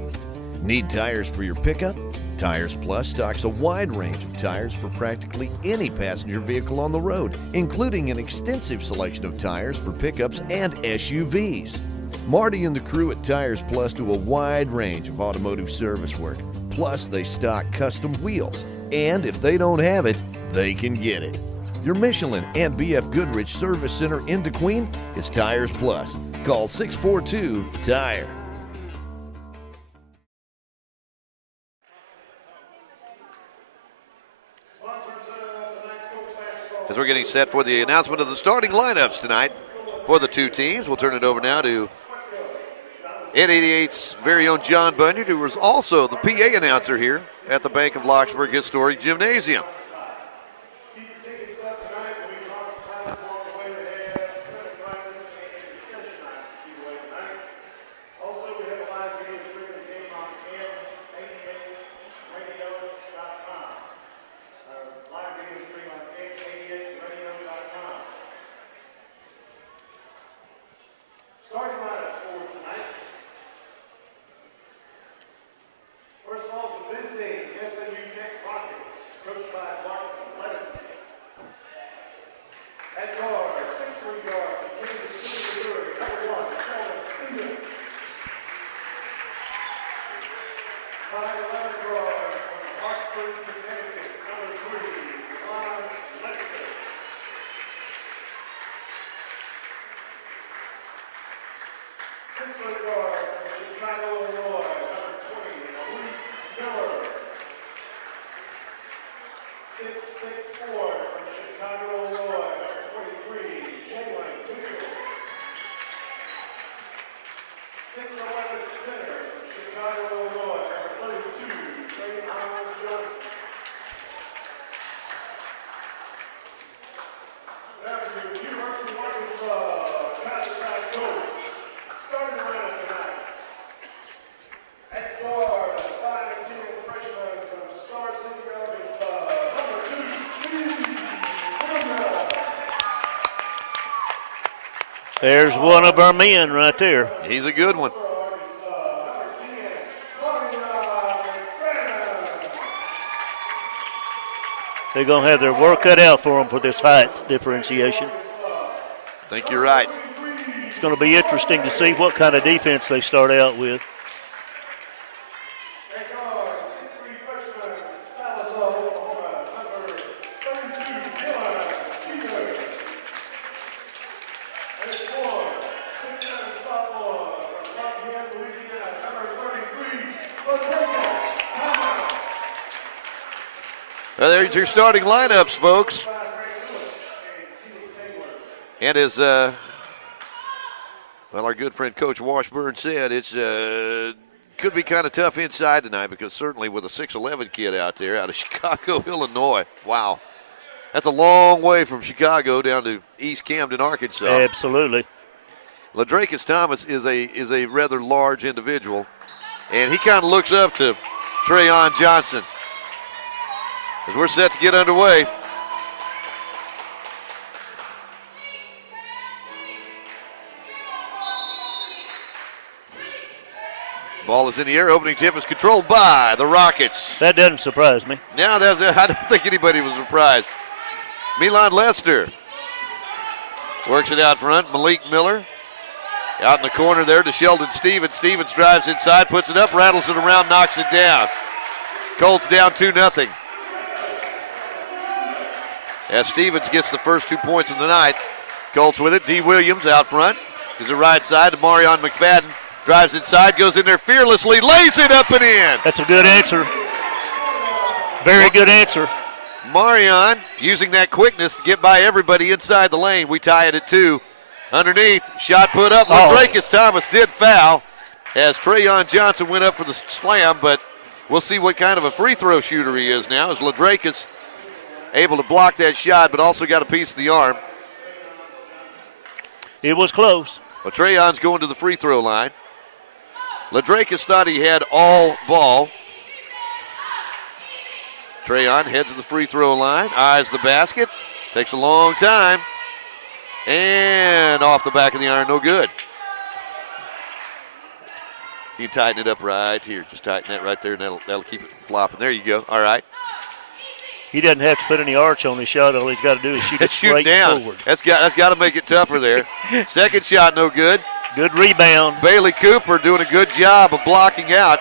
Need tires for your pickup? Tires Plus stocks a wide range of tires for practically any passenger vehicle on the road, including an extensive selection of tires for pickups and SUVs. Marty and the crew at Tires Plus do a wide range of automotive service work. Plus, they stock custom wheels, and if they don't have it, they can get it. Your Michelin and BF Goodrich Service Center in DeQueen is Tires Plus. Call 642-TIRE. As we're getting set for the announcement of the starting lineups tonight for the two teams. We'll turn it over now to Ed 88's very own John Bunyan, who was also the PA announcer here at the Bank of Lockesburg Historic Gymnasium. First of all, the visiting SAU Tech Rockets, coached by Levinson. At guard, 6'3" guard from Kansas City, Missouri, number 1, Sheldon Stevens. 5'11" guard from Hartford, Connecticut, number 3, Ron Lester. 6' guard from Chicago, Illinois, number 20, Malik Miller. 6'4" from Chicago, Illinois, number 23, Jalen Mitchell. 6'11" center from Chicago, Illinois, number 32, Trey Johnson. Now for the University of Arkansas Cassatine Colts. Starting around tonight. At guard, 5'10" freshman from Star City, Arkansas, number 2, There's one of our men right there. He's a good one. They're going to have their work cut out for them for this height differentiation. I think you're right. It's going to be interesting to see what kind of defense they start out with. Well, there's your starting lineups, folks. And as our good friend Coach Washburn said, it's could be kind of tough inside tonight because certainly with a 6'11" kid out there out of Chicago, Illinois. Wow. That's a long way from Chicago down to East Camden, Arkansas. Absolutely. Ladrakis Thomas is a rather large individual, and he kind of looks up to Trayon Johnson. As we're set to get underway. Ball is in the air. Opening tip is controlled by the Rockets. That doesn't surprise me. Now, I don't think anybody was surprised. Milan Lester works it out front. Malik Miller out in the corner there to Sheldon Stevens. Stevens drives inside, puts it up, rattles it around, knocks it down. Colts down 2-0. As Stevens gets the first 2 points of the night. Colts with it. D. Williams out front. Is the right side to Marion McFadden. Drives inside, goes in there fearlessly, lays it up and in. That's a good answer. Very good answer. Marion using that quickness to get by everybody inside the lane. We tie it at 2. Underneath, shot put up. Ladrakis Thomas did foul as Trayon Johnson went up for the slam, but we'll see what kind of a free throw shooter he is now as Ladrakis able to block that shot, but also got a piece of the arm. It was close. Well, Trayon's going to the free throw line. Ladrakis thought he had all ball. Trayon heads to the free throw line, eyes the basket, takes a long time, and off the back of the iron, no good. You tighten it up right here. Just tighten that right there, and that'll keep it flopping. There you go. All right. He doesn't have to put any arch on his shot. All he's got to do is shoot it straight forward. That's got to make it tougher there. Second shot, no good. Good rebound. Bailey Cooper doing a good job of blocking out.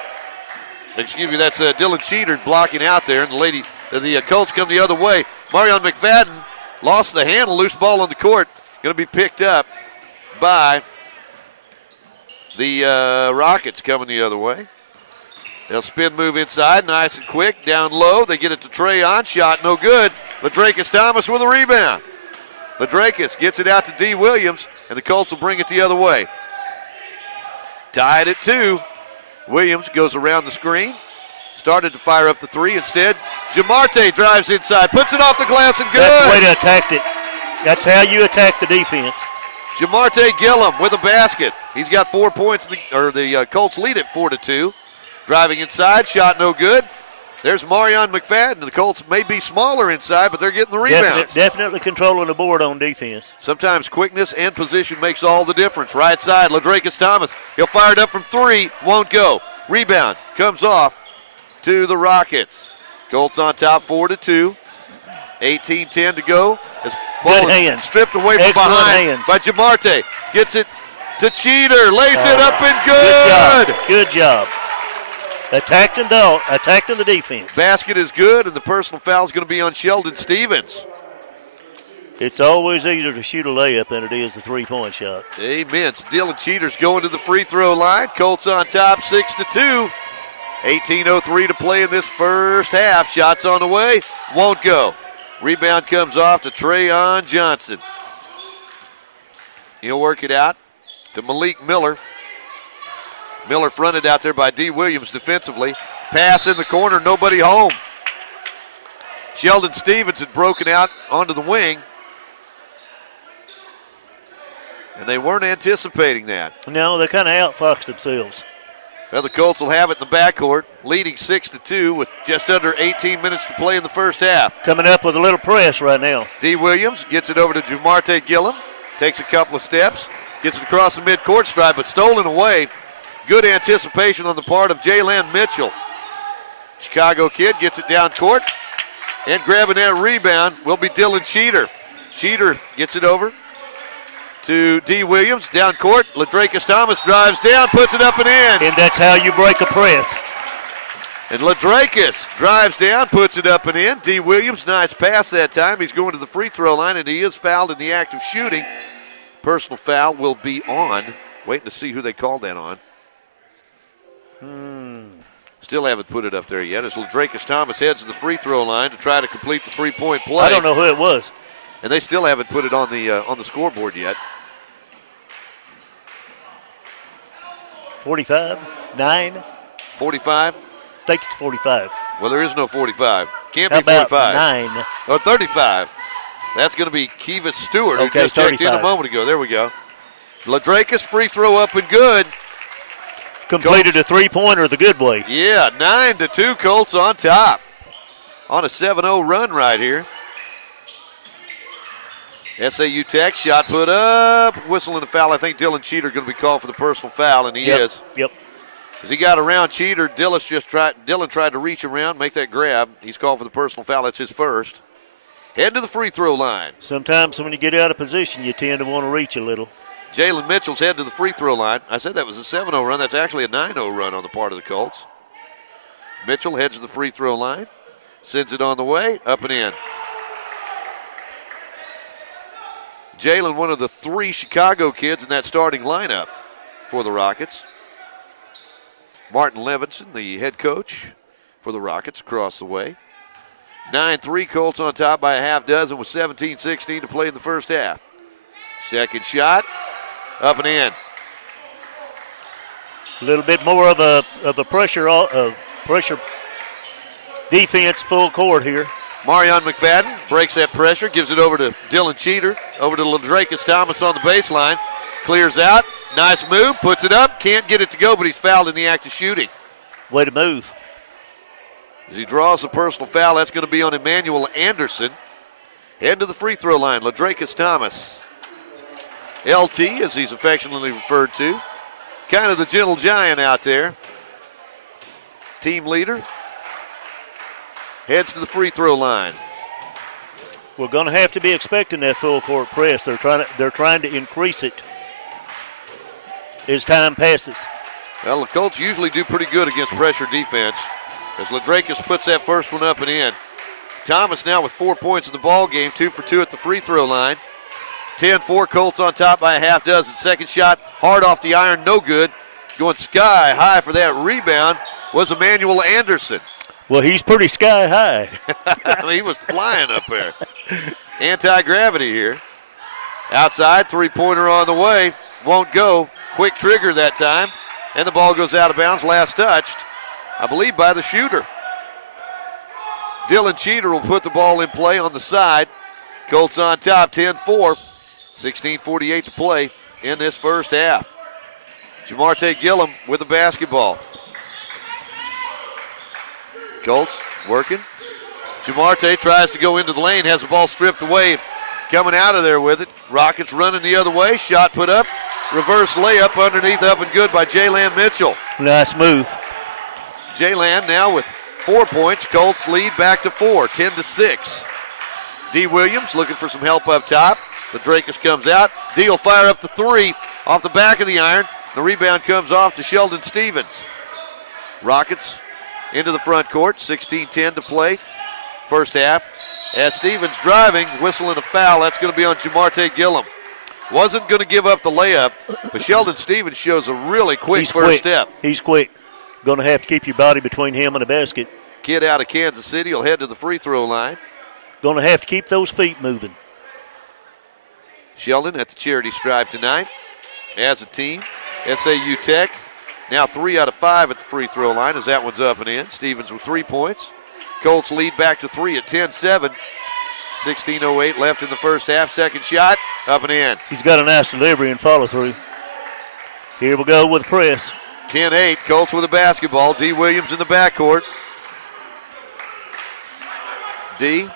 Excuse me, that's Dylan Cheater blocking out there, and the Colts come the other way. Marion McFadden lost the handle, loose ball on the court. Going to be picked up by the Rockets coming the other way. They'll spin move inside, nice and quick, down low. They get it to Trayon, shot no good. Ladrakis Thomas with a rebound. Ladrakis gets it out to D. Williams, and the Colts will bring it the other way. Tied at 2. Williams goes around the screen. Started to fire up the 3. Instead, Jamarte drives inside, puts it off the glass and good. That's the way to attack it. That's how you attack the defense. Jamarte Gillum with a basket. He's got 4 points. The Colts lead at 4-2. Driving inside, shot no good. There's Marion McFadden. The Colts may be smaller inside, but they're getting the rebounds. Definitely controlling the board on defense. Sometimes quickness and position makes all the difference. Right side, Ladrakis Thomas. He'll fire it up from 3. Won't go. Rebound comes off to the Rockets. Colts on top 4-2. 18-10 to go. As ball is stripped away from behind by Jamarte. Gets it to Cheater. Lays it up and good. Good job. Attacking the defense. Basket is good, and the personal foul is going to be on Sheldon Stevens. It's always easier to shoot a layup than it is the three-point shot. Amen. Dylan Cheater's going to the free throw line. Colts on top 6-2. 18:03 to play in this first half. Shots on the way. Won't go. Rebound comes off to Trayon Johnson. He'll work it out to Malik Miller. Miller fronted out there by D. Williams defensively. Pass in the corner, nobody home. Sheldon Stevens had broken out onto the wing. And they weren't anticipating that. No, they kind of outfoxed themselves. Well, the Colts will have it in the backcourt, leading 6-2 with just under 18 minutes to play in the first half. Coming up with a little press right now. D. Williams gets it over to Jamarte Gillum. Takes a couple of steps. Gets it across the midcourt stripe, but stolen away. Good anticipation on the part of Jalen Mitchell. Chicago kid gets it down court. And grabbing that rebound will be Dylan Cheater. Cheater gets it over to D. Williams. Down court. Ladrakis Thomas drives down, puts it up and in. And that's how you break a press. And Ladrakis drives down, puts it up and in. D. Williams, nice pass that time. He's going to the free throw line, and he is fouled in the act of shooting. Personal foul will be on. Waiting to see who they called that on. Still haven't put it up there yet as Ladrakis Thomas heads to the free throw line to try to complete the three-point play. I don't know who it was. And they still haven't put it on the scoreboard yet. 45, 9. 45? I think it's 45. Well, there is no 45. Can't How be 45. about 9? Oh, 35. That's going to be Kevis Stewart, who Okay, just checked 35. in a moment ago. There we go. Ladrakis free throw up and good. Completed a three-pointer the good way. Yeah, 9-2 Colts on top. On a 7-0 run right here. SAU Tech shot put up. Whistle and a foul. I think Dylan Cheater going to be called for the personal foul, and he is. Yep. As he got around Cheater, Dylan tried to reach around, make that grab. He's called for the personal foul. That's his first. Head to the free throw line. Sometimes when you get out of position, you tend to want to reach a little. Jalen Mitchell's head to the free throw line. I said that was a 7-0 run. That's actually a 9-0 run on the part of the Colts. Mitchell heads to the free throw line. Sends it on the way. Up and in. Jalen, one of the 3 Chicago kids in that starting lineup for the Rockets. Martin Levinson, the head coach for the Rockets, across the way. 9-3 Colts on top by a half dozen with 17-16 to play in the first half. Second shot, up and in. A little bit more of a pressure defense full court here. Marion McFadden breaks that pressure, gives it over to Dylan Cheater, over to Ladrakis Thomas on the baseline. Clears out, nice move, puts it up, can't get it to go, but he's fouled in the act of shooting. Way to move. As he draws a personal foul, that's going to be on Emmanuel Anderson. Head to the free throw line, Ladrakis Thomas. LT, as he's affectionately referred to. Kind of the gentle giant out there. Team leader. Heads to the free throw line. We're going to have to be expecting that full court press. They're trying to increase it as time passes. Well, the Colts usually do pretty good against pressure defense as Ladrakis puts that first one up and in. Thomas now with 4 points in the ball game, 2 for 2 at the free throw line. 10-4 Colts on top by a half dozen. Second shot hard off the iron, no good. Going sky high for that rebound was Emmanuel Anderson. Well, he's pretty sky high. I mean, he was flying up there. Anti-gravity here. Outside, three-pointer on the way. Won't go. Quick trigger that time. And the ball goes out of bounds. Last touched, I believe, by the shooter. Dylan Cheater will put the ball in play on the side. Colts on top, 10-4. 16:48 to play in this first half. Jamarte Gillum with the basketball. Colts working. Jamarte tries to go into the lane, has the ball stripped away. Coming out of there with it. Rockets running the other way. Shot put up. Reverse layup underneath, up and good by Jalen Mitchell. Nice move. Jalen now with 4 points. Colts lead back to 4, 10-6. D. Williams looking for some help up top. Ladrakis comes out. D will fire up the three off the back of the iron. The rebound comes off to Sheldon Stevens. Rockets into the front court. 16-10 to play. First half. As Stevens driving, whistling a foul. That's going to be on Jamarte Gillum. Wasn't going to give up the layup, but Sheldon Stevens shows a really quick first step. He's quick. Going to have to keep your body between him and the basket. Kid out of Kansas City will head to the free throw line. Going to have to keep those feet moving. Sheldon at the charity stripe tonight as a team. SAU Tech now 3 out of 5 at the free throw line as that one's up and in. Stevens with 3 points. Colts lead back to 3 at 10-7. 16:08 left in the first half. Second shot, up and in. He's got a nice delivery and follow through. Here we go with the press. 10-8, Colts with the basketball. D. Williams in the backcourt. D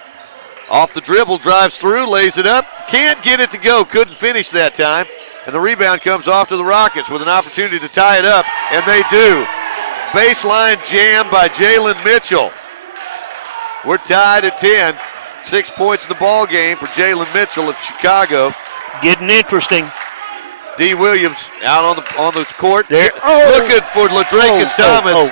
off the dribble, drives through, lays it up. Can't get it to go, couldn't finish that time. And the rebound comes off to the Rockets with an opportunity to tie it up, and they do. Baseline jam by Jalen Mitchell. We're tied at 10. 6 points in the ball game for Jalen Mitchell of Chicago. Getting interesting. D. Williams out on the court. There. Looking for Ladrakis Thomas.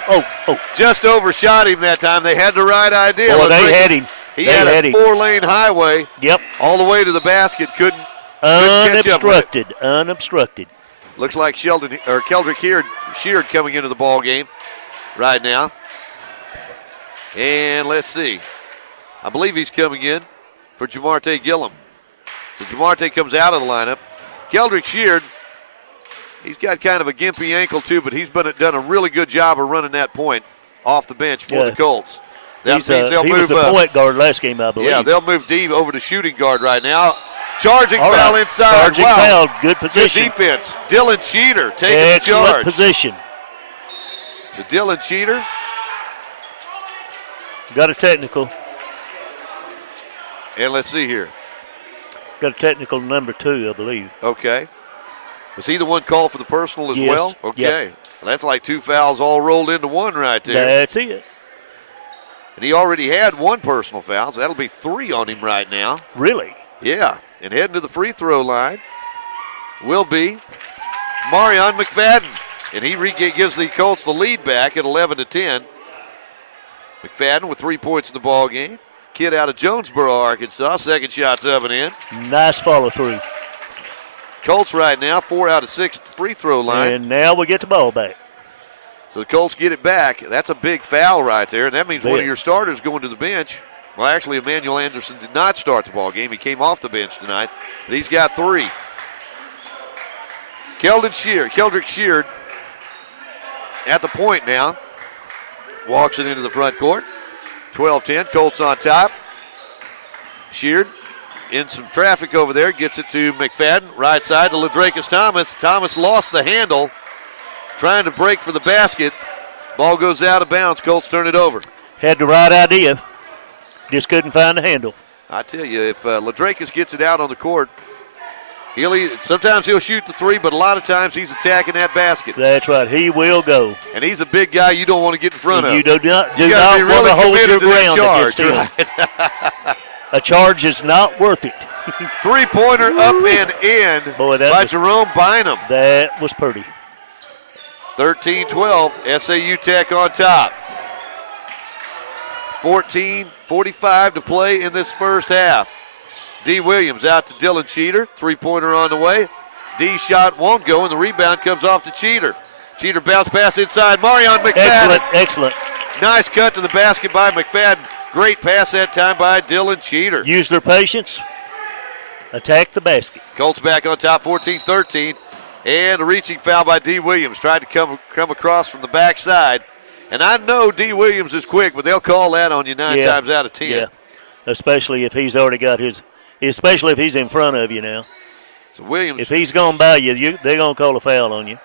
Just overshot him that time. They had the right idea. Well, they had him. He had a 4-lane highway. Yep. All the way to the basket. Couldn't catch up with it. Unobstructed. Looks like Keldrick Sheard coming into the ball game right now. And let's see. I believe he's coming in for Jamarte Gillum. So Jamarte comes out of the lineup. Keldrick Sheard, he's got kind of a gimpy ankle too, but he's done a really good job of running that point off the bench for the Colts. That means they'll move was the point guard last game, I believe. Yeah, they'll move D over to shooting guard right now. Charging foul inside. Charging foul, good position. Good defense. Dylan Cheater taking Excellent the charge. Position. So Dylan Cheater. Got a technical. And let's see here. Got a technical number 2, I believe. Okay. Was he the one called for the personal as yes. well? Okay. Yep. Well, that's like 2 fouls all rolled into one right there. That's it. And he already had 1 personal foul, so that'll be 3 on him right now. Really? Yeah. And heading to the free throw line will be Marion McFadden. And he gives the Colts the lead back at 11-10. McFadden with 3 points in the ball game. Kid out of Jonesboro, Arkansas. Second shot's up and in. Nice follow through. Colts right now 4 out of 6 at the free throw line. And now we get the ball back. So the Colts get it back. That's a big foul right there. And that means one of your starters going to the bench. Well, actually, Emmanuel Anderson did not start the ball game. He came off the bench tonight. But he's got 3. Keldrick Sheard at the point now. Walks it into the front court. 12-10, Colts on top. Sheard in some traffic over there, gets it to McFadden. Right side to Ladrakis Thomas. Thomas lost the handle, trying to break for the basket. Ball goes out of bounds. Colts turn it over. Had the right idea, just couldn't find the handle. I tell you, if Ladrakis gets it out on the court, sometimes he'll shoot the 3, but a lot of times he's attacking that basket. That's right. He will go. And he's a big guy you don't want to get in front of. You do not be really want to hold your ground charge, against him. right? A charge is not worth it. 3-pointer up and in by Jerome Bynum. That was pretty. 13-12, SAU Tech on top. 14:45 to play in this first half. D. Williams out to Dylan Cheater. 3-pointer on the way. D shot won't go, and the rebound comes off to Cheater. Cheater bounce pass inside. Marion McFadden. Excellent. Nice cut to the basket by McFadden. Great pass that time by Dylan Cheater. Use their patience. Attack the basket. Colts back on top, 14-13. And a reaching foul by D. Williams. Tried to come across from the backside. And I know D. Williams is quick, but they'll call that on you 9 times out of 10. Yeah, especially if he's already got especially if he's in front of you now. So Williams. If he's going by you, they're going to call a foul on you.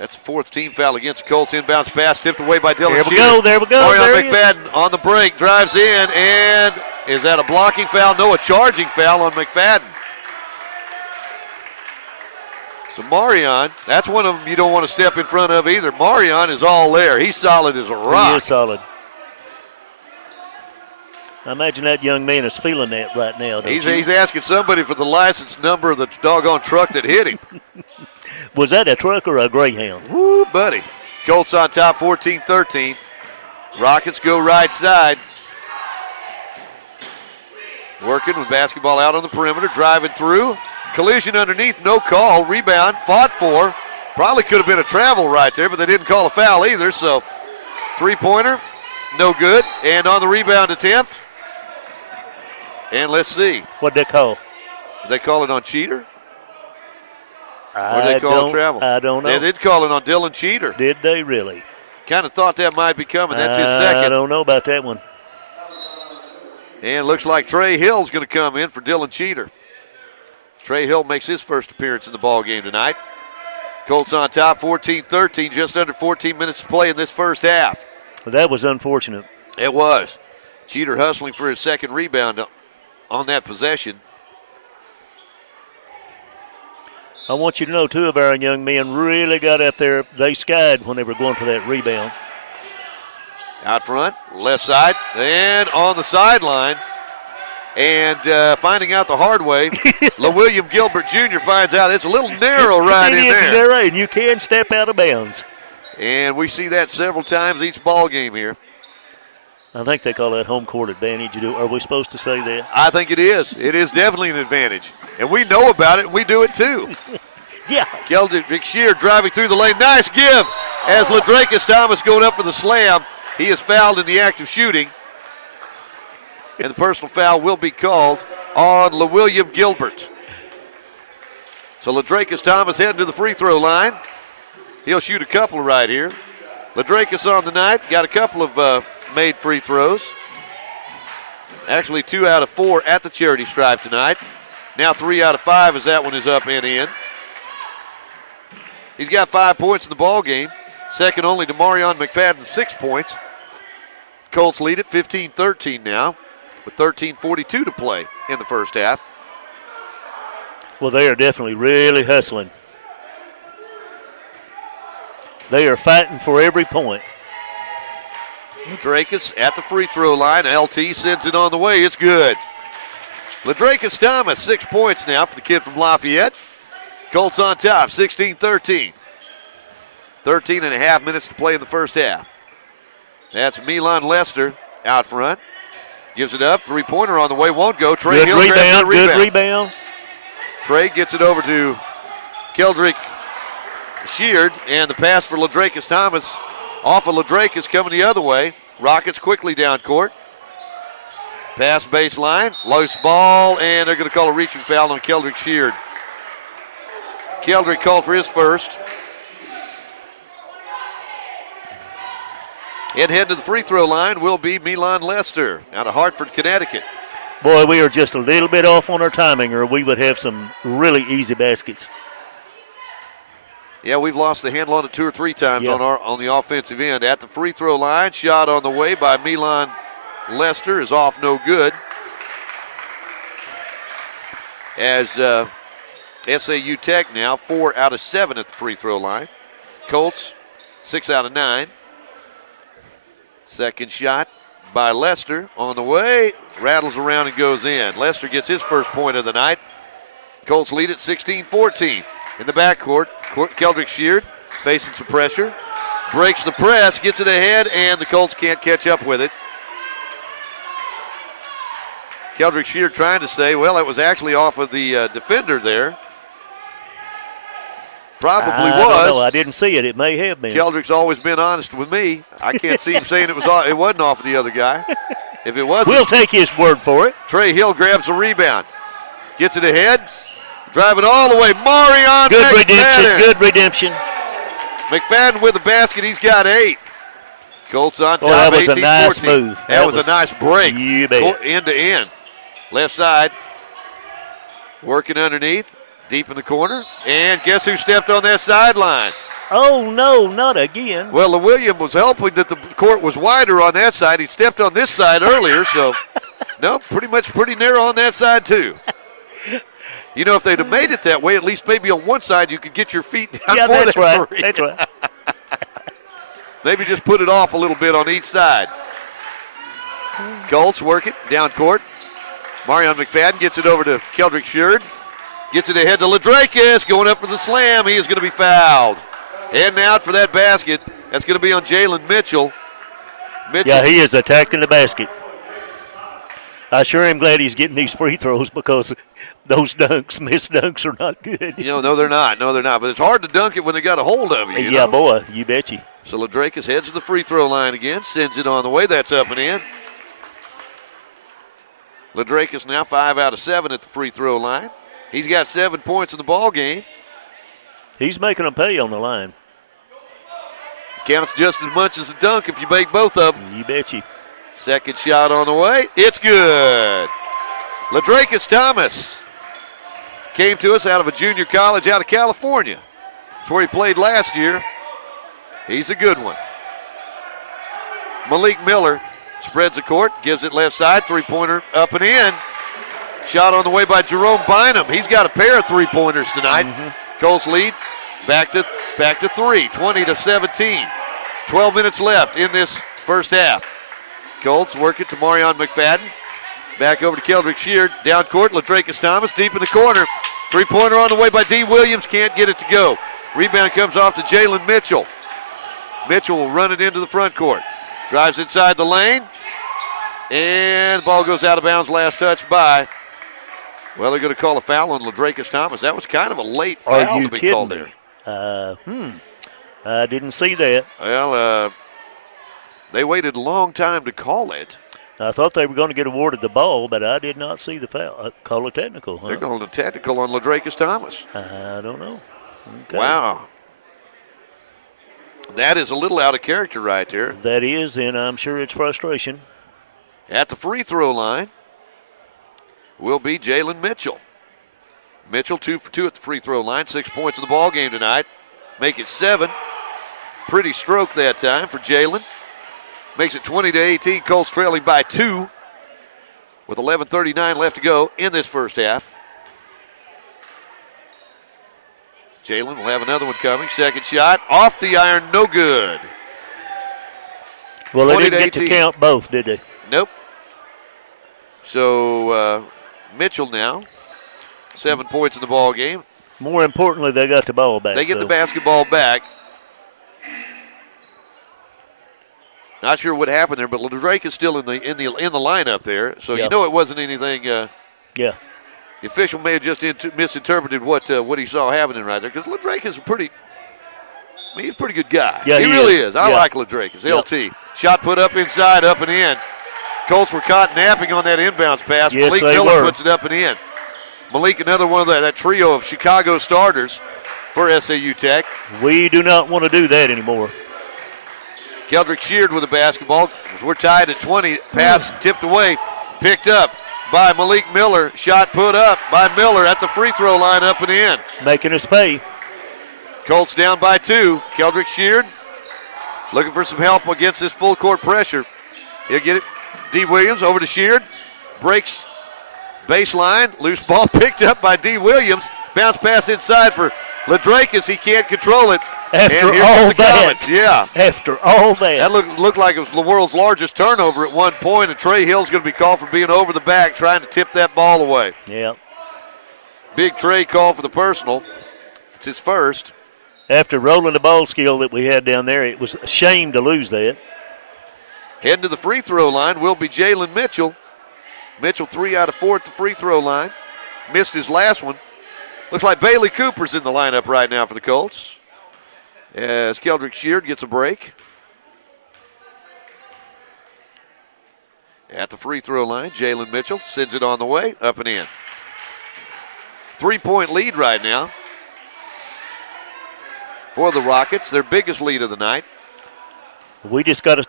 That's the 4th team foul against the Colts. Inbounds pass tipped away by Dylan There we go. Marion McFadden on the break, drives in, and is that a blocking foul? No, a charging foul on McFadden. So Marion, that's one of them you don't want to step in front of either. Marion is all there. He's solid as a rock. He is solid. I imagine that young man is feeling that right now. He's asking somebody for the license number of the doggone truck that hit him. Was that a truck or a Greyhound? Woo, buddy. Colts on top, 14-13. Rockets go right side. Working with basketball out on the perimeter, driving through. Collision underneath, no call. Rebound, fought for. Probably could have been a travel right there, but they didn't call a foul either. So, three-pointer, no good. And on the rebound attempt. And let's see. What'd they call? Did they call it on Cheater? Or did they call it travel? I don't know. They did call it on Dylan Cheater. Did they really? Kind of thought that might be coming. That's his second. I don't know about that one. And looks like Trey Hill's going to come in for Dylan Cheater. Trey Hill makes his first appearance in the ball game tonight. Colts on top, 14-13, just under 14 minutes to play in this first half. That was unfortunate. It was. Cheater hustling for his second rebound on that possession. I want you to know, two of our young men really got up there. They skied when they were going for that rebound. Out front, left side, and on the sideline. And finding out the hard way, LaWilliam Gilbert Jr. finds out it's a little narrow right in there. Right, and you can step out of bounds. And we see that several times each ball game here. I think they call that home court advantage. Are we supposed to say that? I think it is. It is definitely an advantage. And we know about it, and we do it too. Yeah. Keldrick Shear driving through the lane. Nice give as LaDrakis Thomas going up for the slam. He is fouled in the act of shooting. And the personal foul will be called on LaWilliam Gilbert. So LaDrakis Thomas heading to the free throw line. He'll shoot a couple right here. LaDrakis on the night, got a couple of made free throws. Actually 2 out of 4 at the charity stripe tonight. Now 3 out of 5 as that one is up and in. He's got 5 points in the ball game. Second only to Marion McFadden, 6 points. Colts lead at 15-13 now, with 13:42 to play in the first half. Well, they are definitely really hustling. They are fighting for every point. LaDrakis at the free throw line. LT sends it on the way. It's good. LaDrakis Thomas, 6 points now for the kid from Lafayette. Colts on top, 16-13. 13 and a half minutes to play in the first half. That's Milan Lester out front. Gives it up. Three-pointer on the way. Won't go. Trey Hill grabs the rebound. Good rebound. Trey gets it over to Keldrick Sheard. And the pass for LaDrakis Thomas off of LaDrakis coming the other way. Rockets quickly down court. Pass baseline. Loose ball. And they're going to call a reaching foul on Keldrick Sheard. Keldrick called for his first. And heading to the free throw line will be Milan Lester out of Hartford, Connecticut. Boy, we are just a little bit off on our timing, or we would have some really easy baskets. Yeah, we've lost the handle on it 2 or 3 times on the offensive end. At the free throw line, shot on the way by Milan Lester is off, no good. As SAU Tech now 4 out of 7 at the free throw line. Colts 6 out of 9. Second shot by Lester on the way. Rattles around and goes in. Lester gets his first point of the night. Colts lead at 16-14. In the backcourt, Keldrick Sheard facing some pressure. Breaks the press, gets it ahead, and the Colts can't catch up with it. Keldrick Sheard trying to say, well, it was actually off of the defender there. Probably was. I didn't see it. It may have been. Keldrick's always been honest with me. I can't see him saying it wasn't off of the other guy. If it wasn't, we'll take his word for it. Trey Hill grabs the rebound. Gets it ahead. Driving all the way. Marion Good McFadden. redemption. Good redemption. McFadden with the basket. He's got 8. Colts on top. That was 18-14. a nice move. That was a nice break. You bet. End to end. Left side. Working underneath. Deep in the corner. And guess who stepped on that sideline? Oh, no, not again. Well, William was hoping that the court was wider on that side. He stepped on this side earlier, so no, pretty narrow on that side too. You know, if they'd have made it that way, at least maybe on one side you could get your feet down for that's that right. three. That's right. Maybe just put it off a little bit on each side. Colts work it down court. Marion McFadden gets it over to Keldrick Sheard. Gets it ahead to Ladrakis, going up for the slam. He is going to be fouled. Heading out for that basket. That's going to be on Jalen Mitchell. Yeah, he is attacking the basket. I sure am glad he's getting these free throws because those missed dunks are not good. You know, no, they're not. But it's hard to dunk it when they got a hold of you. Yeah, boy, you bet you. So Ladrakis heads to the free throw line again, sends it on the way. That's up and in. Ladrakis now 5 out of 7 at the free throw line. He's got 7 points in the ball game. He's making them pay on the line. Counts just as much as a dunk if you make both of them. You bet you. Second shot on the way. It's good. Ladrakis Thomas came to us out of a junior college out of California. That's where he played last year. He's a good one. Malik Miller spreads the court, gives it left side, three-pointer up and in. Shot on the way by Jerome Bynum. He's got a pair of three-pointers tonight. Colts lead back to 3, 20-17. 12 minutes left in this first half. Colts work it to Marion McFadden. Back over to Keldrick Sheard. Down court, Ladrakis Thomas deep in the corner. Three-pointer on the way by D. Williams. Can't get it to go. Rebound comes off to Jalen Mitchell. Mitchell will run it into the front court. Drives inside the lane. And the ball goes out of bounds. Last touch by. Well, they're going to call a foul on Ladrakis Thomas. That was kind of a late foul to be called there. I didn't see that. Well, they waited a long time to call it. I thought they were going to get awarded the ball, but I did not see the foul. Call it technical, huh? They're calling it technical on Ladrakis Thomas. I don't know. Okay. Wow. That is a little out of character right there. That is, and I'm sure it's frustration. At the free throw line will be Jalen Mitchell. Mitchell 2 for 2 at the free throw line. 6 points in the ball game tonight. Make it 7. Pretty stroke that time for Jalen. Makes it 20-18. Colts trailing by 2 with 11:39 left to go in this first half. Jalen will have another one coming. Second shot off the iron, no good. Well, they didn't get to count both, did they? Nope. So Mitchell now, 7 points in the ball game. More importantly, they got the ball back. They get the basketball back. Not sure what happened there, but Drake is still in the lineup there. So you know it wasn't anything. Yeah. The official may have just misinterpreted what he saw happening right there, because LaDrake is he's a pretty good guy. Yeah, he really is. I like LaDrake. It's LT. Shot put up inside, up and in. Colts were caught napping on that inbounds pass. Yes, Malik Miller puts it up and in. Malik, another one of that trio of Chicago starters for SAU Tech. We do not want to do that anymore. Keldrick Sheard with the basketball. We're tied at 20. Pass tipped away. Picked up by Malik Miller. Shot put up by Miller at the free throw line, up and in. Making us pay. Colts down by 2. Keldrick Sheard looking for some help against this full court pressure. He'll get it. D. Williams over to Sheard. Breaks baseline. Loose ball picked up by D. Williams. Bounce pass inside for LaDrakis. He can't control it. After all that. Yeah. After all that. That looked like it was the world's largest turnover at one point, and Trey Hill's going to be called for being over the back trying to tip that ball away. Yeah. Big Trey call for the personal. It's his first. After rolling the ball skill that we had down there, it was a shame to lose that. Heading to the free throw line will be Jalen Mitchell. Mitchell 3 out of 4 at the free throw line. Missed his last one. Looks like Bailey Cooper's in the lineup right now for the Colts, as Keldrick Sheard gets a break. At the free throw line, Jalen Mitchell sends it on the way, up and in. 3-point lead right now for the Rockets, their biggest lead of the night. We just got to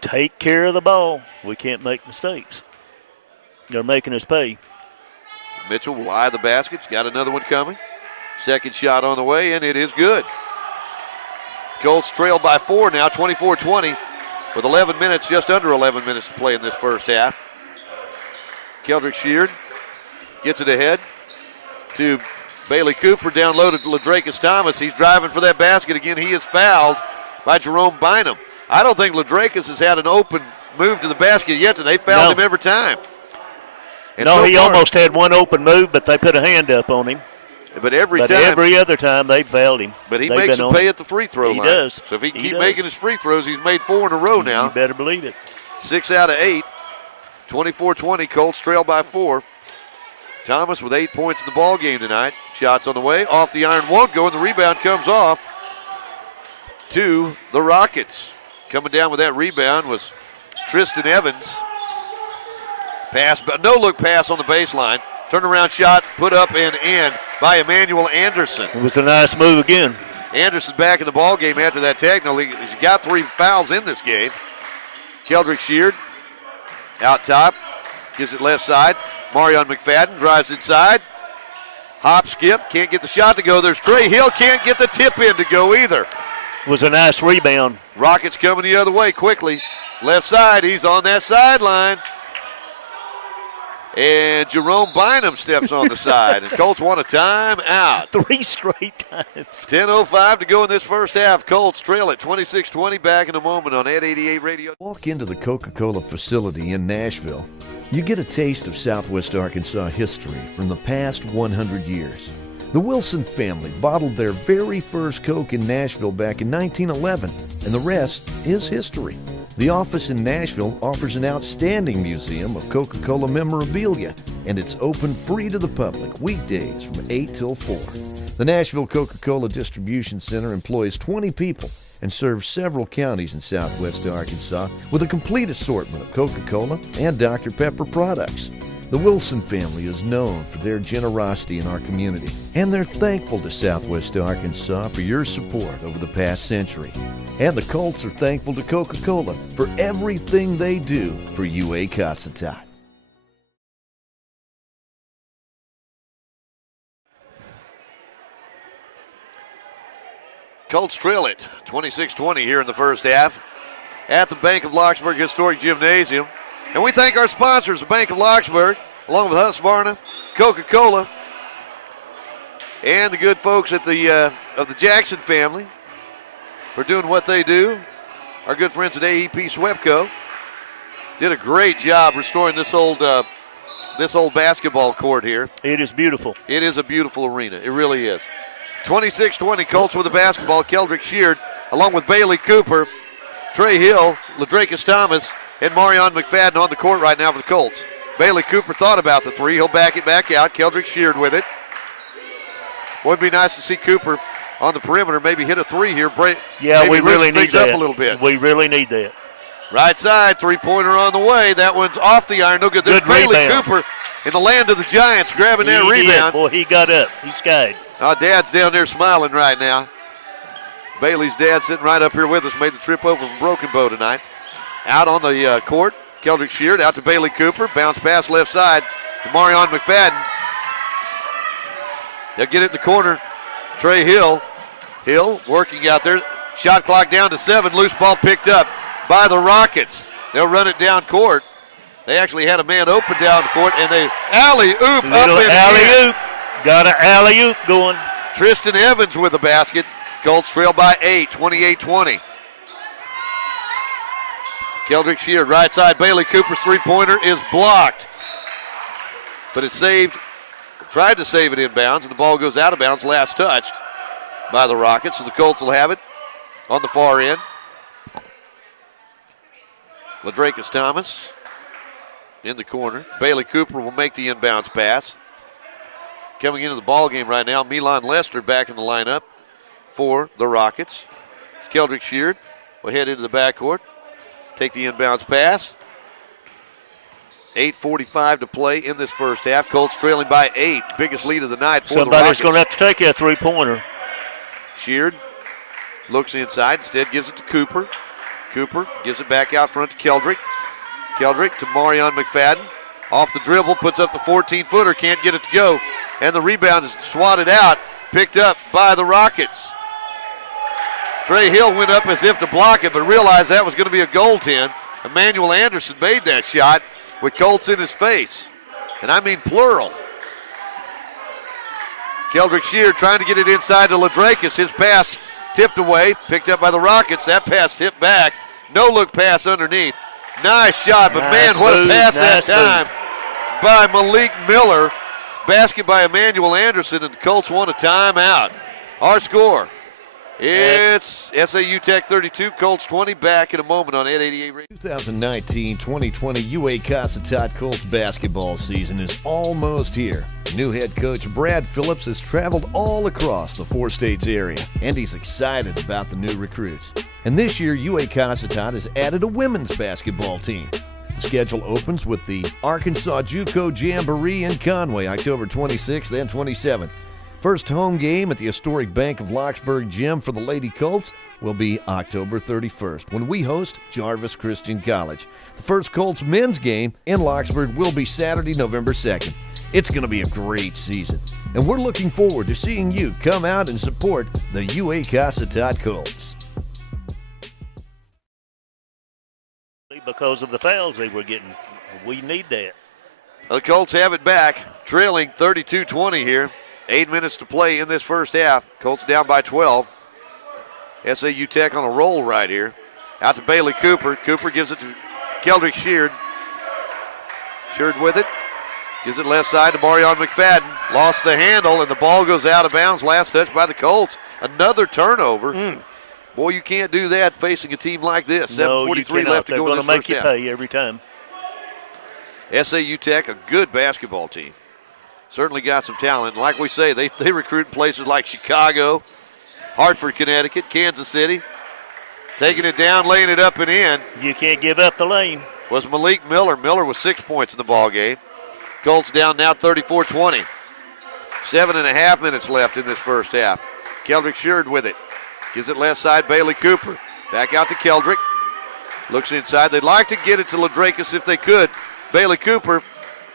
take care of the ball. We can't make mistakes. They're making us pay. Mitchell will eye the basket. He's got another one coming. Second shot on the way, and it is good. Colts trail by 4 now, 24-20, with 11 minutes, just under 11 minutes to play in this first half. Keldrick Sheard gets it ahead to Bailey Cooper, down low to Ladrakis Thomas. He's driving for that basket again. He is fouled by Jerome Bynum. I don't think Ladrakis has had an open move to the basket yet. They fouled him every time. And no, so he far, almost had one open move, but they put a hand up on him. But every other time they fouled him. But he makes them pay at the free throw line. He does. So if he can keep making his free throws, he's made 4 in a row now. You better believe it. 6 out of 8. 24-20. Colts trail by 4. Thomas with 8 points in the ball game tonight. Shots on the way. Off the iron, won't go, and the rebound comes off to the Rockets. Coming down with that rebound was Tristan Evans. Pass, no-look pass on the baseline. Turnaround shot put up and in by Emmanuel Anderson. It was a nice move again. Anderson back in the ball game after that technical. He's got 3 fouls in this game. Keldrick Sheard out top. Gives it left side. Marion McFadden drives inside. Hop, skip. Can't get the shot to go. There's Trey Hill. Can't get the tip in to go either. It was a nice rebound. Rockets coming the other way quickly. Left side. He's on that sideline. And Jerome Bynum steps on the side. And Colts want a timeout. 3 straight times. 10:05 to go in this first half. Colts trail at 26-20. Back in a moment on Ed 88 Radio. Walk into the Coca-Cola facility in Nashville. You get a taste of Southwest Arkansas history from the past 100 years. The Wilson family bottled their very first Coke in Nashville back in 1911, and the rest is history. The office in Nashville offers an outstanding museum of Coca-Cola memorabilia, and it's open free to the public weekdays from 8 till 4. The Nashville Coca-Cola Distribution Center employs 20 people and serves several counties in southwest Arkansas with a complete assortment of Coca-Cola and Dr. Pepper products. The Wilson family is known for their generosity in our community, and they're thankful to Southwest Arkansas for your support over the past century. And the Colts are thankful to Coca-Cola for everything they do for UA Cossatot. Colts trail it 26-20 here in the first half at the Bank of Lockesburg Historic Gymnasium. And we thank our sponsors, the Bank of Lockesburg, along with Husqvarna, Coca-Cola, and the good folks at the of the Jackson family for doing what they do. Our good friends at AEP Swepco did a great job restoring this old basketball court here. It is beautiful. It is a beautiful arena. It really is. 26-20, Colts with the basketball. Keldrick Sheard, along with Bailey Cooper, Trey Hill, Ladrakis Thomas, and Marion McFadden on the court right now for the Colts. Bailey Cooper thought about the 3. He'll back it back out. Keldrick Sheard with it. Boy, it'd be nice to see Cooper on the perimeter, maybe hit a 3 here. Yeah, we really need that. Up a little bit. We really need that. Right side, 3-pointer on the way. That one's off the iron. No good. There's Bailey Cooper in the land of the Giants grabbing that rebound. Boy, he got up. He skied. Dad's down there smiling right now. Bailey's dad sitting right up here with us. Made the trip over from Broken Bow tonight. Out on the court, Keldrick Sheard out to Bailey Cooper. Bounce pass left side to Marion McFadden. They'll get it in the corner. Trey Hill. Hill working out there. Shot clock down to 7. Loose ball picked up by the Rockets. They'll run it down court. They actually had a man open down the court, and they alley-oop up in alley-oop. Got an alley-oop going. Tristan Evans with the basket. Colts trail by 8, 28-20. Keldrick Sheard, right side. Bailey Cooper's 3-pointer is blocked. But it's saved. Tried to save it inbounds, and the ball goes out of bounds, last touched by the Rockets. So the Colts will have it on the far end. Ladrakis Thomas in the corner. Bailey Cooper will make the inbounds pass. Coming into the ball game right now, Milan Lester back in the lineup for the Rockets. It's Keldrick Sheard will head into the backcourt. Take the inbounds pass. 8:45 to play in this first half. Colts trailing by 8. Biggest lead of the night for Somebody's the Rockets. going to have to take a three-pointer. Sheard looks inside, instead gives it to Cooper. Cooper gives it back out front to Keldrick. Keldrick to Marion McFadden. Off the dribble, puts up the 14-footer, can't get it to go. And the rebound is swatted out, picked up by the Rockets. Trey Hill went up as if to block it, but realized that was going to be a goaltend. Emmanuel Anderson made that shot with Colts in his face. And I mean plural. Keldrick Sheard trying to get it inside to Ladrakis. His pass tipped away, picked up by the Rockets. That pass tipped back. No-look pass underneath. Nice shot, but man, what a pass that time by Malik Miller. Basket by Emmanuel Anderson, and the Colts want a timeout. Our score, it's SAU Tech 32, Colts 20. Back in a moment on Ed 88 Radio. 2019-2020 UA Cossatot Colts basketball season is almost here. New head coach Brad Phillips has traveled all across the four states area, and he's excited about the new recruits. And this year, UA Cossatot has added a women's basketball team. The schedule opens with the Arkansas JUCO Jamboree in Conway, October 26th and 27th. First home game at the historic Bank of Lockesburg Gym for the Lady Colts will be October 31st when we host Jarvis Christian College. The first Colts men's game in Lockesburg will be Saturday, November 2nd. It's going to be a great season, and we're looking forward to seeing you come out and support the UA Cossatot Colts. Because of the fouls they were getting. We need that. The Colts have it back, trailing 32-20 here. 8 minutes to play in this first half. Colts down by 12. SAU Tech on a roll right here. Out to Bailey Cooper. Cooper gives it to Keldrick Sheard. Sheard with it. Gives it left side to Marion McFadden. Lost the handle, and the ball goes out of bounds. Last touch by the Colts. Another turnover. Boy, you can't do that facing a team like this. 7:43 left to go in this first half. They're going to make you pay every time. SAU Tech, a good basketball team. Certainly got some talent. And like we say, they recruit in places like Chicago, Hartford, Connecticut, Kansas City. Taking it down, laying it up and in. You can't give up the lane. Was Malik Miller. Miller with 6 points in the ball game. Colts down now 34-20. 7.5 minutes left in this first half. Keldrick Sheard with it. Gives it left side, Bailey Cooper. Back out to Keldrick. Looks inside. They'd like to get it to Ladrakis if they could. Bailey Cooper,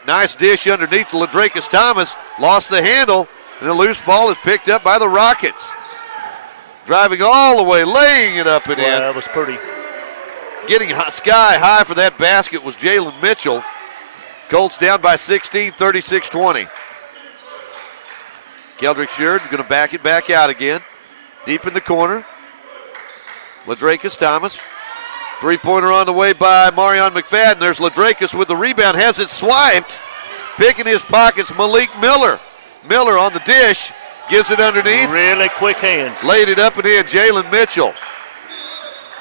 nice dish underneath to Ladrakis Thomas. Lost the handle, and the loose ball is picked up by the Rockets. Driving all the way, laying it up and in. That was pretty. Getting sky high for that basket was Jalen Mitchell. Colts down by 16, 36-20. Keldrick Sheard going to back it back out again. Deep in the corner. Ladrakis Thomas. Three-pointer on the way by Marion McFadden. There's Ladrakis with the rebound. Has it swiped. Picking his pockets, Malik Miller. Miller on the dish. Gives it underneath. Really quick hands. Laid it up and in. Jalen Mitchell.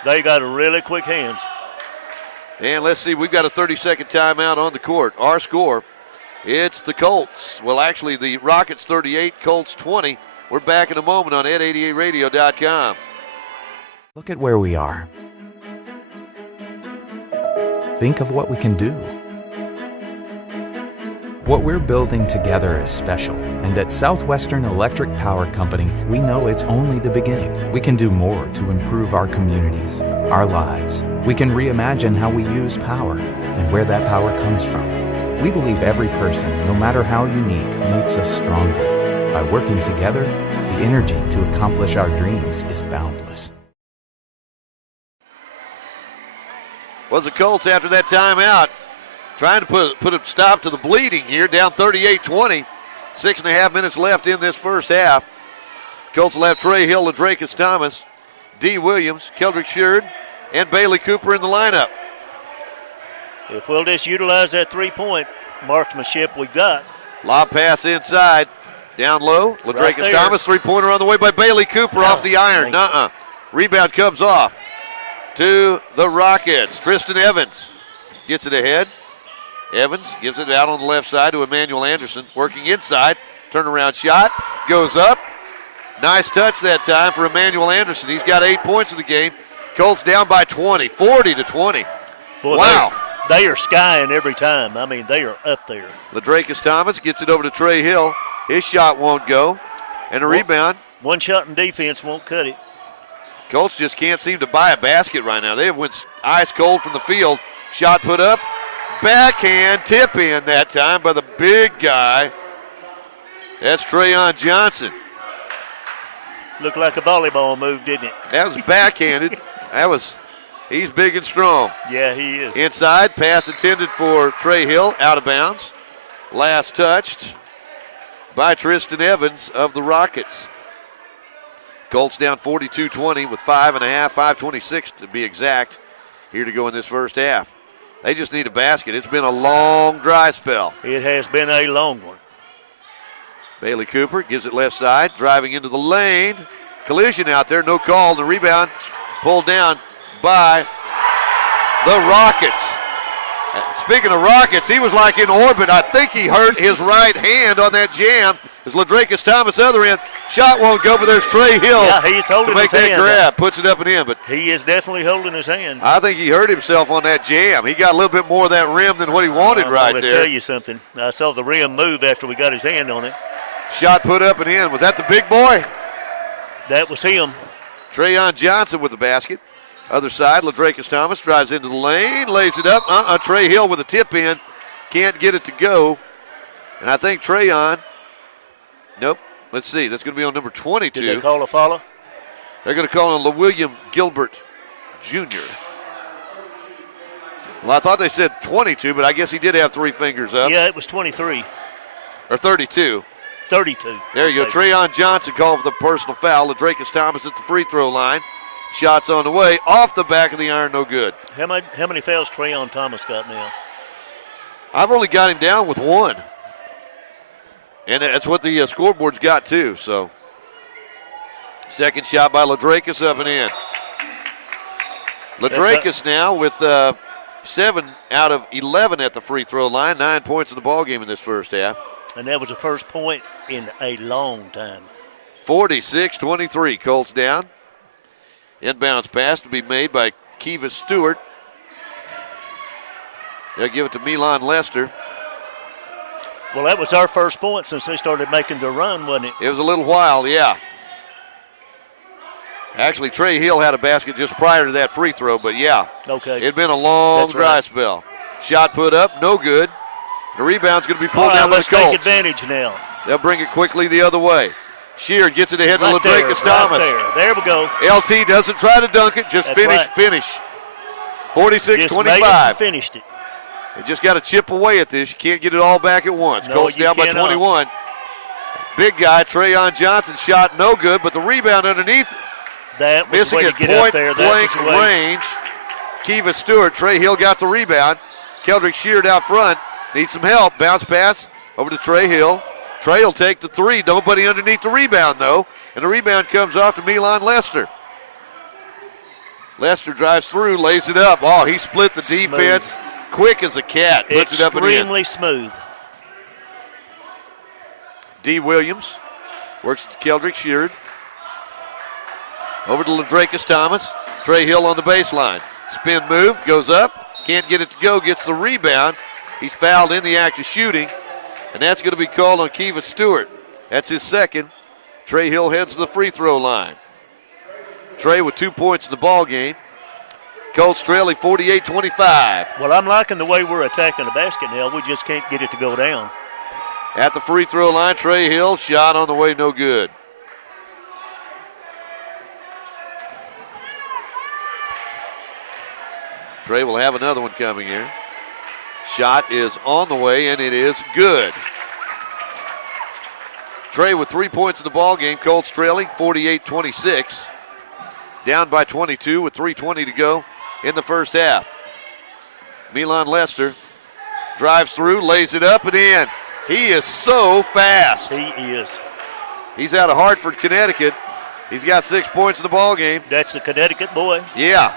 They got really quick hands. And let's see, we've got a 30-second timeout on the court. Our score, it's the Colts. Well, actually, the Rockets 38, Colts 20. We're back in a moment on ed88radio.com. Look at where we are. Think of what we can do. What we're building together is special, and at Southwestern Electric Power Company, we know it's only the beginning. We can do more to improve our communities, our lives. We can reimagine how we use power and where that power comes from. We believe every person, no matter how unique, makes us stronger. By working together, the energy to accomplish our dreams is boundless. Was the Colts after that timeout trying to put a stop to the bleeding here, down 38-20. 6.5 minutes left in this first half. Colts will have Trey Hill, Ladrakis Thomas, D. Williams, Keldrick Sheard, and Bailey Cooper in the lineup. If we'll just utilize that three-point marksmanship we got. Lob pass inside. Down low, Ladrakis Thomas, three-pointer on the way by Bailey Cooper off the iron. Rebound comes off to the Rockets. Tristan Evans gets it ahead. Evans gives it out on the left side to Emmanuel Anderson, working inside. Turnaround shot, goes up. Nice touch that time for Emmanuel Anderson. He's got 8 points in the game. Colts down by 20, 40-20. Boy, wow. They are skying every time. I mean, they are up there. Ladrakis Thomas gets it over to Trey Hill. His shot won't go. And a rebound. One shot in defense won't cut it. Colts just can't seem to buy a basket right now. They have went ice cold from the field. Shot put up. Backhand tip in that time by the big guy. That's Trayon Johnson. Looked like a volleyball move, didn't it? That was backhanded. He's big and strong. Yeah, he is. Inside, pass intended for Trey Hill, out of bounds. Last touched by Tristan Evans of the Rockets. Colts down 42-20 with 5.26 to be exact here to go in this first half. They just need a basket. It's been a long dry spell. It has been a long one. Bailey Cooper gives it left side, driving into the lane. Collision out there, no call. The rebound pulled down by the Rockets. Speaking of Rockets, he was like in orbit. I think he hurt his right hand on that jam. As Ladrakis Thomas other end, shot won't go, but there's Trey Hill he's holding to make his that hand grab, puts it up and in. But he is definitely holding his hand. I think he hurt himself on that jam. He got a little bit more of that rim than what he wanted right I'm there. going to tell you something. I saw the rim move after we got his hand on it. Shot put up and in. Was that the big boy? That was him. Trayon Johnson with the basket. Other side, Ladrakis Thomas drives into the lane, lays it up. Trey Hill with a tip in. Can't get it to go. And I think Trayon, nope. Let's see. That's going to be on number 22. Did they call a foul? They're going to call on LaWilliam Gilbert Jr. Well, I thought they said 22, but I guess he did have three fingers up. Yeah, it was 23. Or 32. 32. There you go. Trayon Johnson called for the personal foul. Ladrakis Thomas at the free throw line. Shots on the way. Off the back of the iron, no good. How many fouls Trayon Thomas got now? I've only got him down with one. And that's what the scoreboard's got, too. So, second shot by Ladrakis up and in. Ladrakis now with 7 out of 11 at the free throw line. 9 points in the ballgame in this first half. And that was the first point in a long time. 46-23, Colts down. Inbounds pass to be made by Keva Stewart. They'll give it to Milan Lester. Well, that was our first point since they started making the run, wasn't it? It was a little while, yeah. Actually, Trey Hill had a basket just prior to that free throw, but yeah. Okay. It'd been a long dry spell. Shot put up, no good. The rebound's going to be pulled down by the Colts. Let's take advantage now. They'll bring it quickly the other way. Shear gets it ahead to Ladrakis Thomas. There we go. LT doesn't try to dunk it, just finish. 46-25. Finished it. They just got to chip away at this. You can't get it all back at once. No, Colts down by 21. Big guy, Trayon Johnson, shot no good, but the rebound underneath. That was missing at point blank range. Keva Stewart, Trey Hill got the rebound. Keldrick Sheard out front. Needs some help. Bounce pass over to Trey Hill. Trey will take the three. Nobody underneath the rebound, though. And the rebound comes off to Milan Lester. Lester drives through, lays it up. Oh, he split the defense. Smooth. Quick as a cat. Puts it up and in. Extremely smooth. D. Williams works to Keldrick Sheard. Over to Ladrakis Thomas. Trey Hill on the baseline. Spin move, goes up. Can't get it to go, gets the rebound. He's fouled in the act of shooting. And that's going to be called on Keva Stewart. That's his second. Trey Hill heads to the free throw line. Trey with 2 points in the ball game. Colts trailing 48-25. Well, I'm liking the way we're attacking the basket now. We just can't get it to go down. At the free throw line, Trey Hill, shot on the way, no good. Trey will have another one coming here. Shot is on the way, and it is good. Trey with 3 points in the ball game. Colts trailing 48-26. Down by 22 with 3:20 to go in the first half. Milan Lester drives through, lays it up and in. He is so fast. He is. He's out of Hartford, Connecticut. He's got 6 points in the ball game. That's the Connecticut boy. Yeah.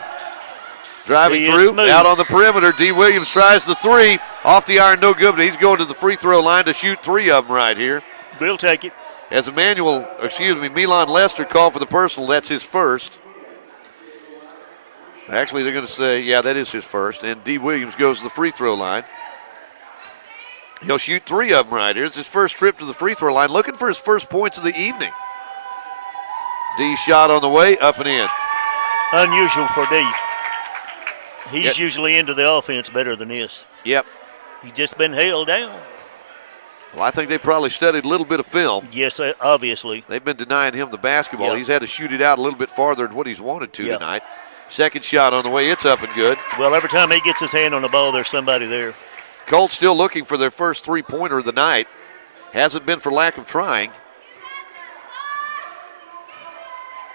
Driving through, out on the perimeter. D. Williams tries the three. Off the iron, no good, but he's going to the free throw line to shoot 3 of them right here. We'll take it. As Milan Lester called for the personal, that's his first. Actually, they're going to say, yeah, that is his first. And D. Williams goes to the free throw line. He'll shoot 3 of them right here. It's his first trip to the free throw line, looking for his first points of the evening. D shot on the way, up and in. Unusual for D. He's usually into the offense better than this. Yep. He's just been held down. Well, I think they probably studied a little bit of film. Yes, obviously. They've been denying him the basketball. Yep. He's had to shoot it out a little bit farther than what he's wanted to tonight. Second shot on the way. It's up and good. Well, every time he gets his hand on the ball, there's somebody there. Colts still looking for their first three-pointer of the night. Hasn't been for lack of trying.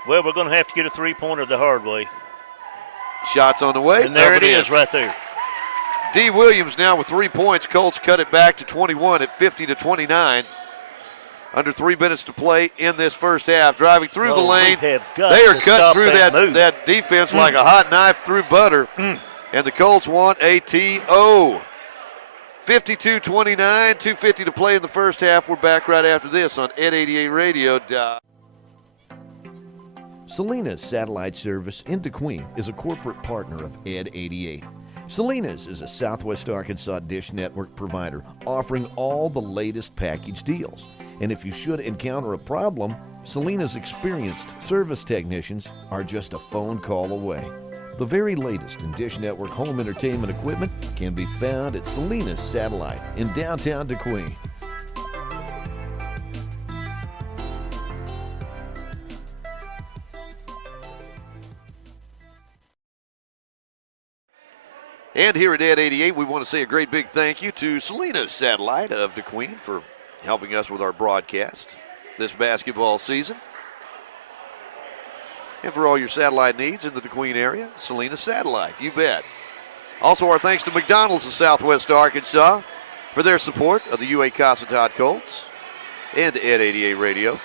Well, we're going to have to get a three-pointer the hard way. Shots on the way. And there it is right there. D. Williams now with 3 points. Colts cut it back to 21 at 50-29. Under 3 minutes to play in this first half. Driving through the lane. They are cutting through that defense like a hot knife through butter. And the Colts want a TO. 52-29, 2:50 to play in the first half. We're back right after this on Ed 88 Radio. Selena's Satellite Service in DeQueen is a corporate partner of Ed 88. Selena's is a Southwest Arkansas dish network provider offering all the latest package deals. And if you should encounter a problem, Selena's experienced service technicians are just a phone call away. The very latest in Dish Network home entertainment equipment can be found at Selena's Satellite in downtown DeQueen. And here at Ed 88, we want to say a great big thank you to Selena's Satellite of DeQueen for helping us with our broadcast this basketball season. And for all your satellite needs in the DeQueen area, Selena's Satellite, you bet. Also, our thanks to McDonald's of Southwest Arkansas for their support of the UAC Colts and Ed 88 Radio.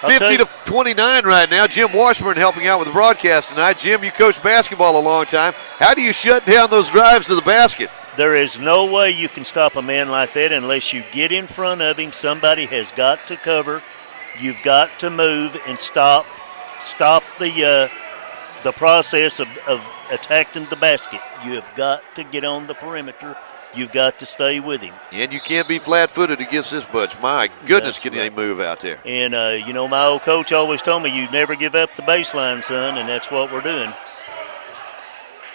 50-29 right now. Jim Washburn helping out with the broadcast tonight. Jim, you coached basketball a long time. How do you shut down those drives to the basket? There is no way you can stop a man like that unless you get in front of him. Somebody has got to cover. You've got to move and stop the process of attacking the basket. You have got to get on the perimeter. You've got to stay with him. And you can't be flat-footed against this bunch. My goodness, can they move out there. And, my old coach always told me, you never give up the baseline, son, and that's what we're doing.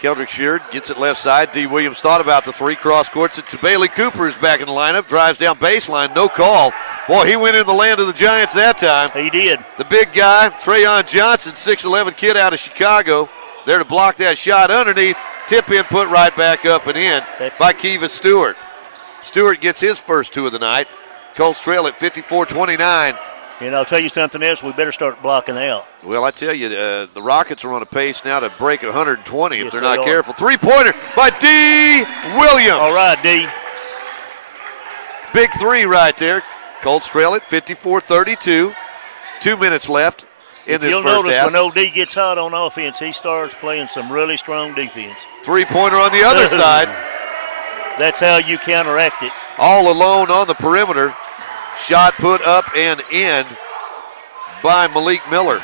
Keldrick Sheard gets it left side. D. Williams thought about the three, cross courts it to Bailey Cooper is back in the lineup, drives down baseline, no call. Boy, he went in the land of the Giants that time. He did. The big guy, Trayon Johnson, 6'11" kid out of Chicago, there to block that shot underneath. Tip in, put right back up and in by Keva Stewart. Stewart gets his first 2 of the night. Colts trail at 54-29. And I'll tell you something else, we better start blocking out. Well, I tell you, the Rockets are on a pace now to break 120 if they're not careful. Three-pointer by D. Williams. All right, D. Big 3 right there. Colts trail it 54-32. 2 minutes left in this You'll first notice half. when OD gets hot on offense, he starts playing some really strong defense. Three-pointer on the other side. That's how you counteract it. All alone on the perimeter. Shot put up and in by Malik Miller.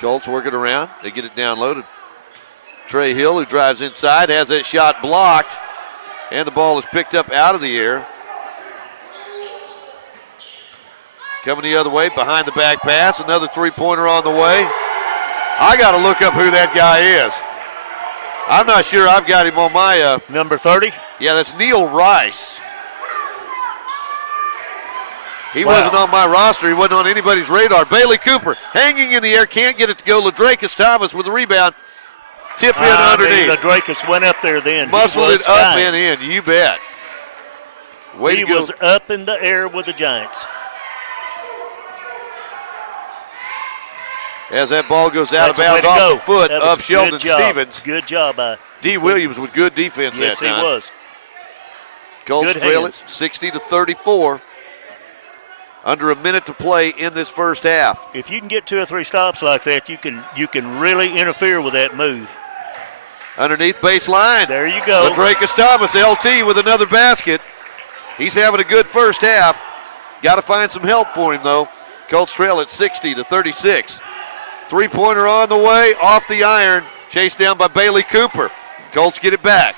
Colts working around. They get it down low to Trey Hill, who drives inside, has that shot blocked, and the ball is picked up out of the air. Coming the other way, behind the back pass, another three-pointer on the way. I got to look up who that guy is. I'm not sure I've got him on my... Number 30? Yeah, that's Neil Rice. He wasn't on my roster. He wasn't on anybody's radar. Bailey Cooper hanging in the air, can't get it to go. Ladrakus Thomas with the rebound. Tip in underneath. Ladrakus went up there then. Muscled it up and in, you bet. He was up in the air with the Giants. As that ball goes out of bounds off the foot of Sheldon Stevens. Good job by D. Williams with good defense that time. Yes, he was. Colts trail it 60-34. Under a minute to play in this first half. If you can get 2 or 3 stops like that, you can really interfere with that move. Underneath baseline. There you go. Ladrakus Thomas, LT with another basket. He's having a good first half. Got to find some help for him, though. Colts trail at 60-36. Three-pointer on the way, off the iron. Chased down by Bailey Cooper. Colts get it back.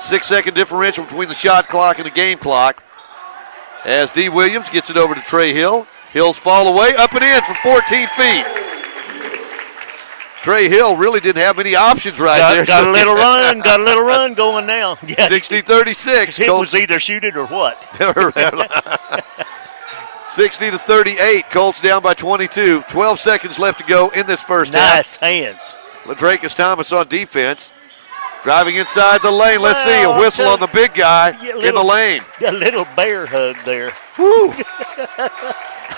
6-second differential between the shot clock and the game clock. As D. Williams gets it over to Trey Hill. Hill's fall away, up and in from 14 feet. Trey Hill really didn't have many options there. Got a little run going now. Yeah. 60-36. It was either shoot it or what. 60-38. Colts down by 22. 12 seconds left to go in this first half. Nice hands. Ladrakis Thomas on defense. Driving inside the lane. Let's see a whistle on the big guy in the lane. A little bear hug there. Woo.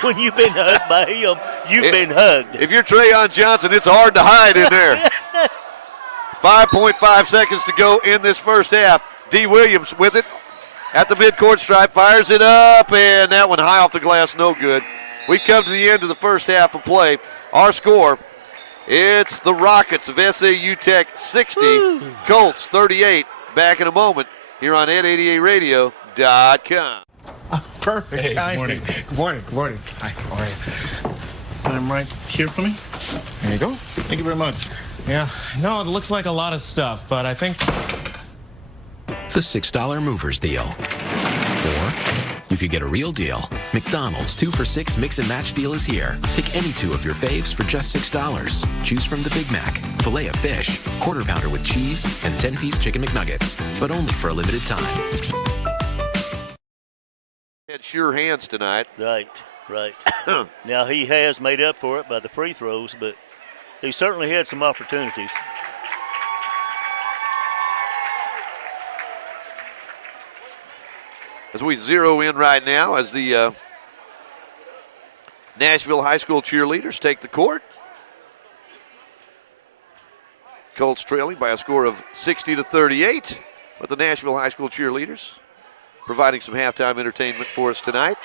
When you've been hugged by him, you've been hugged. If you're Trayon Johnson, it's hard to hide in there. 5.5 seconds to go in this first half. D. Williams with it at the midcourt stripe, fires it up, and that one high off the glass, no good. We've come to the end of the first half of play. Our score, it's the Rockets of SAU Tech 60, Colts 38. Back in a moment here on ed88radio.com. Perfect. Hey, timing. good morning. Good morning. Good morning. Hi, how are you? Set him right here for me. There you go. Thank you very much. Yeah, no, it looks like a lot of stuff, but I think The $6 movers deal. Or you could get a real deal. McDonald's 2 for $6 mix and match deal is here. Pick any 2 of your faves for just $6. Choose from the Big Mac, filet of fish, quarter pounder with cheese, and 10-piece chicken McNuggets, but only for a limited time. Had sure hands tonight. Right. Now he has made up for it by the free throws, but he certainly had some opportunities. As we zero in right now, as the Nashville High School cheerleaders take the court. Colts trailing by a score of 60-38, with the Nashville High School cheerleaders providing some halftime entertainment for us tonight.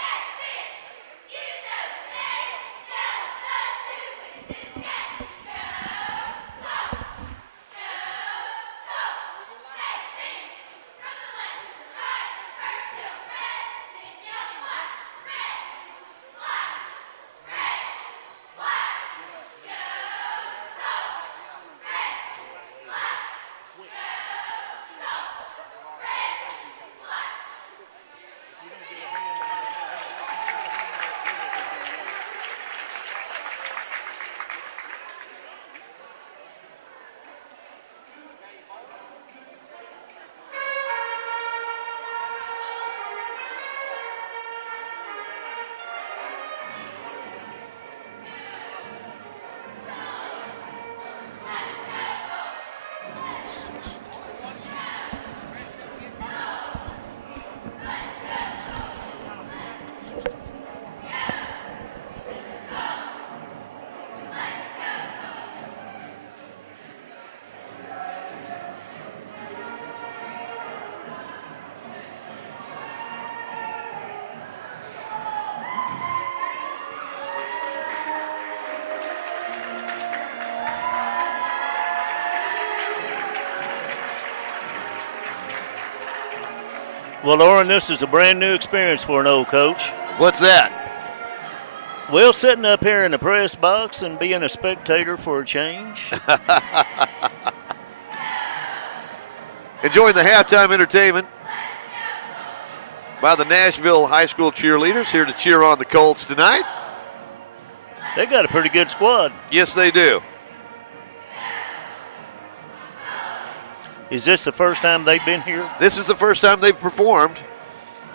Well, Lauren, this is a brand new experience for an old coach. What's that? Well, sitting up here in the press box and being a spectator for a change. Enjoying the halftime entertainment by the Nashville High School cheerleaders here to cheer on the Colts tonight. They got a pretty good squad. Yes, they do. Is this the first time they've been here? This is the first time they've performed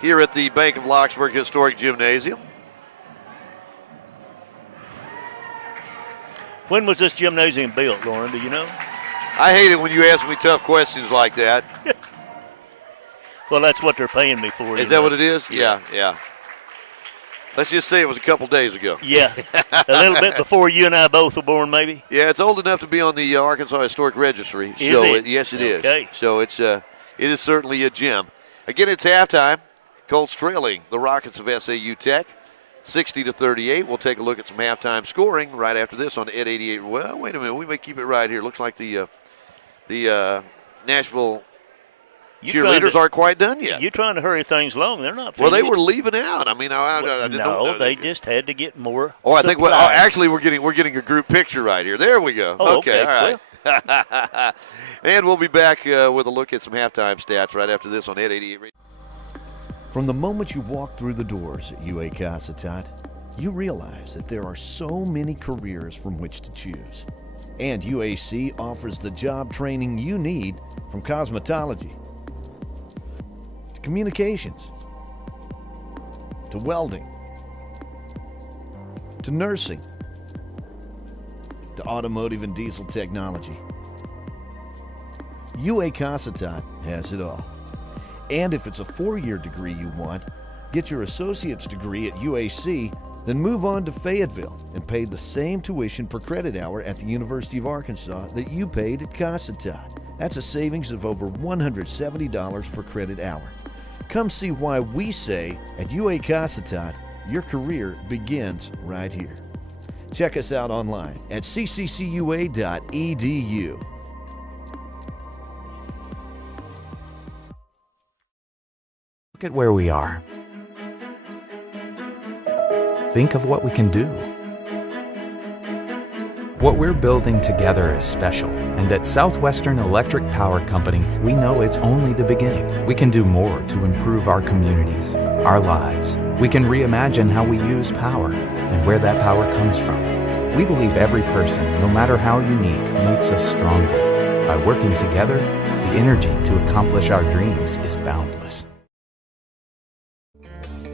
here at the Bank of Lockesburg Historic Gymnasium. When was this gymnasium built, Lauren? Do you know? I hate it when you ask me tough questions like that. Well, that's what they're paying me for. Is that what it is? Yeah. Let's just say it was a couple days ago. Yeah, a little bit before you and I both were born, maybe. Yeah, it's old enough to be on the Arkansas Historic Registry. Is it? Yes, it is. Okay. So it is certainly a gem. Again, it's halftime. Colts trailing the Rockets of SAU Tech, 60-38. We'll take a look at some halftime scoring right after this on Ed 88. Well, wait a minute. We may keep it right here. Looks like the Nashville cheerleaders aren't quite done yet. You're trying to hurry things along. They're not finished. Well, they were leaving out. I mean, I didn't know. No, they just had to get more. Oh, I think. supplies. Actually, we're getting a group picture right here. There we go. Oh, okay, all right. And we'll be back with a look at some halftime stats right after this on Ed 88 Radio. From the moment you walk through the doors at UA Casitat, you realize that there are so many careers from which to choose. And UAC offers the job training you need, from cosmetology to communications to welding to nursing to automotive and diesel technology. UA Casitat has it all. And if it's a 4-year degree you want, get your associate's degree at UAC, then move on to Fayetteville and pay the same tuition per credit hour at the University of Arkansas that you paid at Casitat. That's a savings of over $170 per credit hour. Come see why we say at UA Casitat, your career begins right here. Check us out online at cccua.edu. Look at where we are. Think of what we can do. What we're building together is special, and at Southwestern Electric Power Company, we know it's only the beginning. We can do more to improve our communities, our lives. We can reimagine how we use power and where that power comes from. We believe every person, no matter how unique, makes us stronger. By working together, the energy to accomplish our dreams is boundless.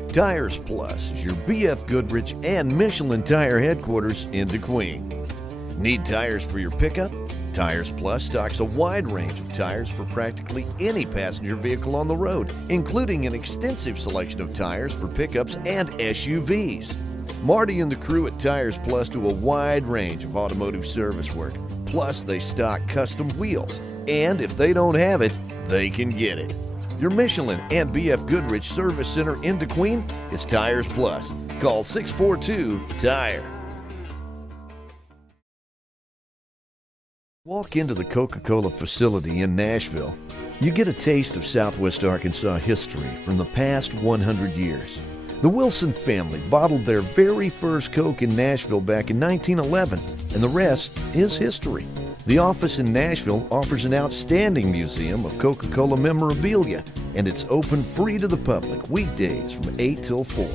Tires Plus is your BF Goodrich and Michelin tire headquarters in DeQueen. Need tires for your pickup? Tires Plus stocks a wide range of tires for practically any passenger vehicle on the road, including an extensive selection of tires for pickups and SUVs. Marty and the crew at Tires Plus do a wide range of automotive service work. Plus, they stock custom wheels, and if they don't have it, they can get it. Your Michelin and BF Goodrich Service Center in DeQueen is Tires Plus. Call 642-TIRE. Walk into the Coca-Cola facility in Nashville. You get a taste of Southwest Arkansas history from the past 100 years. The Wilson family bottled their very first Coke in Nashville back in 1911, and the rest is history. The office in Nashville offers an outstanding museum of Coca-Cola memorabilia, and it's open free to the public weekdays from 8 till 4.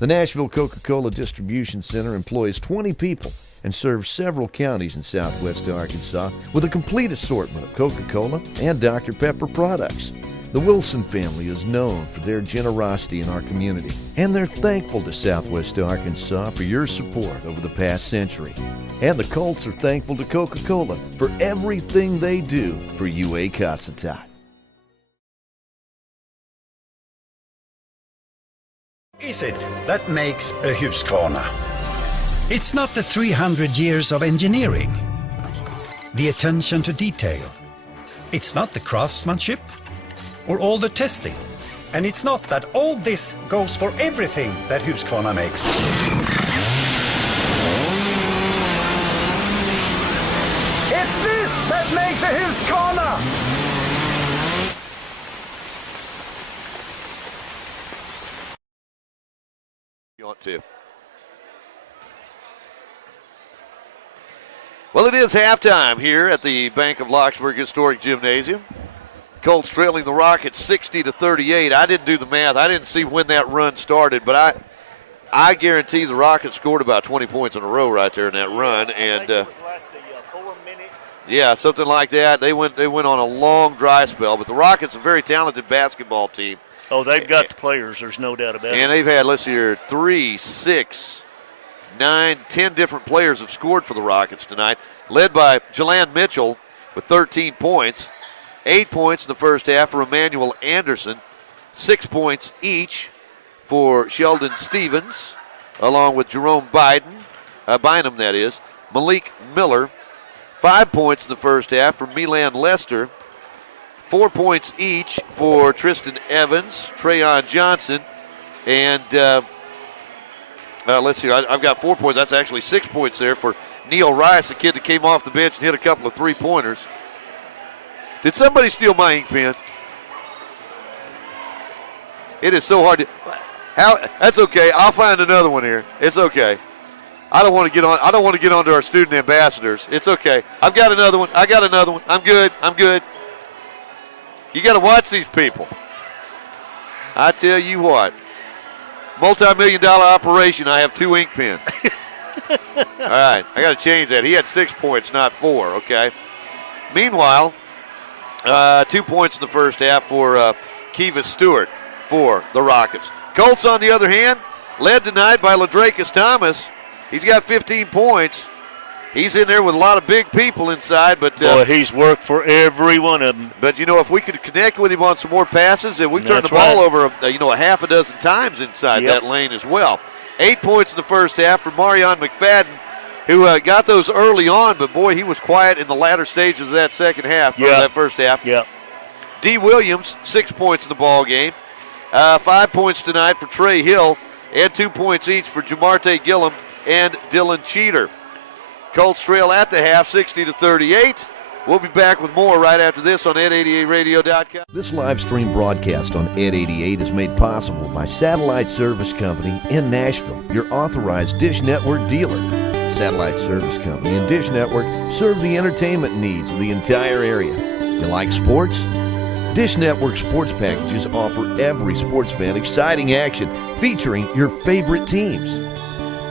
The Nashville Coca-Cola Distribution Center employs 20 people and serves several counties in southwest Arkansas with a complete assortment of Coca-Cola and Dr. Pepper products. The Wilson family is known for their generosity in our community, and they're thankful to Southwest Arkansas for your support over the past century. And the Colts are thankful to Coca-Cola for everything they do for UA Casitat. Is it that makes a Husqvarna? It's not the 300 years of engineering, the attention to detail. It's not the craftsmanship or all the testing. And it's not that all this goes for everything that Husqvarna makes. It's this that makes a Husqvarna! You want to. Well, it is halftime here at the Bank of Lockesburg Historic Gymnasium. Colts trailing the Rockets 60-38. I didn't do the math. I didn't see when that run started, but I guarantee the Rockets scored about 20 points in a row right there in that run. And it was like the 4 minutes. Yeah, something like that. They went on a long dry spell, but the Rockets are a very talented basketball team. Oh, they've got the players. There's no doubt about it. And they've had, let's see here, 3, 6, 9, 10 different players have scored for the Rockets tonight, led by Jalan Mitchell with 13 points. 8 points in the first half for Emmanuel Anderson. 6 points each for Sheldon Stevens, along with Jerome Bynum, that is. Malik Miller. 5 points in the first half for Milan Lester. 4 points each for Tristan Evans, Trayon Johnson, and let's see, I've got 4 points. That's actually 6 points there for Neil Rice, a kid that came off the bench and hit a couple of three-pointers. Did somebody steal my ink pen? It is so hard to. That's okay. I'll find another one here. It's okay. I don't want to get on. I don't want to get onto our student ambassadors. It's okay. I've got another one. I got another one. I'm good. I'm good. You got to watch these people. I tell you what. Multi-million-dollar operation. I have 2 ink pens. All right. I got to change that. He had 6 points, not 4. Okay. Meanwhile, 2 points in the first half for Kivas Stewart for the Rockets. Colts, on the other hand, led tonight by Ladrakus Thomas. He's got 15 points. He's in there with a lot of big people inside, but boy, he's worked for every one of them. But if we could connect with him on some more passes, and we've turned the ball over, a half a dozen times inside that lane as well. 8 points in the first half for Marion McFadden, who got those early on, but boy, he was quiet in the latter stages of that second half, or that first half. Yeah. D. Williams, 6 points in the ball game. 5 points tonight for Trey Hill, and 2 points each for Jamarte Gillum and Dylan Cheater. Colts trail at the half, 60-38. We'll be back with more right after this on ed88radio.com. This live stream broadcast on Ed 88 is made possible by Satellite Service Company in Nashville, your authorized Dish Network dealer. Satellite Service Company and Dish Network serve the entertainment needs of the entire area. You like sports? Dish Network sports packages offer every sports fan exciting action featuring your favorite teams.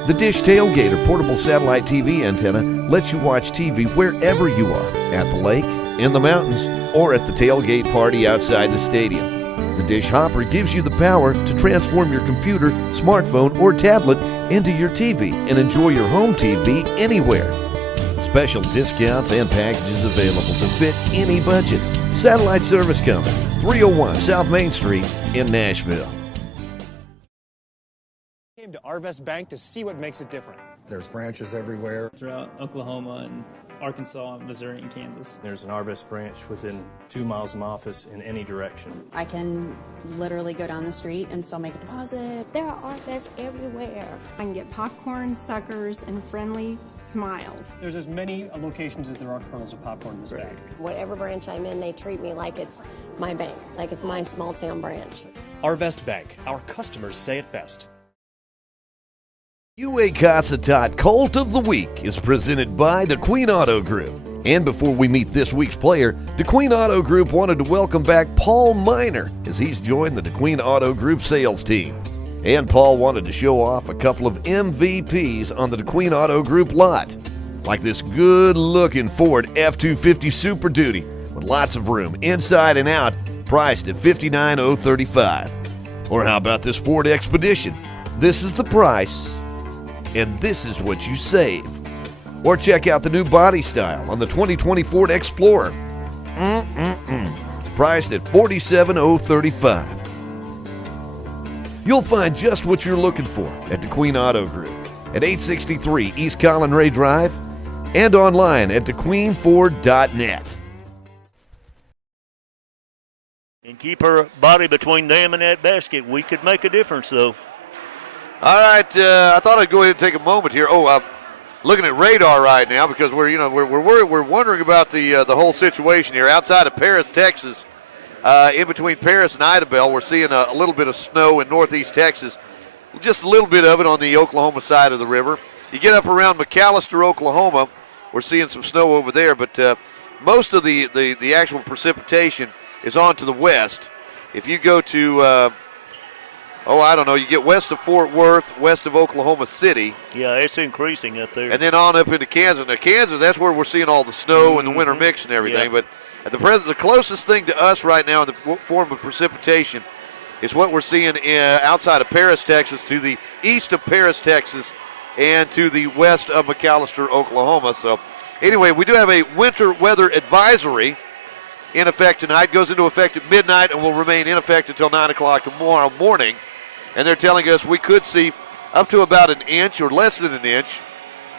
The Dish Tailgater portable satellite TV antenna lets you watch TV wherever you are, at the lake, in the mountains, or at the tailgate party outside the stadium. The Dish Hopper gives you the power to transform your computer, smartphone, or tablet into your TV and enjoy your home TV anywhere. Special discounts and packages available to fit any budget. Satellite Service Company, 301 South Main Street in Nashville. Came to Arvest Bank to see what makes it different. There's branches everywhere. Throughout Oklahoma and Arkansas, Missouri, and Kansas. There's an Arvest branch within 2 miles of my office in any direction. I can literally go down the street and still make a deposit. There are Arvests everywhere. I can get popcorn, suckers, and friendly smiles. There's as many locations as there are kernels of popcorn in this bag. Whatever branch I'm in, they treat me like it's my bank, like it's my small town branch. Arvest Bank. Our customers say it best. UAC Colt of the Week is presented by DeQueen Auto Group. And before we meet this week's player, DeQueen Auto Group wanted to welcome back Paul Miner as he's joined the DeQueen Auto Group sales team. And Paul wanted to show off a couple of MVPs on the DeQueen Auto Group lot, like this good-looking Ford F-250 Super Duty with lots of room inside and out, priced at $59,035. Or how about this Ford Expedition? This is the price, and this is what you save. Or check out the new body style on the 2020 Ford Explorer. Priced at $47,035. You'll find just what you're looking for at DeQueen Auto Group at 863 East Collin Ray Drive and online at DeQueenFord.net. And keep her body between them and that basket. We could make a difference, though. All right, I thought I'd go ahead and take a moment here. Looking at radar right now because we're wondering about the whole situation here outside of Paris, Texas. In between Paris and Idabel, we're seeing a little bit of snow in northeast Texas, just a little bit of it on the Oklahoma side of the river. You get up around McAllister, Oklahoma, we're seeing some snow over there, but most of the actual precipitation is on to the west. If you go to you get west of Fort Worth, west of Oklahoma City. Yeah, it's increasing up there. And then on up into Kansas. Now, Kansas, that's where we're seeing all the snow and the winter mix and everything. Yeah. But at the present, the closest thing to us right now in the form of precipitation is what we're seeing outside of Paris, Texas, to the east of Paris, Texas, and to the west of McAllister, Oklahoma. So, anyway, we do have a winter weather advisory in effect tonight. Goes into effect at midnight and will remain in effect until 9 o'clock tomorrow morning. And they're telling us we could see up to about an inch or less than an inch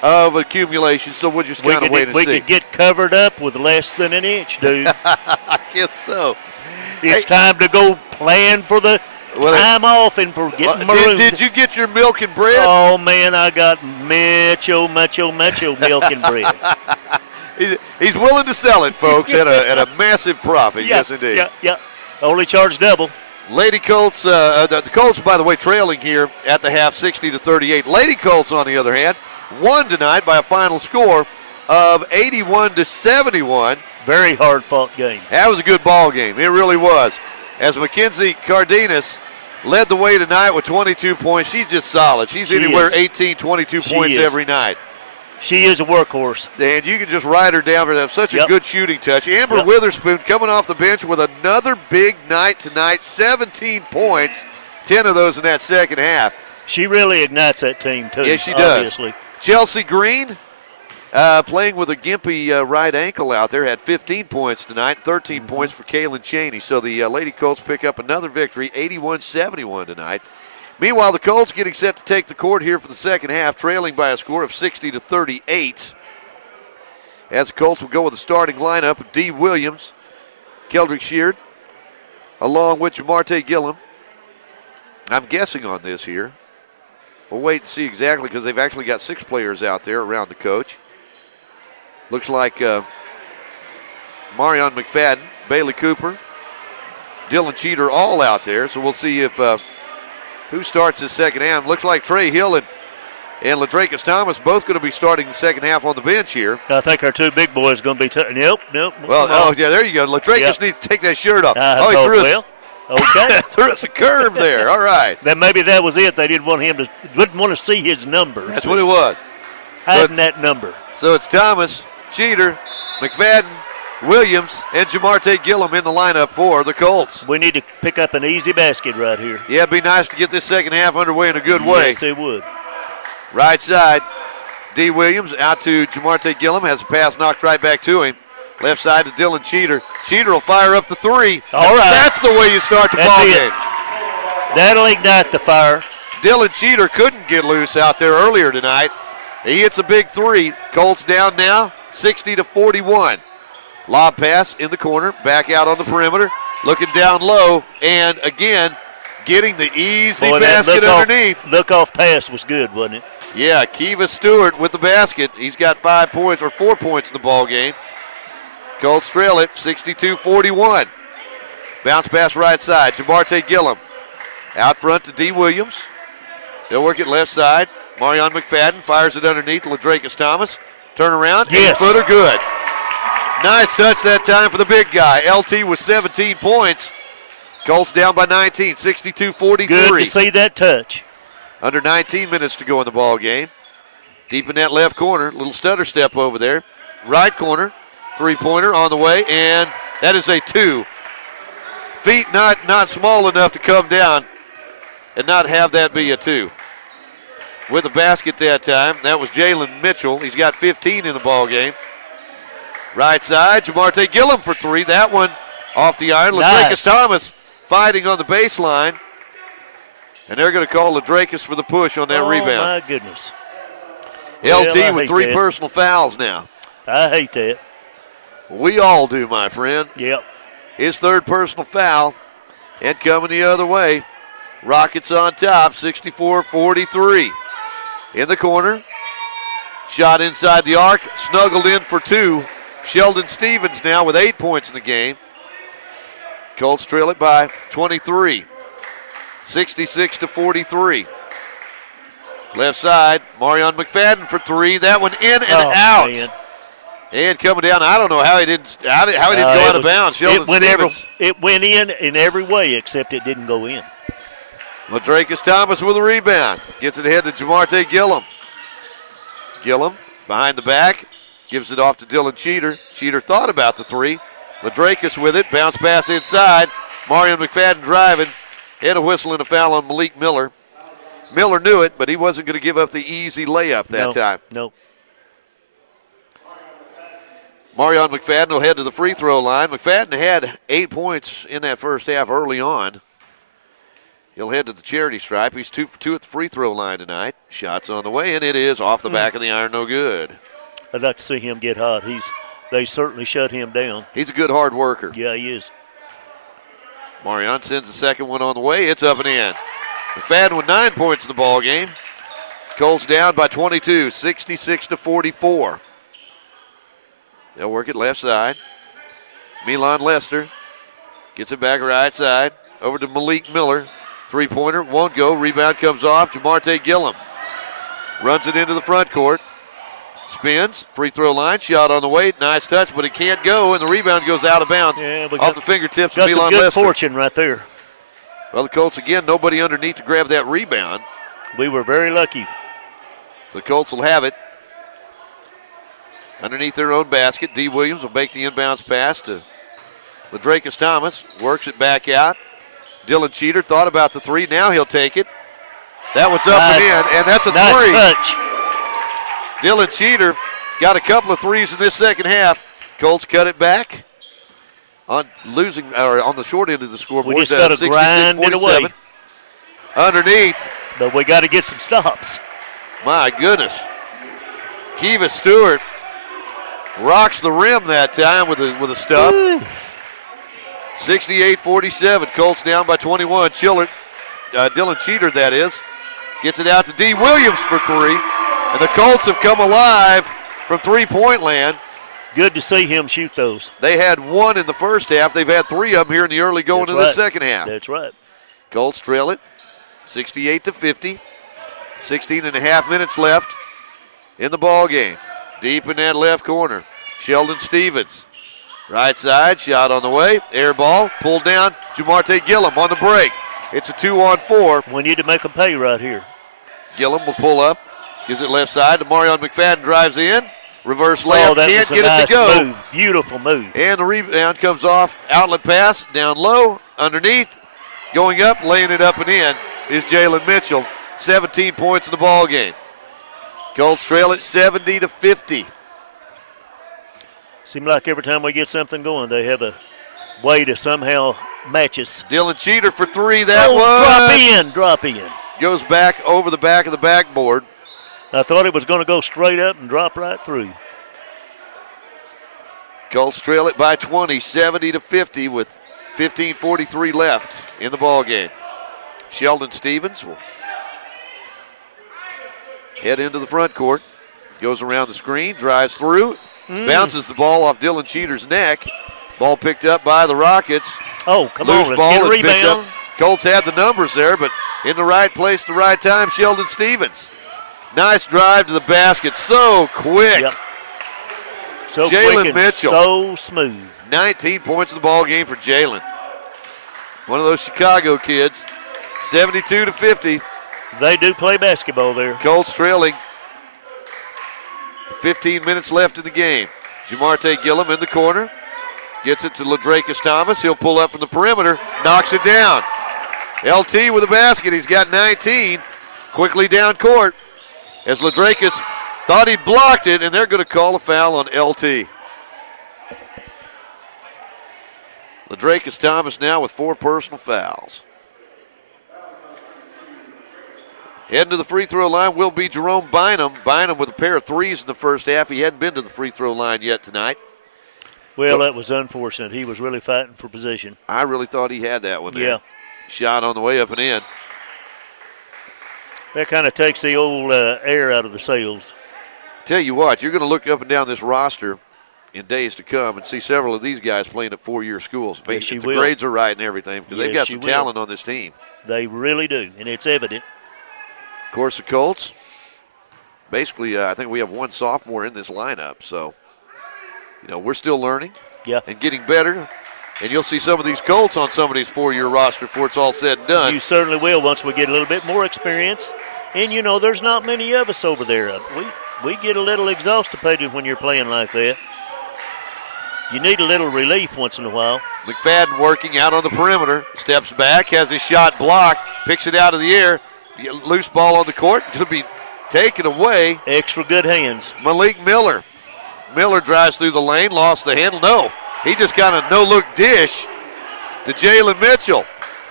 of accumulation. So we'll just kind of wait and see. We could get covered up with less than an inch, dude. I guess so. It's time to go plan for the time off and for getting marooned. Did you get your milk and bread? Oh, man, I got much milk and bread. He's willing to sell it, folks, at a massive profit. Yeah, yes, indeed. Yeah. Only charge double. Lady Colts, the Colts, by the way, trailing here at the half 60-38. Lady Colts, on the other hand, won tonight by a final score of 81-71. Very hard-fought game. That was a good ball game. It really was. As Mackenzie Cardenas led the way tonight with 22 points. She's just solid. She's anywhere 18, 22 points every night. She is a workhorse. And you can just ride her down for that. Such a good shooting touch. Amber Witherspoon coming off the bench with another big night tonight. 17 points, 10 of those in that second half. She really ignites that team, too. Yes, she obviously. does. Chelsea Green, playing with a gimpy right ankle out there, had 15 points tonight, 13 points for Kaylin Cheney. So the Lady Colts pick up another victory, 81-71 tonight. Meanwhile, the Colts getting set to take the court here for the second half, trailing by a score of 60-38. As the Colts will go with the starting lineup of Dee Williams, Keldrick Sheard, along with Jamarte Gillum. I'm guessing on this here. We'll wait and see exactly because they've actually got 6 players out there around the coach. Looks like Marion McFadden, Bailey Cooper, Dylan Cheater all out there. So we'll see if who starts this second half. Looks like Trey Hill and LaDracus Thomas both going to be starting the second half on the bench here. I think our 2 big boys are going to be nope. Well, yeah, there you go. LaDracus needs to take that shirt off. He threw us. Okay. Threw us a curve there. All right. Then maybe that was it. They didn't want to see his number. That's what it was. Hiding that number. So it's Thomas, Cheater, McFadden, Williams, and Jamarte Gillum in the lineup for the Colts. We need to pick up an easy basket right here. Yeah, it'd be nice to get this second half underway in a good way. Yes, it would. Right side, Dee Williams out to Jamarte Gillum, has a pass knocked right back to him. Left side to Dylan Cheater. Cheater will fire up the 3. All right. That's the way you start the ball game. That'll ignite the fire. Dylan Cheater couldn't get loose out there earlier tonight. He hits a big 3. Colts down now, 60-41. Lob pass in the corner, back out on the perimeter, looking down low, and again, getting the easy basket underneath. Look-off pass was good, wasn't it? Yeah, Kiva Stewart with the basket. He's got 5 points or 4 points in the ball game. Colts trail it, 62-41. Bounce pass right side, Jamarte Gillum. Out front to Dee Williams. They'll work it left side. Marion McFadden fires it underneath LaDracus Thomas. Turn around, 8-footer, good. Nice touch that time for the big guy. LT with 17 points. Colts down by 19, 62-43. Good to see that touch. Under 19 minutes to go in the ball game. Deep in that left corner, little stutter step over there. Right corner, 3-pointer on the way, and that is a 2. Feet not small enough to come down and not have that be a 2. With the basket that time, that was Jalen Mitchell. He's got 15 in the ball game. Right side, Jamarte Gillum for 3. That one off the iron. Nice. LaDracus Thomas fighting on the baseline. And they're going to call LaDracus for the push on that rebound. Oh, my goodness. LT with 3 personal fouls now. I hate that. We all do, my friend. Yep. His 3rd personal foul. And coming the other way. Rockets on top, 64-43. In the corner. Shot inside the arc. Snuggled in for 2. Sheldon Stevens now with 8 points in the game. Colts trail it by 23. 66-43. Left side, Marion McFadden for 3. That one in and out. Man. And coming down, I don't know how he didn't go out of bounds. Sheldon Stevens. It went in every way except it didn't go in. LaDracus Thomas with a rebound. Gets it ahead to Jamarte Gillum. Gillum behind the back. Gives it off to Dylan Cheater. Cheater thought about the 3. LaDracus with it. Bounce pass inside. Marion McFadden driving. And a whistle and a foul on Malik Miller. Miller knew it, but he wasn't going to give up the easy layup that time. No. Marion McFadden will head to the free throw line. McFadden had 8 points in that first half early on. He'll head to the charity stripe. He's 2 for 2 at the free throw line tonight. Shots on the way, and it is off the back of the iron, no good. I'd like to see him get hot. They certainly shut him down. He's a good hard worker. Yeah, he is. Marion sends the second one on the way. It's up and in. McFadden with 9 points in the ball game. Colts down by 22, 66-44. They'll work it left side. Milan Lester gets it back right side. over to Malik Miller. Three-pointer won't go. Rebound comes off. Jamarte Gillum runs it into the front court. Spins. Free throw line. Shot on the way. Nice touch, but it can't go, and the rebound goes out of bounds off the fingertips of Milan Got some good Lester. fortune right there. Well, the Colts, again, nobody underneath to grab that rebound. We were very lucky. So the Colts will have it underneath their own basket. D. Williams will make the inbounds pass to Ladrakis Thomas. Works it back out. Dylan Cheater thought about the three. Now he'll take it. That one's up and in, and that's a three. Touch. Dylan Cheater got a couple of threes in this second half. Colts cut it back on the short end of the scoreboard. We just got to grind it away. Underneath. But we got to get some stops. My goodness. Kiva Stewart rocks the rim that time with a stuff. 68-47. Colts down by 21. Dylan Cheater, that is, gets it out to D. Williams for three. And the Colts have come alive from three-point land. Good to see him shoot those. They had one in the first half. They've had three of them here in the early going of the second half. That's right. Colts trail it 68-50. 16 and a half minutes left in the ball game. Deep in that left corner, Sheldon Stevens. Right side, shot on the way. Air ball, pulled down. Jamarte Gillum on the break. It's a 2-on-4. We need to make them pay right here. Gillum will pull up. Gives it left side to Marion McFadden. Drives in. Reverse layup. That Can't was a get it to nice go. Move. Beautiful move. And the rebound comes off. Outlet pass. Down low. Underneath. Going up. Laying it up and in is Jalen Mitchell. 17 points in the ball game. Colts trail it 70-50. Seems like every time we get something going, they have a way to somehow match us. Dylan Cheater for three. That was. Drop in. Goes back over the back of the backboard. I thought it was going to go straight up and drop right through. Colts trail it by 20, 70-50 with 15:43 left in the ball game. Sheldon Stevens will head into the front court. Goes around the screen, drives through, bounces the ball off Dylan Cheater's neck. Ball picked up by the Rockets. Oh, come Loose on, ball let's get a is picked up. rebound. Colts had the numbers there, but in the right place at the right time, Sheldon Stevens. Nice drive to the basket, so quick. Yep. So Jalen quick and Mitchell. so smooth. 19 points in the ball game for Jalen. One of those Chicago kids. 72-50. They do play basketball there. Colts trailing. 15 minutes left in the game. Jamarte Gillum in the corner. Gets it to Ladrakis Thomas. He'll pull up from the perimeter. Knocks it down. LT with the basket. He's got 19. Quickly down court as Ladrakis thought he blocked it, and they're going to call a foul on LT. Ladrakis Thomas now with 4 personal fouls. Heading to the free throw line will be Jerome Bynum. Bynum with a pair of threes in the first half. He hadn't been to the free throw line yet tonight. Well, that was unfortunate. He was really fighting for position. I really thought he had that one there. Yeah. Shot on the way up and in. That kind of takes the old air out of the sails. Tell you what, you're going to look up and down this roster in days to come and see several of these guys playing at 4-year schools. Yes, if the grades are right and everything, because they've got some talent on this team. They really do, and it's evident. Of course, the Colts, basically, I think we have one sophomore in this lineup. So, we're still learning and getting better. And you'll see some of these Colts on some of these 4-year roster before it's all said and done. You certainly will once we get a little bit more experience. And, there's not many of us over there. We get a little exhausted when you're playing like that. You need a little relief once in a while. McFadden working out on the perimeter. Steps back, has his shot blocked, picks it out of the air. Loose ball on the court, going to be taken away. Extra good hands. Malik Miller. Miller drives through the lane, lost the handle. No, he just kind of no-look dish to Jalen Mitchell.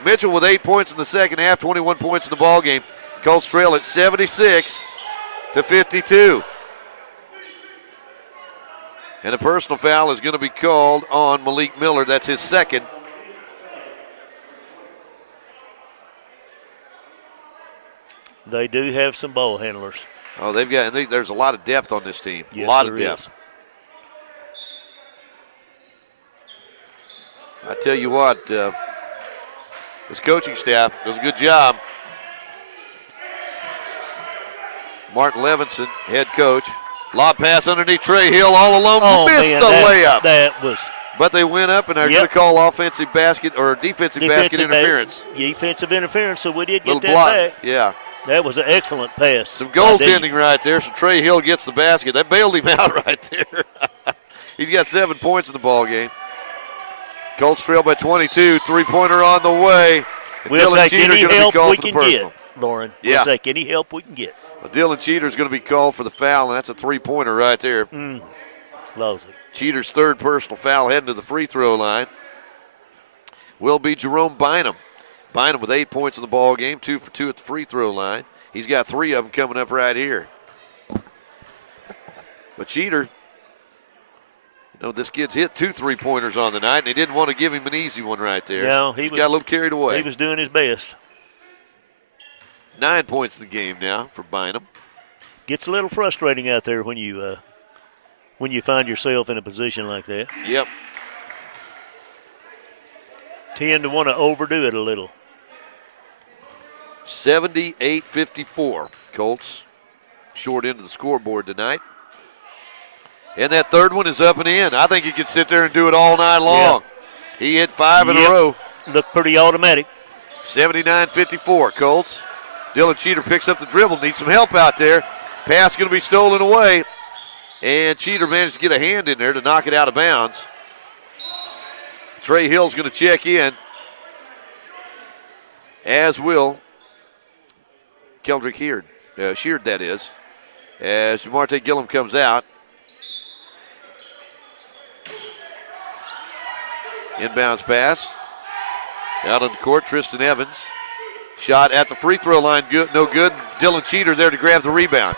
Mitchell with 8 points in the second half, 21 points in the ball game. Colts trail at 76-52. And a personal foul is going to be called on Malik Miller. That's his second. They do have some ball handlers. Oh, there's a lot of depth on this team. Yes, a lot of depth. Is. I tell you what, the This coaching staff does a good job. Martin Levinson, head coach. Lob pass underneath Trey Hill all alone. Missed the layup. That was. But they went up and are going to call offensive basket or defensive basket interference. Defensive interference, so we did get that block. back. Yeah. That was an excellent pass. Some goaltending right there, so Trey Hill gets the basket. That bailed him out right there. He's got 7 points in the ball game. Colts trail by 22. Three-pointer on the way. We'll take any help we can personal. get, Lauren. Yeah. We'll take any help we can get. Well, Dylan Cheater's going to be called for the foul, and that's a three-pointer right there. Lousy. Cheater's third personal foul heading to the free throw line will be Jerome Bynum. Bynum with 8 points in the ball game, 2 for 2 at the free throw line. He's got 3 of them coming up right here. But Cheater, this kid's hit 2 3-pointers on the night, and they didn't want to give him an easy one right there. No, He got a little carried away. He was doing his best. 9 points in the game now for Bynum. Gets a little frustrating out there when you find yourself in a position like that. Yep. Tend to want to overdo it a little. 78-54. Colts short end of the scoreboard tonight. And that third one is up and in. I think he could sit there and do it all night long. Yeah. He hit 5 in a row. Looked pretty automatic. 79-54. Colts. Dylan Cheater picks up the dribble. Needs some help out there. Pass going to be stolen away. And Cheater managed to get a hand in there to knock it out of bounds. Trey Hill's going to check in, as will Keldrick Sheard, that is, as Jamarte Gillum comes out. Inbounds pass. Out on the court, Tristan Evans. Shot at the free throw line, no good. Dylan Cheater there to grab the rebound.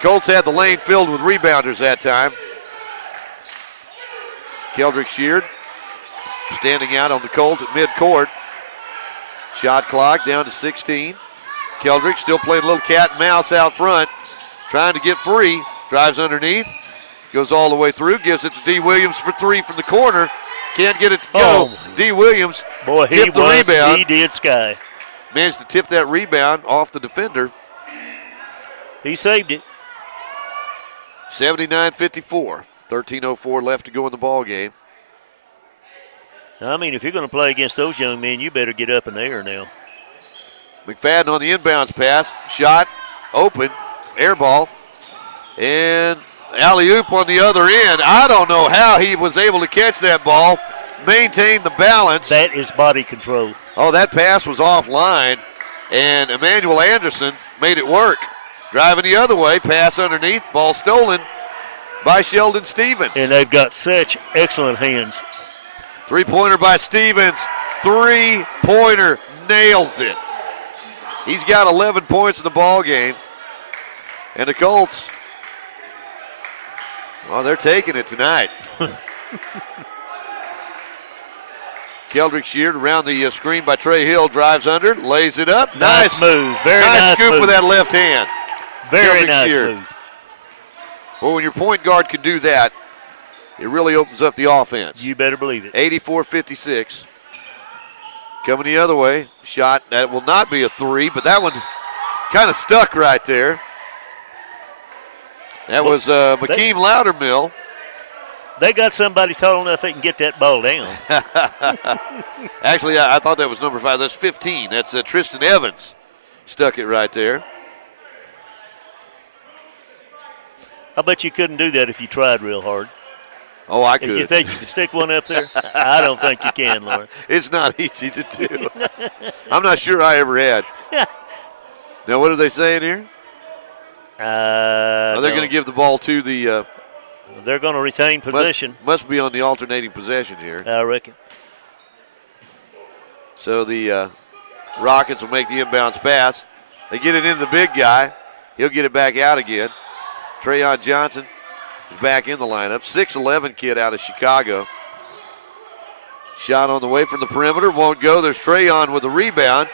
Colts had the lane filled with rebounders that time. Keldrick Sheard standing out on the Colts at midcourt. Shot clock down to 16. Keldrick still playing a little cat and mouse out front. Trying to get free. Drives underneath. Goes all the way through. Gives it to D. Williams for 3 from the corner. Can't get it to go. D. Williams tipped the rebound. He did sky. Managed to tip that rebound off the defender. He saved it. 79-54. 13:04 left to go in the ball game. I mean, if you're going to play against those young men, you better get up in the air now. McFadden on the inbounds pass. Shot, open, air ball, and alley-oop on the other end. I don't know how he was able to catch that ball, maintain the balance. That is body control. Oh, that pass was offline, and Emmanuel Anderson made it work. Driving the other way, pass underneath, ball stolen by Sheldon Stevens. And they've got such excellent hands. Three-pointer by Stevens. Three-pointer, nails it. He's got 11 points in the ball game. And the Colts, well, they're taking it tonight. Keldrick Sheard around the screen by Trey Hill, drives under, lays it up. Nice move. Very nice scoop move. with that left hand. Very Keldrick nice Sheard. move. Well, when your point guard can do that, it really opens up the offense. You better believe it. 84-56. Coming the other way. Shot. That will not be a 3, but that one kind of stuck right there. That was McKeem Loudermill. They got somebody tall enough they can get that ball down. Actually, I thought that was number 5. That's 15. That's Tristan Evans. Stuck it right there. I bet you couldn't do that if you tried real hard. Oh, I could. You think you could stick one up there? I don't think you can, Lauren. It's not easy to do. I'm not sure I ever had. Now, what are they saying here? They're going to give the ball to the... they're going to retain possession. Must be on the alternating possession here. I reckon. So the Rockets will make the inbounds pass. They get it into the big guy. He'll get it back out again. Trayon Johnson is back in the lineup. 6'11" kid out of Chicago. Shot on the way from the perimeter. Won't go. There's Trayon with the rebound.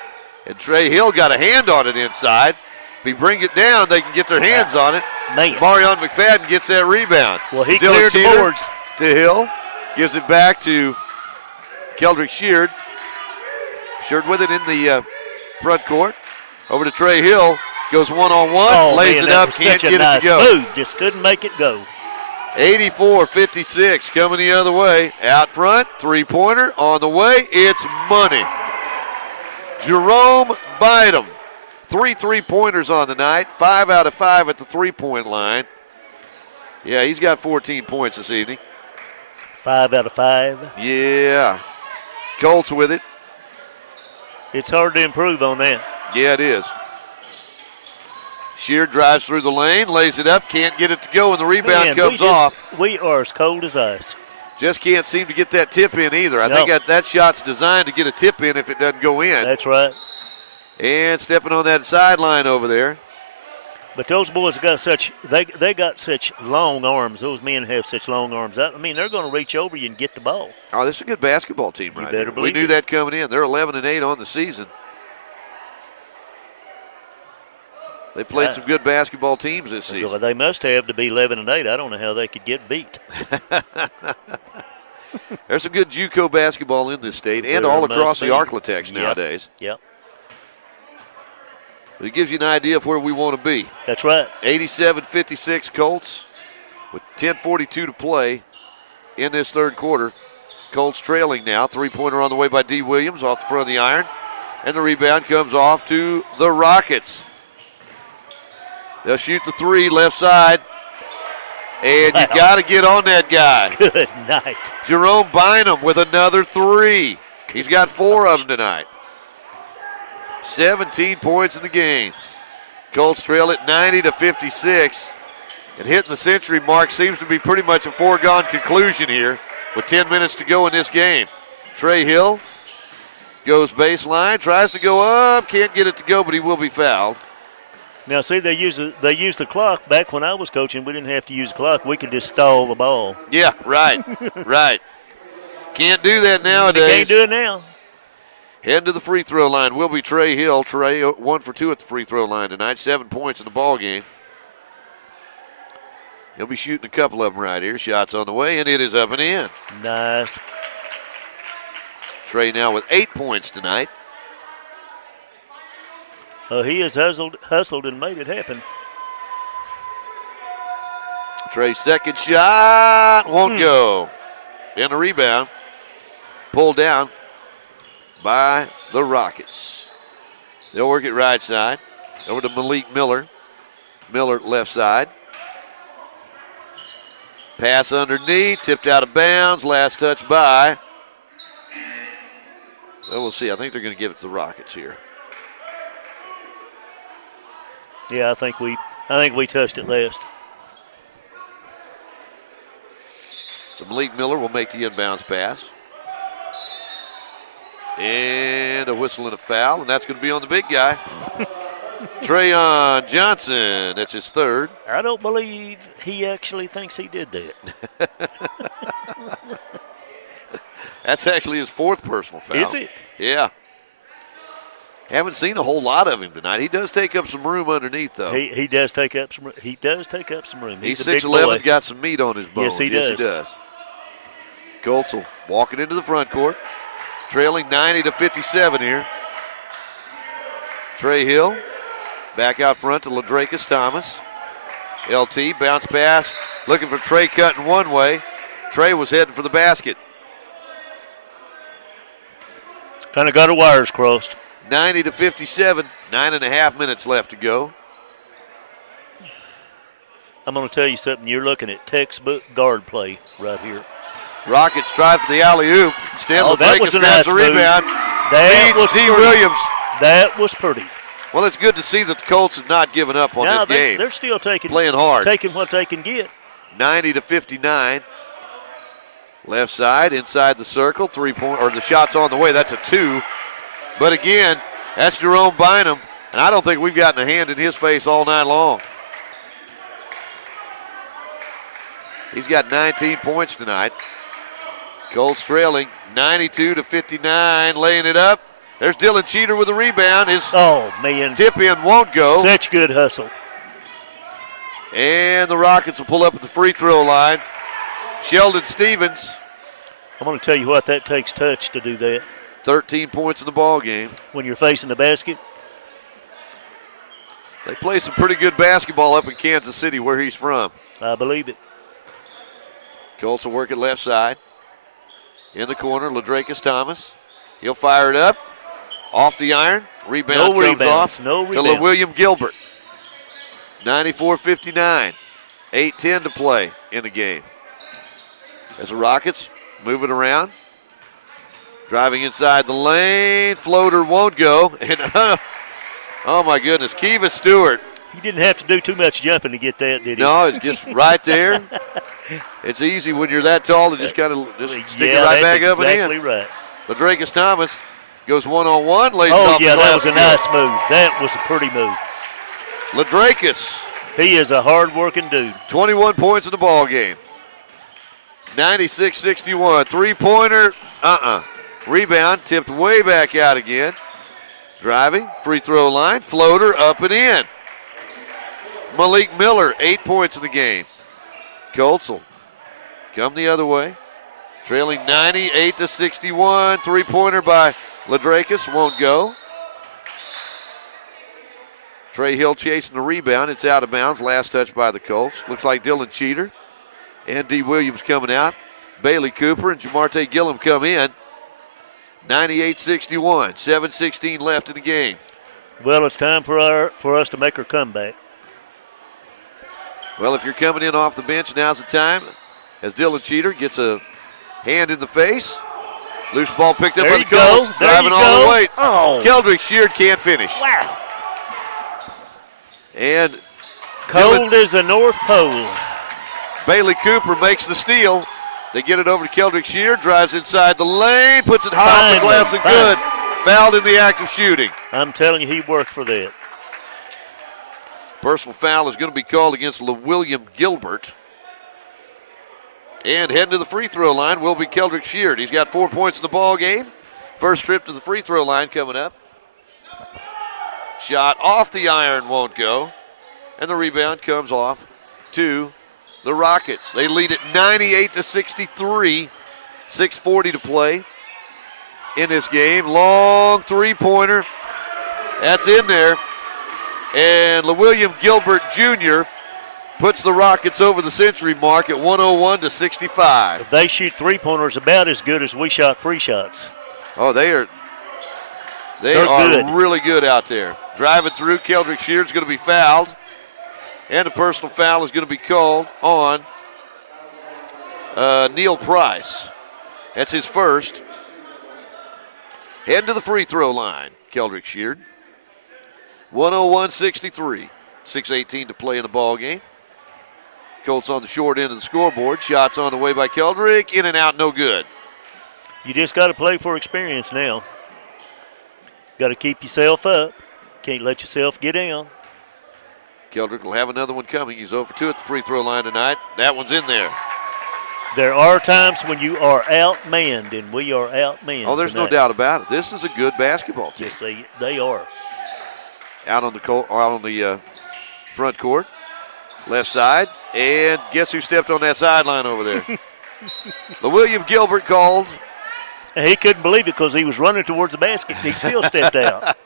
And Trey Hill got a hand on it inside. If he brings it down, they can get their hands on it. Man. Marion McFadden gets that rebound. Well, he cleared the boards. To Hill. Gives it back to Keldrick Sheard. Sheard with it in the front court. Over to Trey Hill. Goes one-on-one. Lays it up. Can't get it to go. Move. Just couldn't make it go. 84-56 coming the other way. Out front. Three-pointer on the way. It's money. Jerome Bynum. 3 3-pointers on the night. 5 out of 5 at the three-point line. Yeah, he's got 14 points this evening. 5 out of 5. Yeah. Colts with it. It's hard to improve on that. Yeah, it is. Sheard drives through the lane, lays it up, can't get it to go, and the rebound comes off. We are as cold as ice. Just can't seem to get that tip in either. I think that shot's designed to get a tip in if it doesn't go in. That's right. And stepping on that sideline over there. But those boys got they got such long arms. Those men have such long arms. I mean, they're going to reach over you and get the ball. Oh, this is a good basketball team right here. We knew that coming in. They're 11-8 on the season. They played some good basketball teams this season. They must have to be 11-8. I don't know how they could get beat. There's some good JUCO basketball in this state and all across the Arklatex nowadays. Yep. It gives you an idea of where we want to be. That's right. 87-56 Colts with 10:42 to play in this third quarter. Colts trailing now. Three-pointer on the way by D. Williams off the front of the iron. And the rebound comes off to the Rockets. They'll shoot the three left side. And you got to get on that guy. Good night. Jerome Bynum with another three. He's got 4 of them tonight. 17 points in the game. Colts trail it 90-56. And hitting the century mark seems to be pretty much a foregone conclusion here with 10 minutes to go in this game. Trey Hill goes baseline, tries to go up, can't get it to go, but he will be fouled. Now, see, they use the clock. Back when I was coaching, we didn't have to use the clock. We could just stall the ball. Yeah, right, right. Can't do that nowadays. Can't do it now. Heading to the free throw line will be Trey Hill. Trey 1 for 2 at the free throw line tonight. 7 points in the ball game. He'll be shooting a couple of them right here. Shots on the way, and it is up and in. Nice. Trey now with 8 points tonight. He has hustled and made it happen. Trey's second shot won't go. And a rebound. Pulled down by the Rockets. They'll work it right side. Over to Malik Miller. Miller left side. Pass underneath, tipped out of bounds. Last touch by. Well, we'll see. I think they're going to give it to the Rockets here. Yeah, I think we touched it last. So Malik Miller will make the inbounds pass. And a whistle and a foul, and that's going to be on the big guy. Trayon Johnson, that's his third. I don't believe he actually thinks he did that. That's actually his 4th personal foul. Is it? Yeah. Haven't seen a whole lot of him tonight. He does take up some room underneath, though. He does take up some. He does take up some room. He's 6'11", got some meat on his bones. Yes, he does. Colts will walk it into the front court, trailing 90-57 here. Trey Hill back out front to LaDracus Thomas. LT bounce pass, looking for Trey cutting one way. Trey was heading for the basket. Kind of got her wires crossed. 90-57, 9.5 minutes left to go. I'm going to tell you something. You're looking at textbook guard play right here. Rockets try for the alley-oop. Instead, that was a nice grabs the rebound. That was D. Williams. That was pretty. Well, it's good to see that the Colts have not given up on this game. They're still playing hard. Taking what they can get. 90-59. Left side, inside the circle, 3-point, or the shot's on the way. That's a 2. But again, that's Jerome Bynum, and I don't think we've gotten a hand in his face all night long. He's got 19 points tonight. Colts trailing 92-59, laying it up. There's Dylan Cheater with a rebound. His tip in won't go. Such good hustle. And the Rockets will pull up at the free throw line. Sheldon Stevens. I'm going to tell you what, that takes touch to do that. 13 points in the ball game. When you're facing the basket. They play some pretty good basketball up in Kansas City where he's from. I believe it. Colts will work it left side. In the corner, LaDracus Thomas. He'll fire it up. Off the iron. Rebound comes off to William Gilbert. 94-59. 8:10 to play in the game. As the Rockets move it around. Driving inside the lane. Floater won't go. And oh, my goodness. Kiva Stewart. He didn't have to do too much jumping to get that, did he? No, it's just right there. It's easy when you're that tall to just kind of stick it right back up and in. Exactly right. LaDracus Thomas goes one-on-one. Oh, yeah, that was a nice move. That was a pretty move. LaDracus. He is a hard-working dude. 21 points in the ball game. 96-61. Three-pointer, Rebound, tipped way back out again. Driving, free throw line, floater, up and in. Malik Miller, 8 points in the game. Colts will come the other way. Trailing 98-61. Three-pointer by LaDracus, won't go. Trey Hill chasing the rebound. It's out of bounds. Last touch by the Colts. Looks like Dylan Cheater and D. Williams coming out. Bailey Cooper and Jamarte Gillum come in. 98-61. 7:16 left in the game. Well, it's time for us to make our comeback. Well, if you're coming in off the bench, now's the time. As Dylan Cheater gets a hand in the face. Loose ball picked up by the Colts. Driving all the way. Oh. Keldrick Sheard can't finish. Wow. And cold as the North Pole. Bailey Cooper makes the steal. They get it over to Keldrick Sheard. Drives inside the lane. Puts it high off the glass and good. Fouled in the act of shooting. I'm telling you, he worked for that. Personal foul is going to be called against William Gilbert. And heading to the free throw line will be Keldrick Sheard. He's got 4 points in the ball game. First trip to the free throw line coming up. Shot off the iron won't go. And the rebound comes off to the Rockets. They lead at 98-63. 6:40 to play in this game. Long three-pointer. That's in there. And William Gilbert Jr. puts the Rockets over the century mark at 101-65. They shoot three-pointers about as good as we shot free shots. Oh, They're good. Really good out there. Driving through, Keldrick Sheard's going to be fouled. And a personal foul is going to be called on Neil Price. That's his first. Heading to the free throw line, Keldrick Sheard. 101-63. 6:18 to play in the ball game. Colts on the short end of the scoreboard. Shots on the way by Keldrick. In and out, no good. You just got to play for experience now. Got to keep yourself up. Can't let yourself get down. Keldrick will have another one coming. He's 0 for 2 at the free throw line tonight. That one's in there. There are times when you are outmanned, and we are outmanned. Oh, there's no doubt about it. This is a good basketball team. Yes, they are. Out on the front court, left side, and guess who stepped on that sideline over there? William Gilbert called. And he couldn't believe it because he was running towards the basket, and he still stepped out.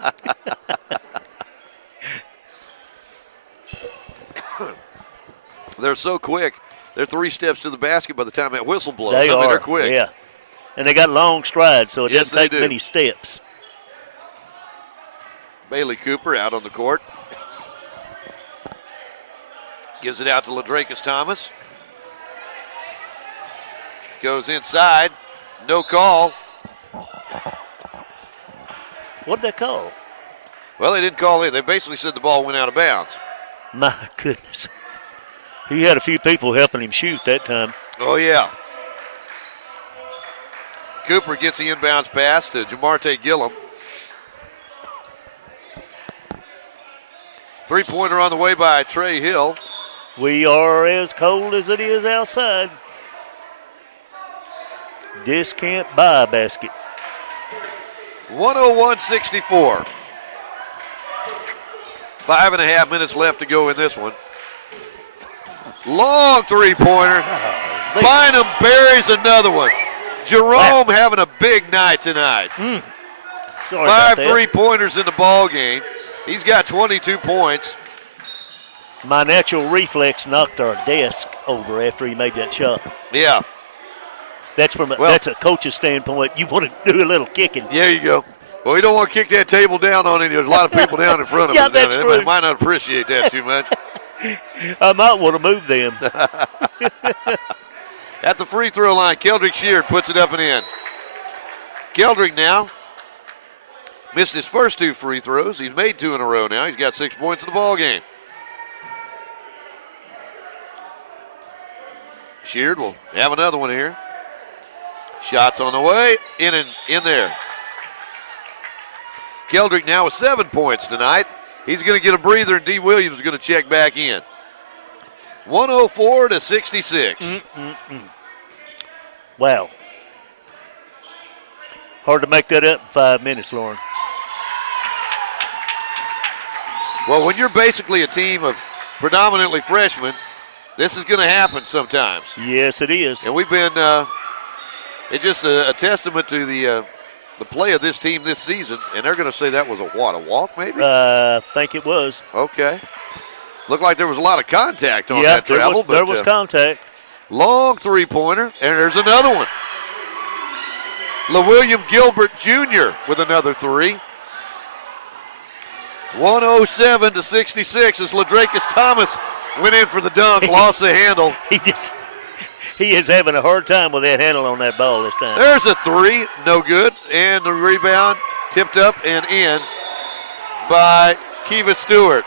They're so quick. They're 3 steps to the basket by the time that whistle blows. They're quick. Yeah. And they got long strides, so it doesn't take many steps. Bailey Cooper out on the court. Gives it out to LaDracus Thomas. Goes inside. No call. What'd they call? Well, they didn't call in. They basically said the ball went out of bounds. My goodness. He had a few people helping him shoot that time. Oh, yeah. Cooper gets the inbounds pass to Jamarte Gillum. Three-pointer on the way by Trey Hill. We are as cold as it is outside. This can't buy a basket. 101-64. 5.5 minutes left to go in this one. Long three-pointer. Bynum buries another one. Jerome having a big night tonight. Sorry about that. 5 3-pointers in the ball game. He's got 22 points. My natural reflex knocked our desk over after he made that shot. Yeah. That's that's a coach's standpoint. You want to do a little kicking. There you go. Well, we don't want to kick that table down on any. There's a lot of people down in front of Yeah, us down that's there. true. They might not appreciate that too much. I might want to move them. At the free throw line, Keldrick Sheard puts it up and in. Keldrick now missed his first 2 free throws. He's made 2 in a row now. He's got 6 points in the ball game. Sheard will have another one here. Shots on the way, in there. Keldrick now with 7 points tonight. He's going to get a breather, and D. Williams is going to check back in. 104-66. Wow. Hard to make that up in 5 minutes, Lauren. Well, when you're basically a team of predominantly freshmen, this is going to happen sometimes. Yes, it is. And we've been, it's just a testament to the play of this team this season, and they're going to say that was a walk maybe? I think it was. Okay. Looked like there was a lot of contact on that travel. There was contact. Long 3-pointer, and there's another one. LaWilliam Gilbert Jr. with another 3. 107-66 as LaDracus Thomas went in for the dunk, lost the handle. He is having a hard time with that handle on that ball this time. There's a 3, no good, and the rebound tipped up and in by Kiva Stewart.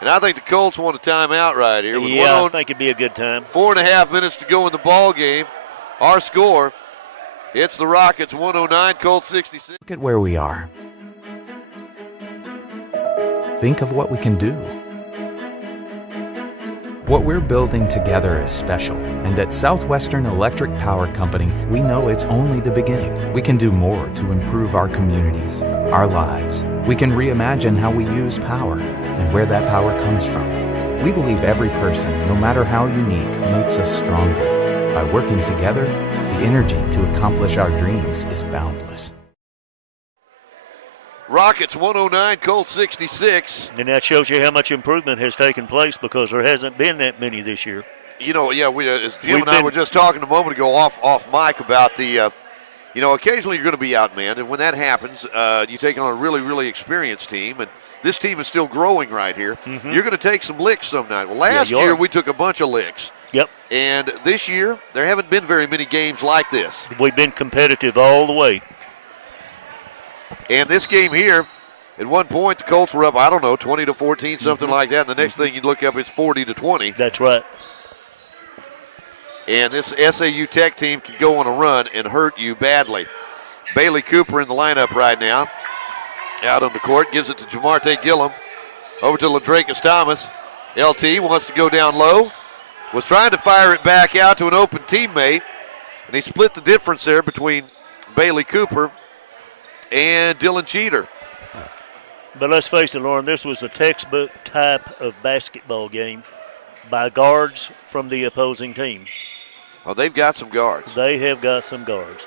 And I think the Colts want a timeout right here. Yeah, I think it'd be a good time. 4.5 minutes to go in the ball game. Our score, it's the Rockets 109, Colts 66. Look at where we are. Think of what we can do. What we're building together is special, and at Southwestern Electric Power Company, we know it's only the beginning. We can do more to improve our communities, our lives. We can reimagine how we use power and where that power comes from. We believe every person, no matter how unique, makes us stronger. By working together, the energy to accomplish our dreams is boundless. Rockets 109, Colts 66. And that shows you how much improvement has taken place because there hasn't been that many this year. You know, yeah, as Jim and I were just talking a moment ago off mic about the, occasionally you're going to be outmanned, and when that happens, you take on a really, really experienced team, and this team is still growing right here. Mm-hmm. You're going to take some licks some night. Well, last year we took a bunch of licks. Yep. And this year, there haven't been very many games like this. We've been competitive all the way. And this game here, at one point, the Colts were up, 20-14, something like that. And the next thing you look up, it's 40-20. That's right. And this SAU Tech team can go on a run and hurt you badly. Bailey Cooper in the lineup right now. Out on the court, gives it to Jamarte Gillum. Over to LaDracus Thomas. LT wants to go down low. Was trying to fire it back out to an open teammate. And he split the difference there between Bailey Cooper and Dylan Cheater. But let's face it, Lauren, this was a textbook type of basketball game by guards from the opposing team. Oh, they've got some guards. They have got some guards.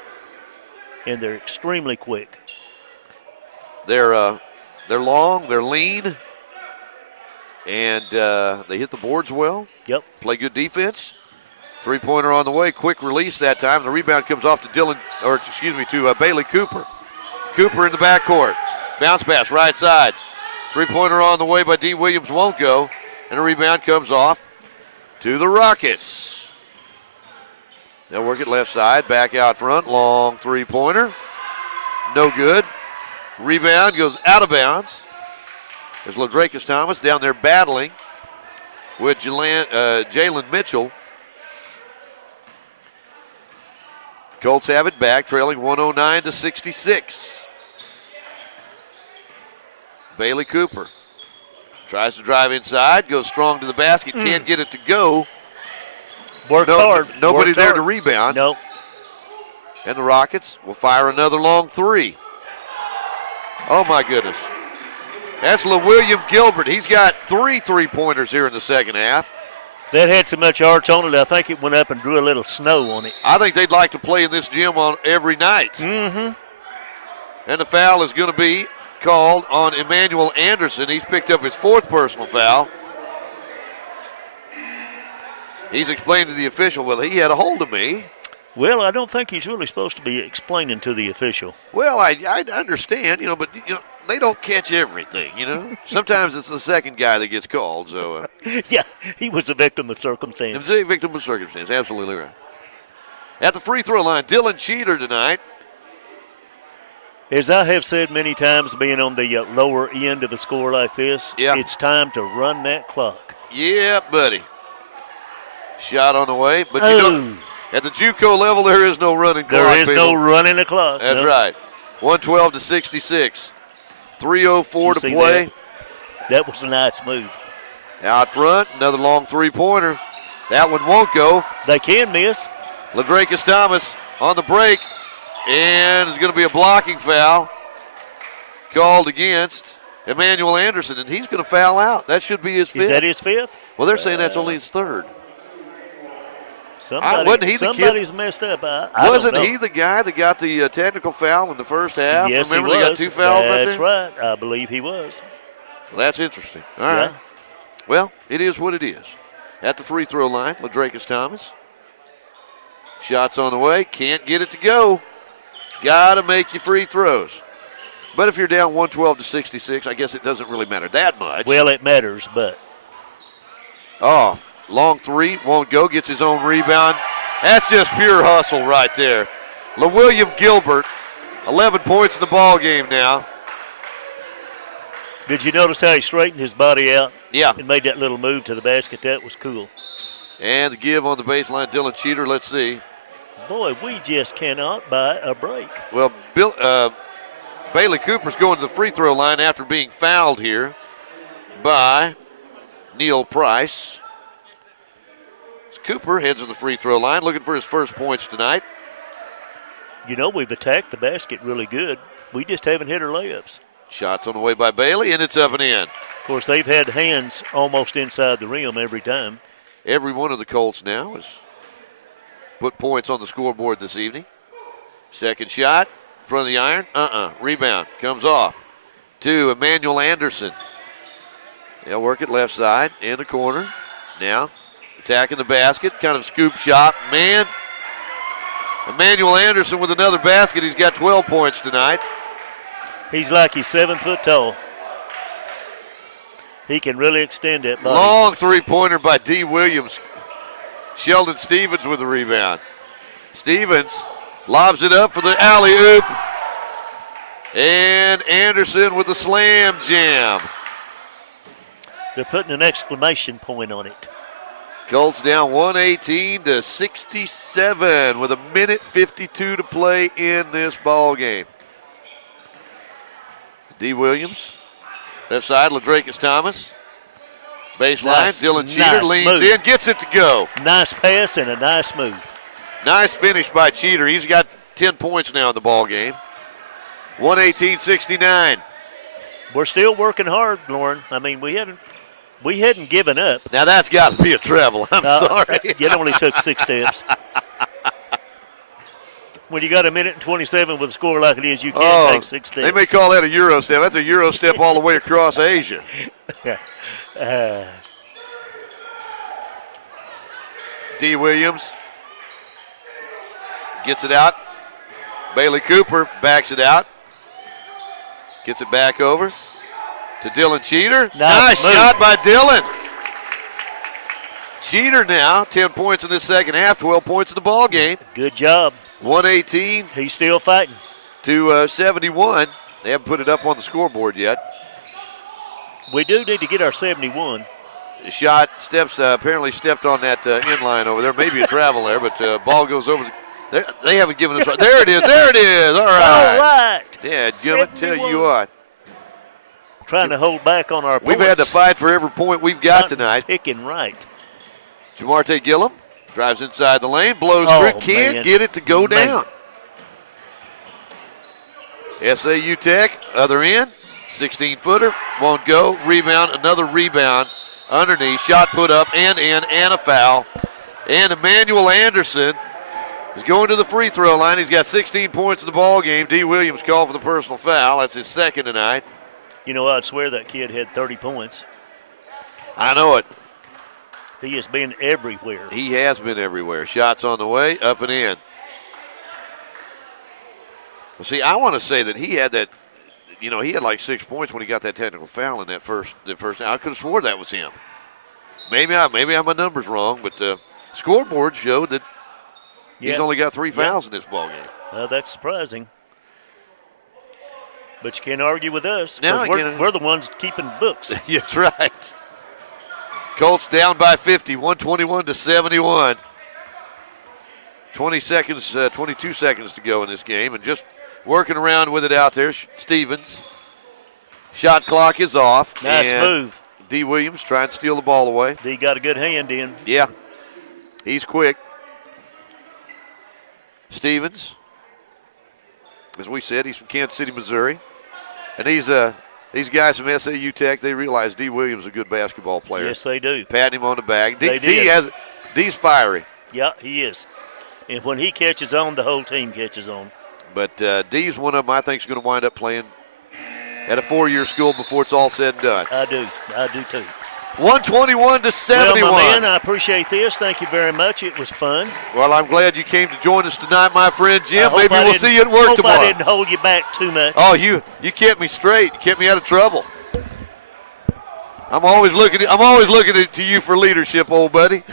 And they're extremely quick. They're long, they're lean, and they hit the boards well. Yep. Play good defense. 3-pointer on the way, quick release that time. The rebound comes off to Bailey Cooper. Cooper in the backcourt. Bounce pass right side. 3-pointer on the way by D. Williams won't go. And the rebound comes off to the Rockets. They'll work it left side, back out front. Long 3-pointer. No good. Rebound goes out of bounds. There's LaDracus Thomas down there battling with Jalen Mitchell. Colts have it back, trailing 109-66. Bailey Cooper tries to drive inside, goes strong to the basket, can't get it to go. Worked hard. Nobody Worked there hard. to rebound. Nope. And the Rockets will fire another long 3. Oh, my goodness. That's LaWilliam Gilbert. He's got 3 3-pointers here in the second half. That had so much arch on it, I think it went up and drew a little snow on it. I think they'd like to play in this gym on every night. Mm-hmm. And the foul is going to be called on Emmanuel Anderson. He's picked up his 4th personal foul. He's explained to the official, well, he had a hold of me. Well, I don't think he's really supposed to be explaining to the official. Well, I understand, but they don't catch everything, Sometimes it's the second guy that gets called. So yeah, he was a victim of circumstance. He was a victim of circumstance, absolutely right. At the free throw line, Dylan Cheater tonight. As I have said many times, being on the lower end of a score like this, it's time to run that clock. Yeah, buddy. Shot on the way, but at the JUCO level, there is no running clock. There is no running the clock. That's right. 112 to 66. 3:04 to play. That was a nice move. Out front, another long three-pointer. That one won't go. They can miss. Ladrakis Thomas on the break, and it's going to be a blocking foul called against Emmanuel Anderson, and he's going to foul out. That should be his 5th. Is that his 5th? Well, they're saying that's only his 3rd. Somebody's messed up. Wasn't he the guy that got the technical foul in the first half? Yes, Remember he was. They got 2 fouls right there? That's right. I believe he was. Well, that's interesting. All right. Well, it is what it is. At the free throw line, Ladrakis Thomas. Shots on the way. Can't get it to go. Got to make your free throws. But if you're down 112 to 66, I guess it doesn't really matter that much. Well, it matters, but. Oh, long three. Won't go. Gets his own rebound. That's just pure hustle right there. LaWilliam Gilbert, 11 points in the ball game now. Did you notice how he straightened his body out? Yeah. And made that little move to the basket? That was cool. And the give on the baseline, Dylan Cheater. Let's see. Boy, we just cannot buy a break. Well, Bailey Cooper's going to the free throw line after being fouled here by Neil Price. Cooper heads to the free throw line, looking for his first points tonight. We've attacked the basket really good. We just haven't hit our layups. Shots on the way by Bailey, and it's up and in. Of course, they've had hands almost inside the rim every time. Every one of the Colts now has put points on the scoreboard this evening. Second shot, front of the iron. Rebound comes off to Emmanuel Anderson. They'll work it left side in the corner. Now attacking the basket, kind of scoop shot. Man, Emmanuel Anderson with another basket. He's got 12 points tonight. He's like he's 7 foot tall. He can really extend that body. Long three-pointer by D. Williams. Sheldon Stevens with the rebound. Stevens lobs it up for the alley-oop. And Anderson with the slam jam. They're putting an exclamation point on it. Colts down 118 to 67 with 1:52 to play in this ball game. D. Williams, left side, Ladrakis Thomas. Baseline, Dylan Cheater leans in, gets it to go. Nice pass and a nice move. Nice finish by Cheater. He's got 10 points now in the ball game. 118-69. We're still working hard, Lauren. I mean, we hadn't given up. Now that's got to be a travel. I'm sorry. It only took 6 steps. When you got 1:27 with a score like it is, you can't take 6 steps. They may call that a Euro step. That's a Euro step all the way across Asia. D. Williams gets it out. Bailey Cooper backs it out. Gets it back over to Dylan Cheater. Nice shot by Dylan. Cheater now, 10 points in this second half, 12 points in the ball game. Good job. 118. He's still fighting. To 71. They haven't put it up on the scoreboard yet. We do need to get our 71. The shot apparently stepped on that end line over there. Maybe a travel there, but ball goes over. They haven't given us. There it is. There it is. All right. All right. Yeah, give it. Tell you what. Trying to hold back on our points. We've had to fight for every point we've got tonight. Picking right. Jamarte Gillum drives inside the lane, blows through, can't get it to go down. SAU Tech, other end, 16-footer, won't go. Rebound, another rebound underneath. Shot put up and in, and a foul. And Emmanuel Anderson He's going to the free throw line. He's got 16 points in the ball game. D. Williams called for the personal foul. That's his second tonight. You know, I'd swear that kid had 30 points. I know it. He has been everywhere. He has been everywhere. Shots on the way, up and in. Well, see, I want to say that he had that, he had like 6 points when he got that technical foul in that first. I could have swore that was him. Maybe my numbers wrong, but the scoreboard showed that he's only got 3 fouls in this ball game. Well, that's surprising. But you can't argue with us. No, we're the ones keeping books. That's right. Colts down by 50, 121-71. 22 seconds to go in this game, and just working around with it out there. Stevens. Shot clock is off. Nice move. D. Williams trying to steal the ball away. D got a good hand in. Yeah, he's quick. Stevens, as we said, he's from Kansas City, Missouri. And these guys from SAU Tech, they realize D. Williams is a good basketball player. Yes, they do. Patting him on the back. They D's fiery. Yeah, he is. And when he catches on, the whole team catches on. But D's one of them I think is going to wind up playing at a 4-year school before it's all said and done. I do too. 121-71. Well, my man, I appreciate this. Thank you very much. It was fun. Well, I'm glad you came to join us tonight, my friend Jim. Maybe we'll see you at work tomorrow. I didn't hold you back too much. Oh, you kept me straight. You kept me out of trouble. I'm always looking to you for leadership, old buddy.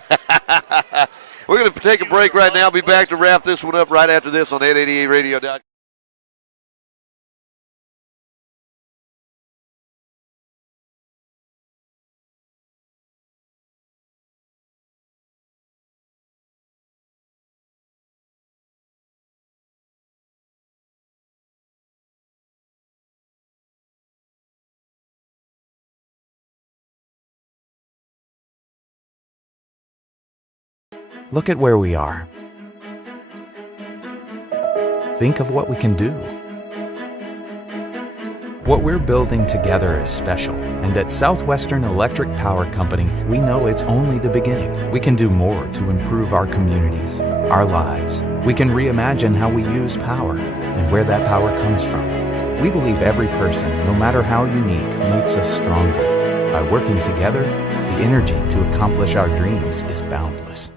We're going to take a break right now. Be back to wrap this one up right after this on 888radio.com. Look at where we are. Think of what we can do. What we're building together is special, and at Southwestern Electric Power Company, we know it's only the beginning. We can do more to improve our communities, our lives. We can reimagine how we use power and where that power comes from. We believe every person, no matter how unique, makes us stronger. By working together, the energy to accomplish our dreams is boundless.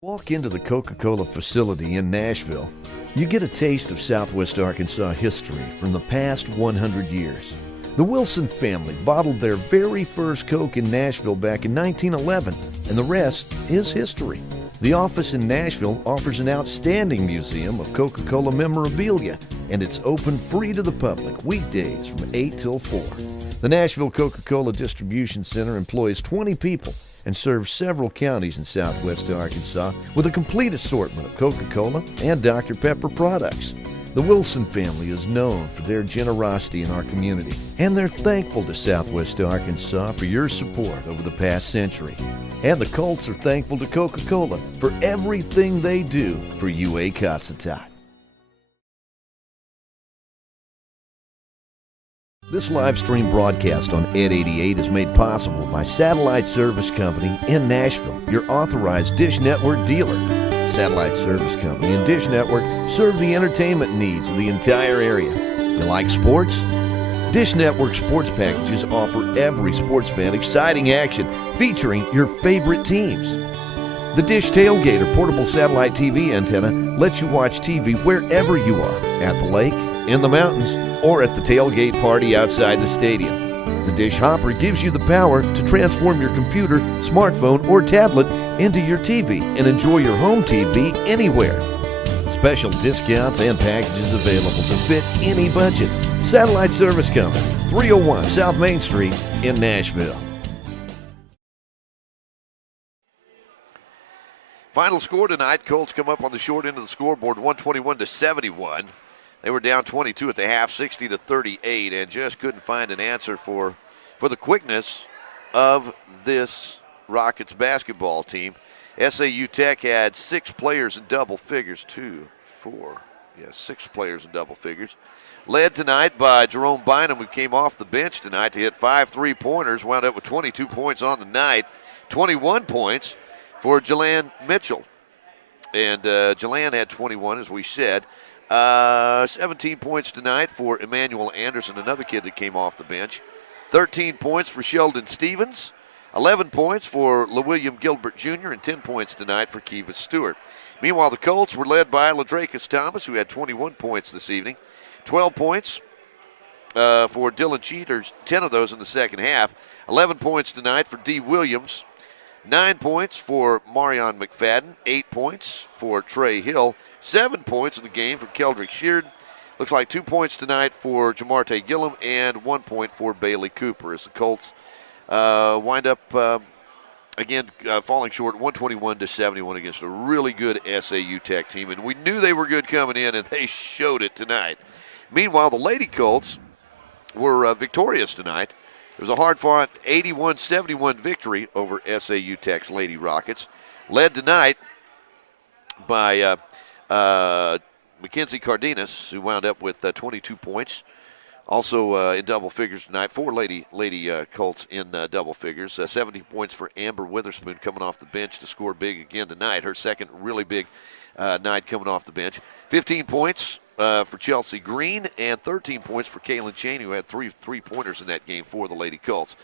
Walk into the Coca-Cola facility in Nashville. You get a taste of Southwest Arkansas history from the past 100 years. The Wilson family bottled their very first Coke in Nashville back in 1911, and the rest is history. The office in Nashville offers an outstanding museum of Coca-Cola memorabilia, and it's open free to the public weekdays from 8 till 4. The Nashville Coca-Cola Distribution Center employs 20 people and serves several counties in southwest Arkansas with a complete assortment of Coca-Cola and Dr. Pepper products. The Wilson family is known for their generosity in our community, and they're thankful to Southwest Arkansas for your support over the past century. And the Colts are thankful to Coca-Cola for everything they do for UAC. This live stream broadcast on Ed 88 is made possible by Satellite Service Company in Nashville, your authorized Dish Network dealer. Satellite Service Company and Dish Network serve the entertainment needs of the entire area. You like sports? Dish Network sports packages offer every sports fan exciting action featuring your favorite teams. The Dish Tailgater portable satellite TV antenna lets you watch TV wherever you are, at the lake, in the mountains, or at the tailgate party outside the stadium. The Dish Hopper gives you the power to transform your computer, smartphone, or tablet into your TV and enjoy your home TV anywhere. Special discounts and packages available to fit any budget. Satellite Service Company, 301 South Main Street in Nashville. Final score tonight, Colts come up on the short end of the scoreboard, 121-71. They were down 22 at the half, 60-38, and just couldn't find an answer for the quickness of this Rockets basketball team. SAU Tech had 6 players in double figures, 6 players in double figures. Led tonight by Jerome Bynum, who came off the bench tonight to hit 5 3-pointers, wound up with 22 points on the night, 21 points for Jalan Mitchell. And Jelan had 21, as we said. 17 points tonight for Emmanuel Anderson, another kid that came off the bench. 13 points for Sheldon Stevens. 11 points for LaWilliam Gilbert Jr. and 10 points tonight for Kivas Stewart. Meanwhile, the Colts were led by Ladrakus Thomas, who had 21 points this evening. 12 points for Dylan Cheaters, 10 of those in the second half. 11 points tonight for D. Williams. 9 points for Marion McFadden. 8 points for Trey Hill. 7 points in the game for Keldrick Sheard. Looks like 2 points tonight for Jamarte Gillum and 1 point for Bailey Cooper as the Colts wind up, falling short 121-71 against a really good SAU Tech team. And we knew they were good coming in, and they showed it tonight. Meanwhile, the Lady Colts were victorious tonight. It was a hard-fought 81-71 victory over SAU Tech's Lady Rockets, led tonight by Mackenzie Cardenas, who wound up with 22 points. Also in double figures tonight, 4 lady Colts in double figures. 70 points for Amber Witherspoon coming off the bench to score big again tonight. Her second really big night coming off the bench. 15 points for Chelsea Green and 13 points for Kaylin Cheney, who had three-pointers in that game for the Lady Colts.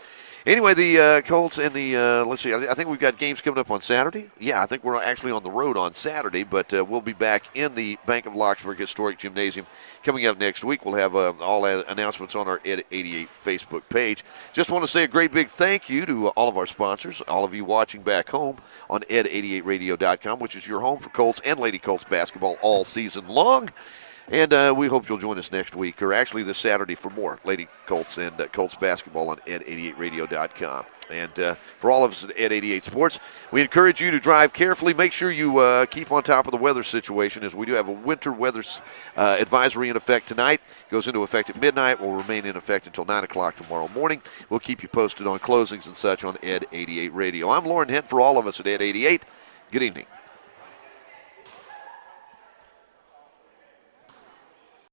Anyway, the Colts and the, let's see, I think we've got games coming up on Saturday. Yeah, I think we're actually on the road on Saturday, but we'll be back in the Bank of Lockesburg Historic Gymnasium coming up next week. We'll have all announcements on our Ed 88 Facebook page. Just want to say a great big thank you to all of our sponsors, all of you watching back home on ed88radio.com, which is your home for Colts and Lady Colts basketball all season long. And we hope you'll join us next week, or actually this Saturday, for more Lady Colts and Colts basketball on ed88radio.com. And for all of us at Ed 88 Sports, we encourage you to drive carefully. Make sure you keep on top of the weather situation, as we do have a winter weather advisory in effect tonight. It goes into effect at midnight. Will remain in effect until 9 o'clock tomorrow morning. We'll keep you posted on closings and such on Ed 88 Radio. I'm Lauren Hent for all of us at Ed 88. Good evening.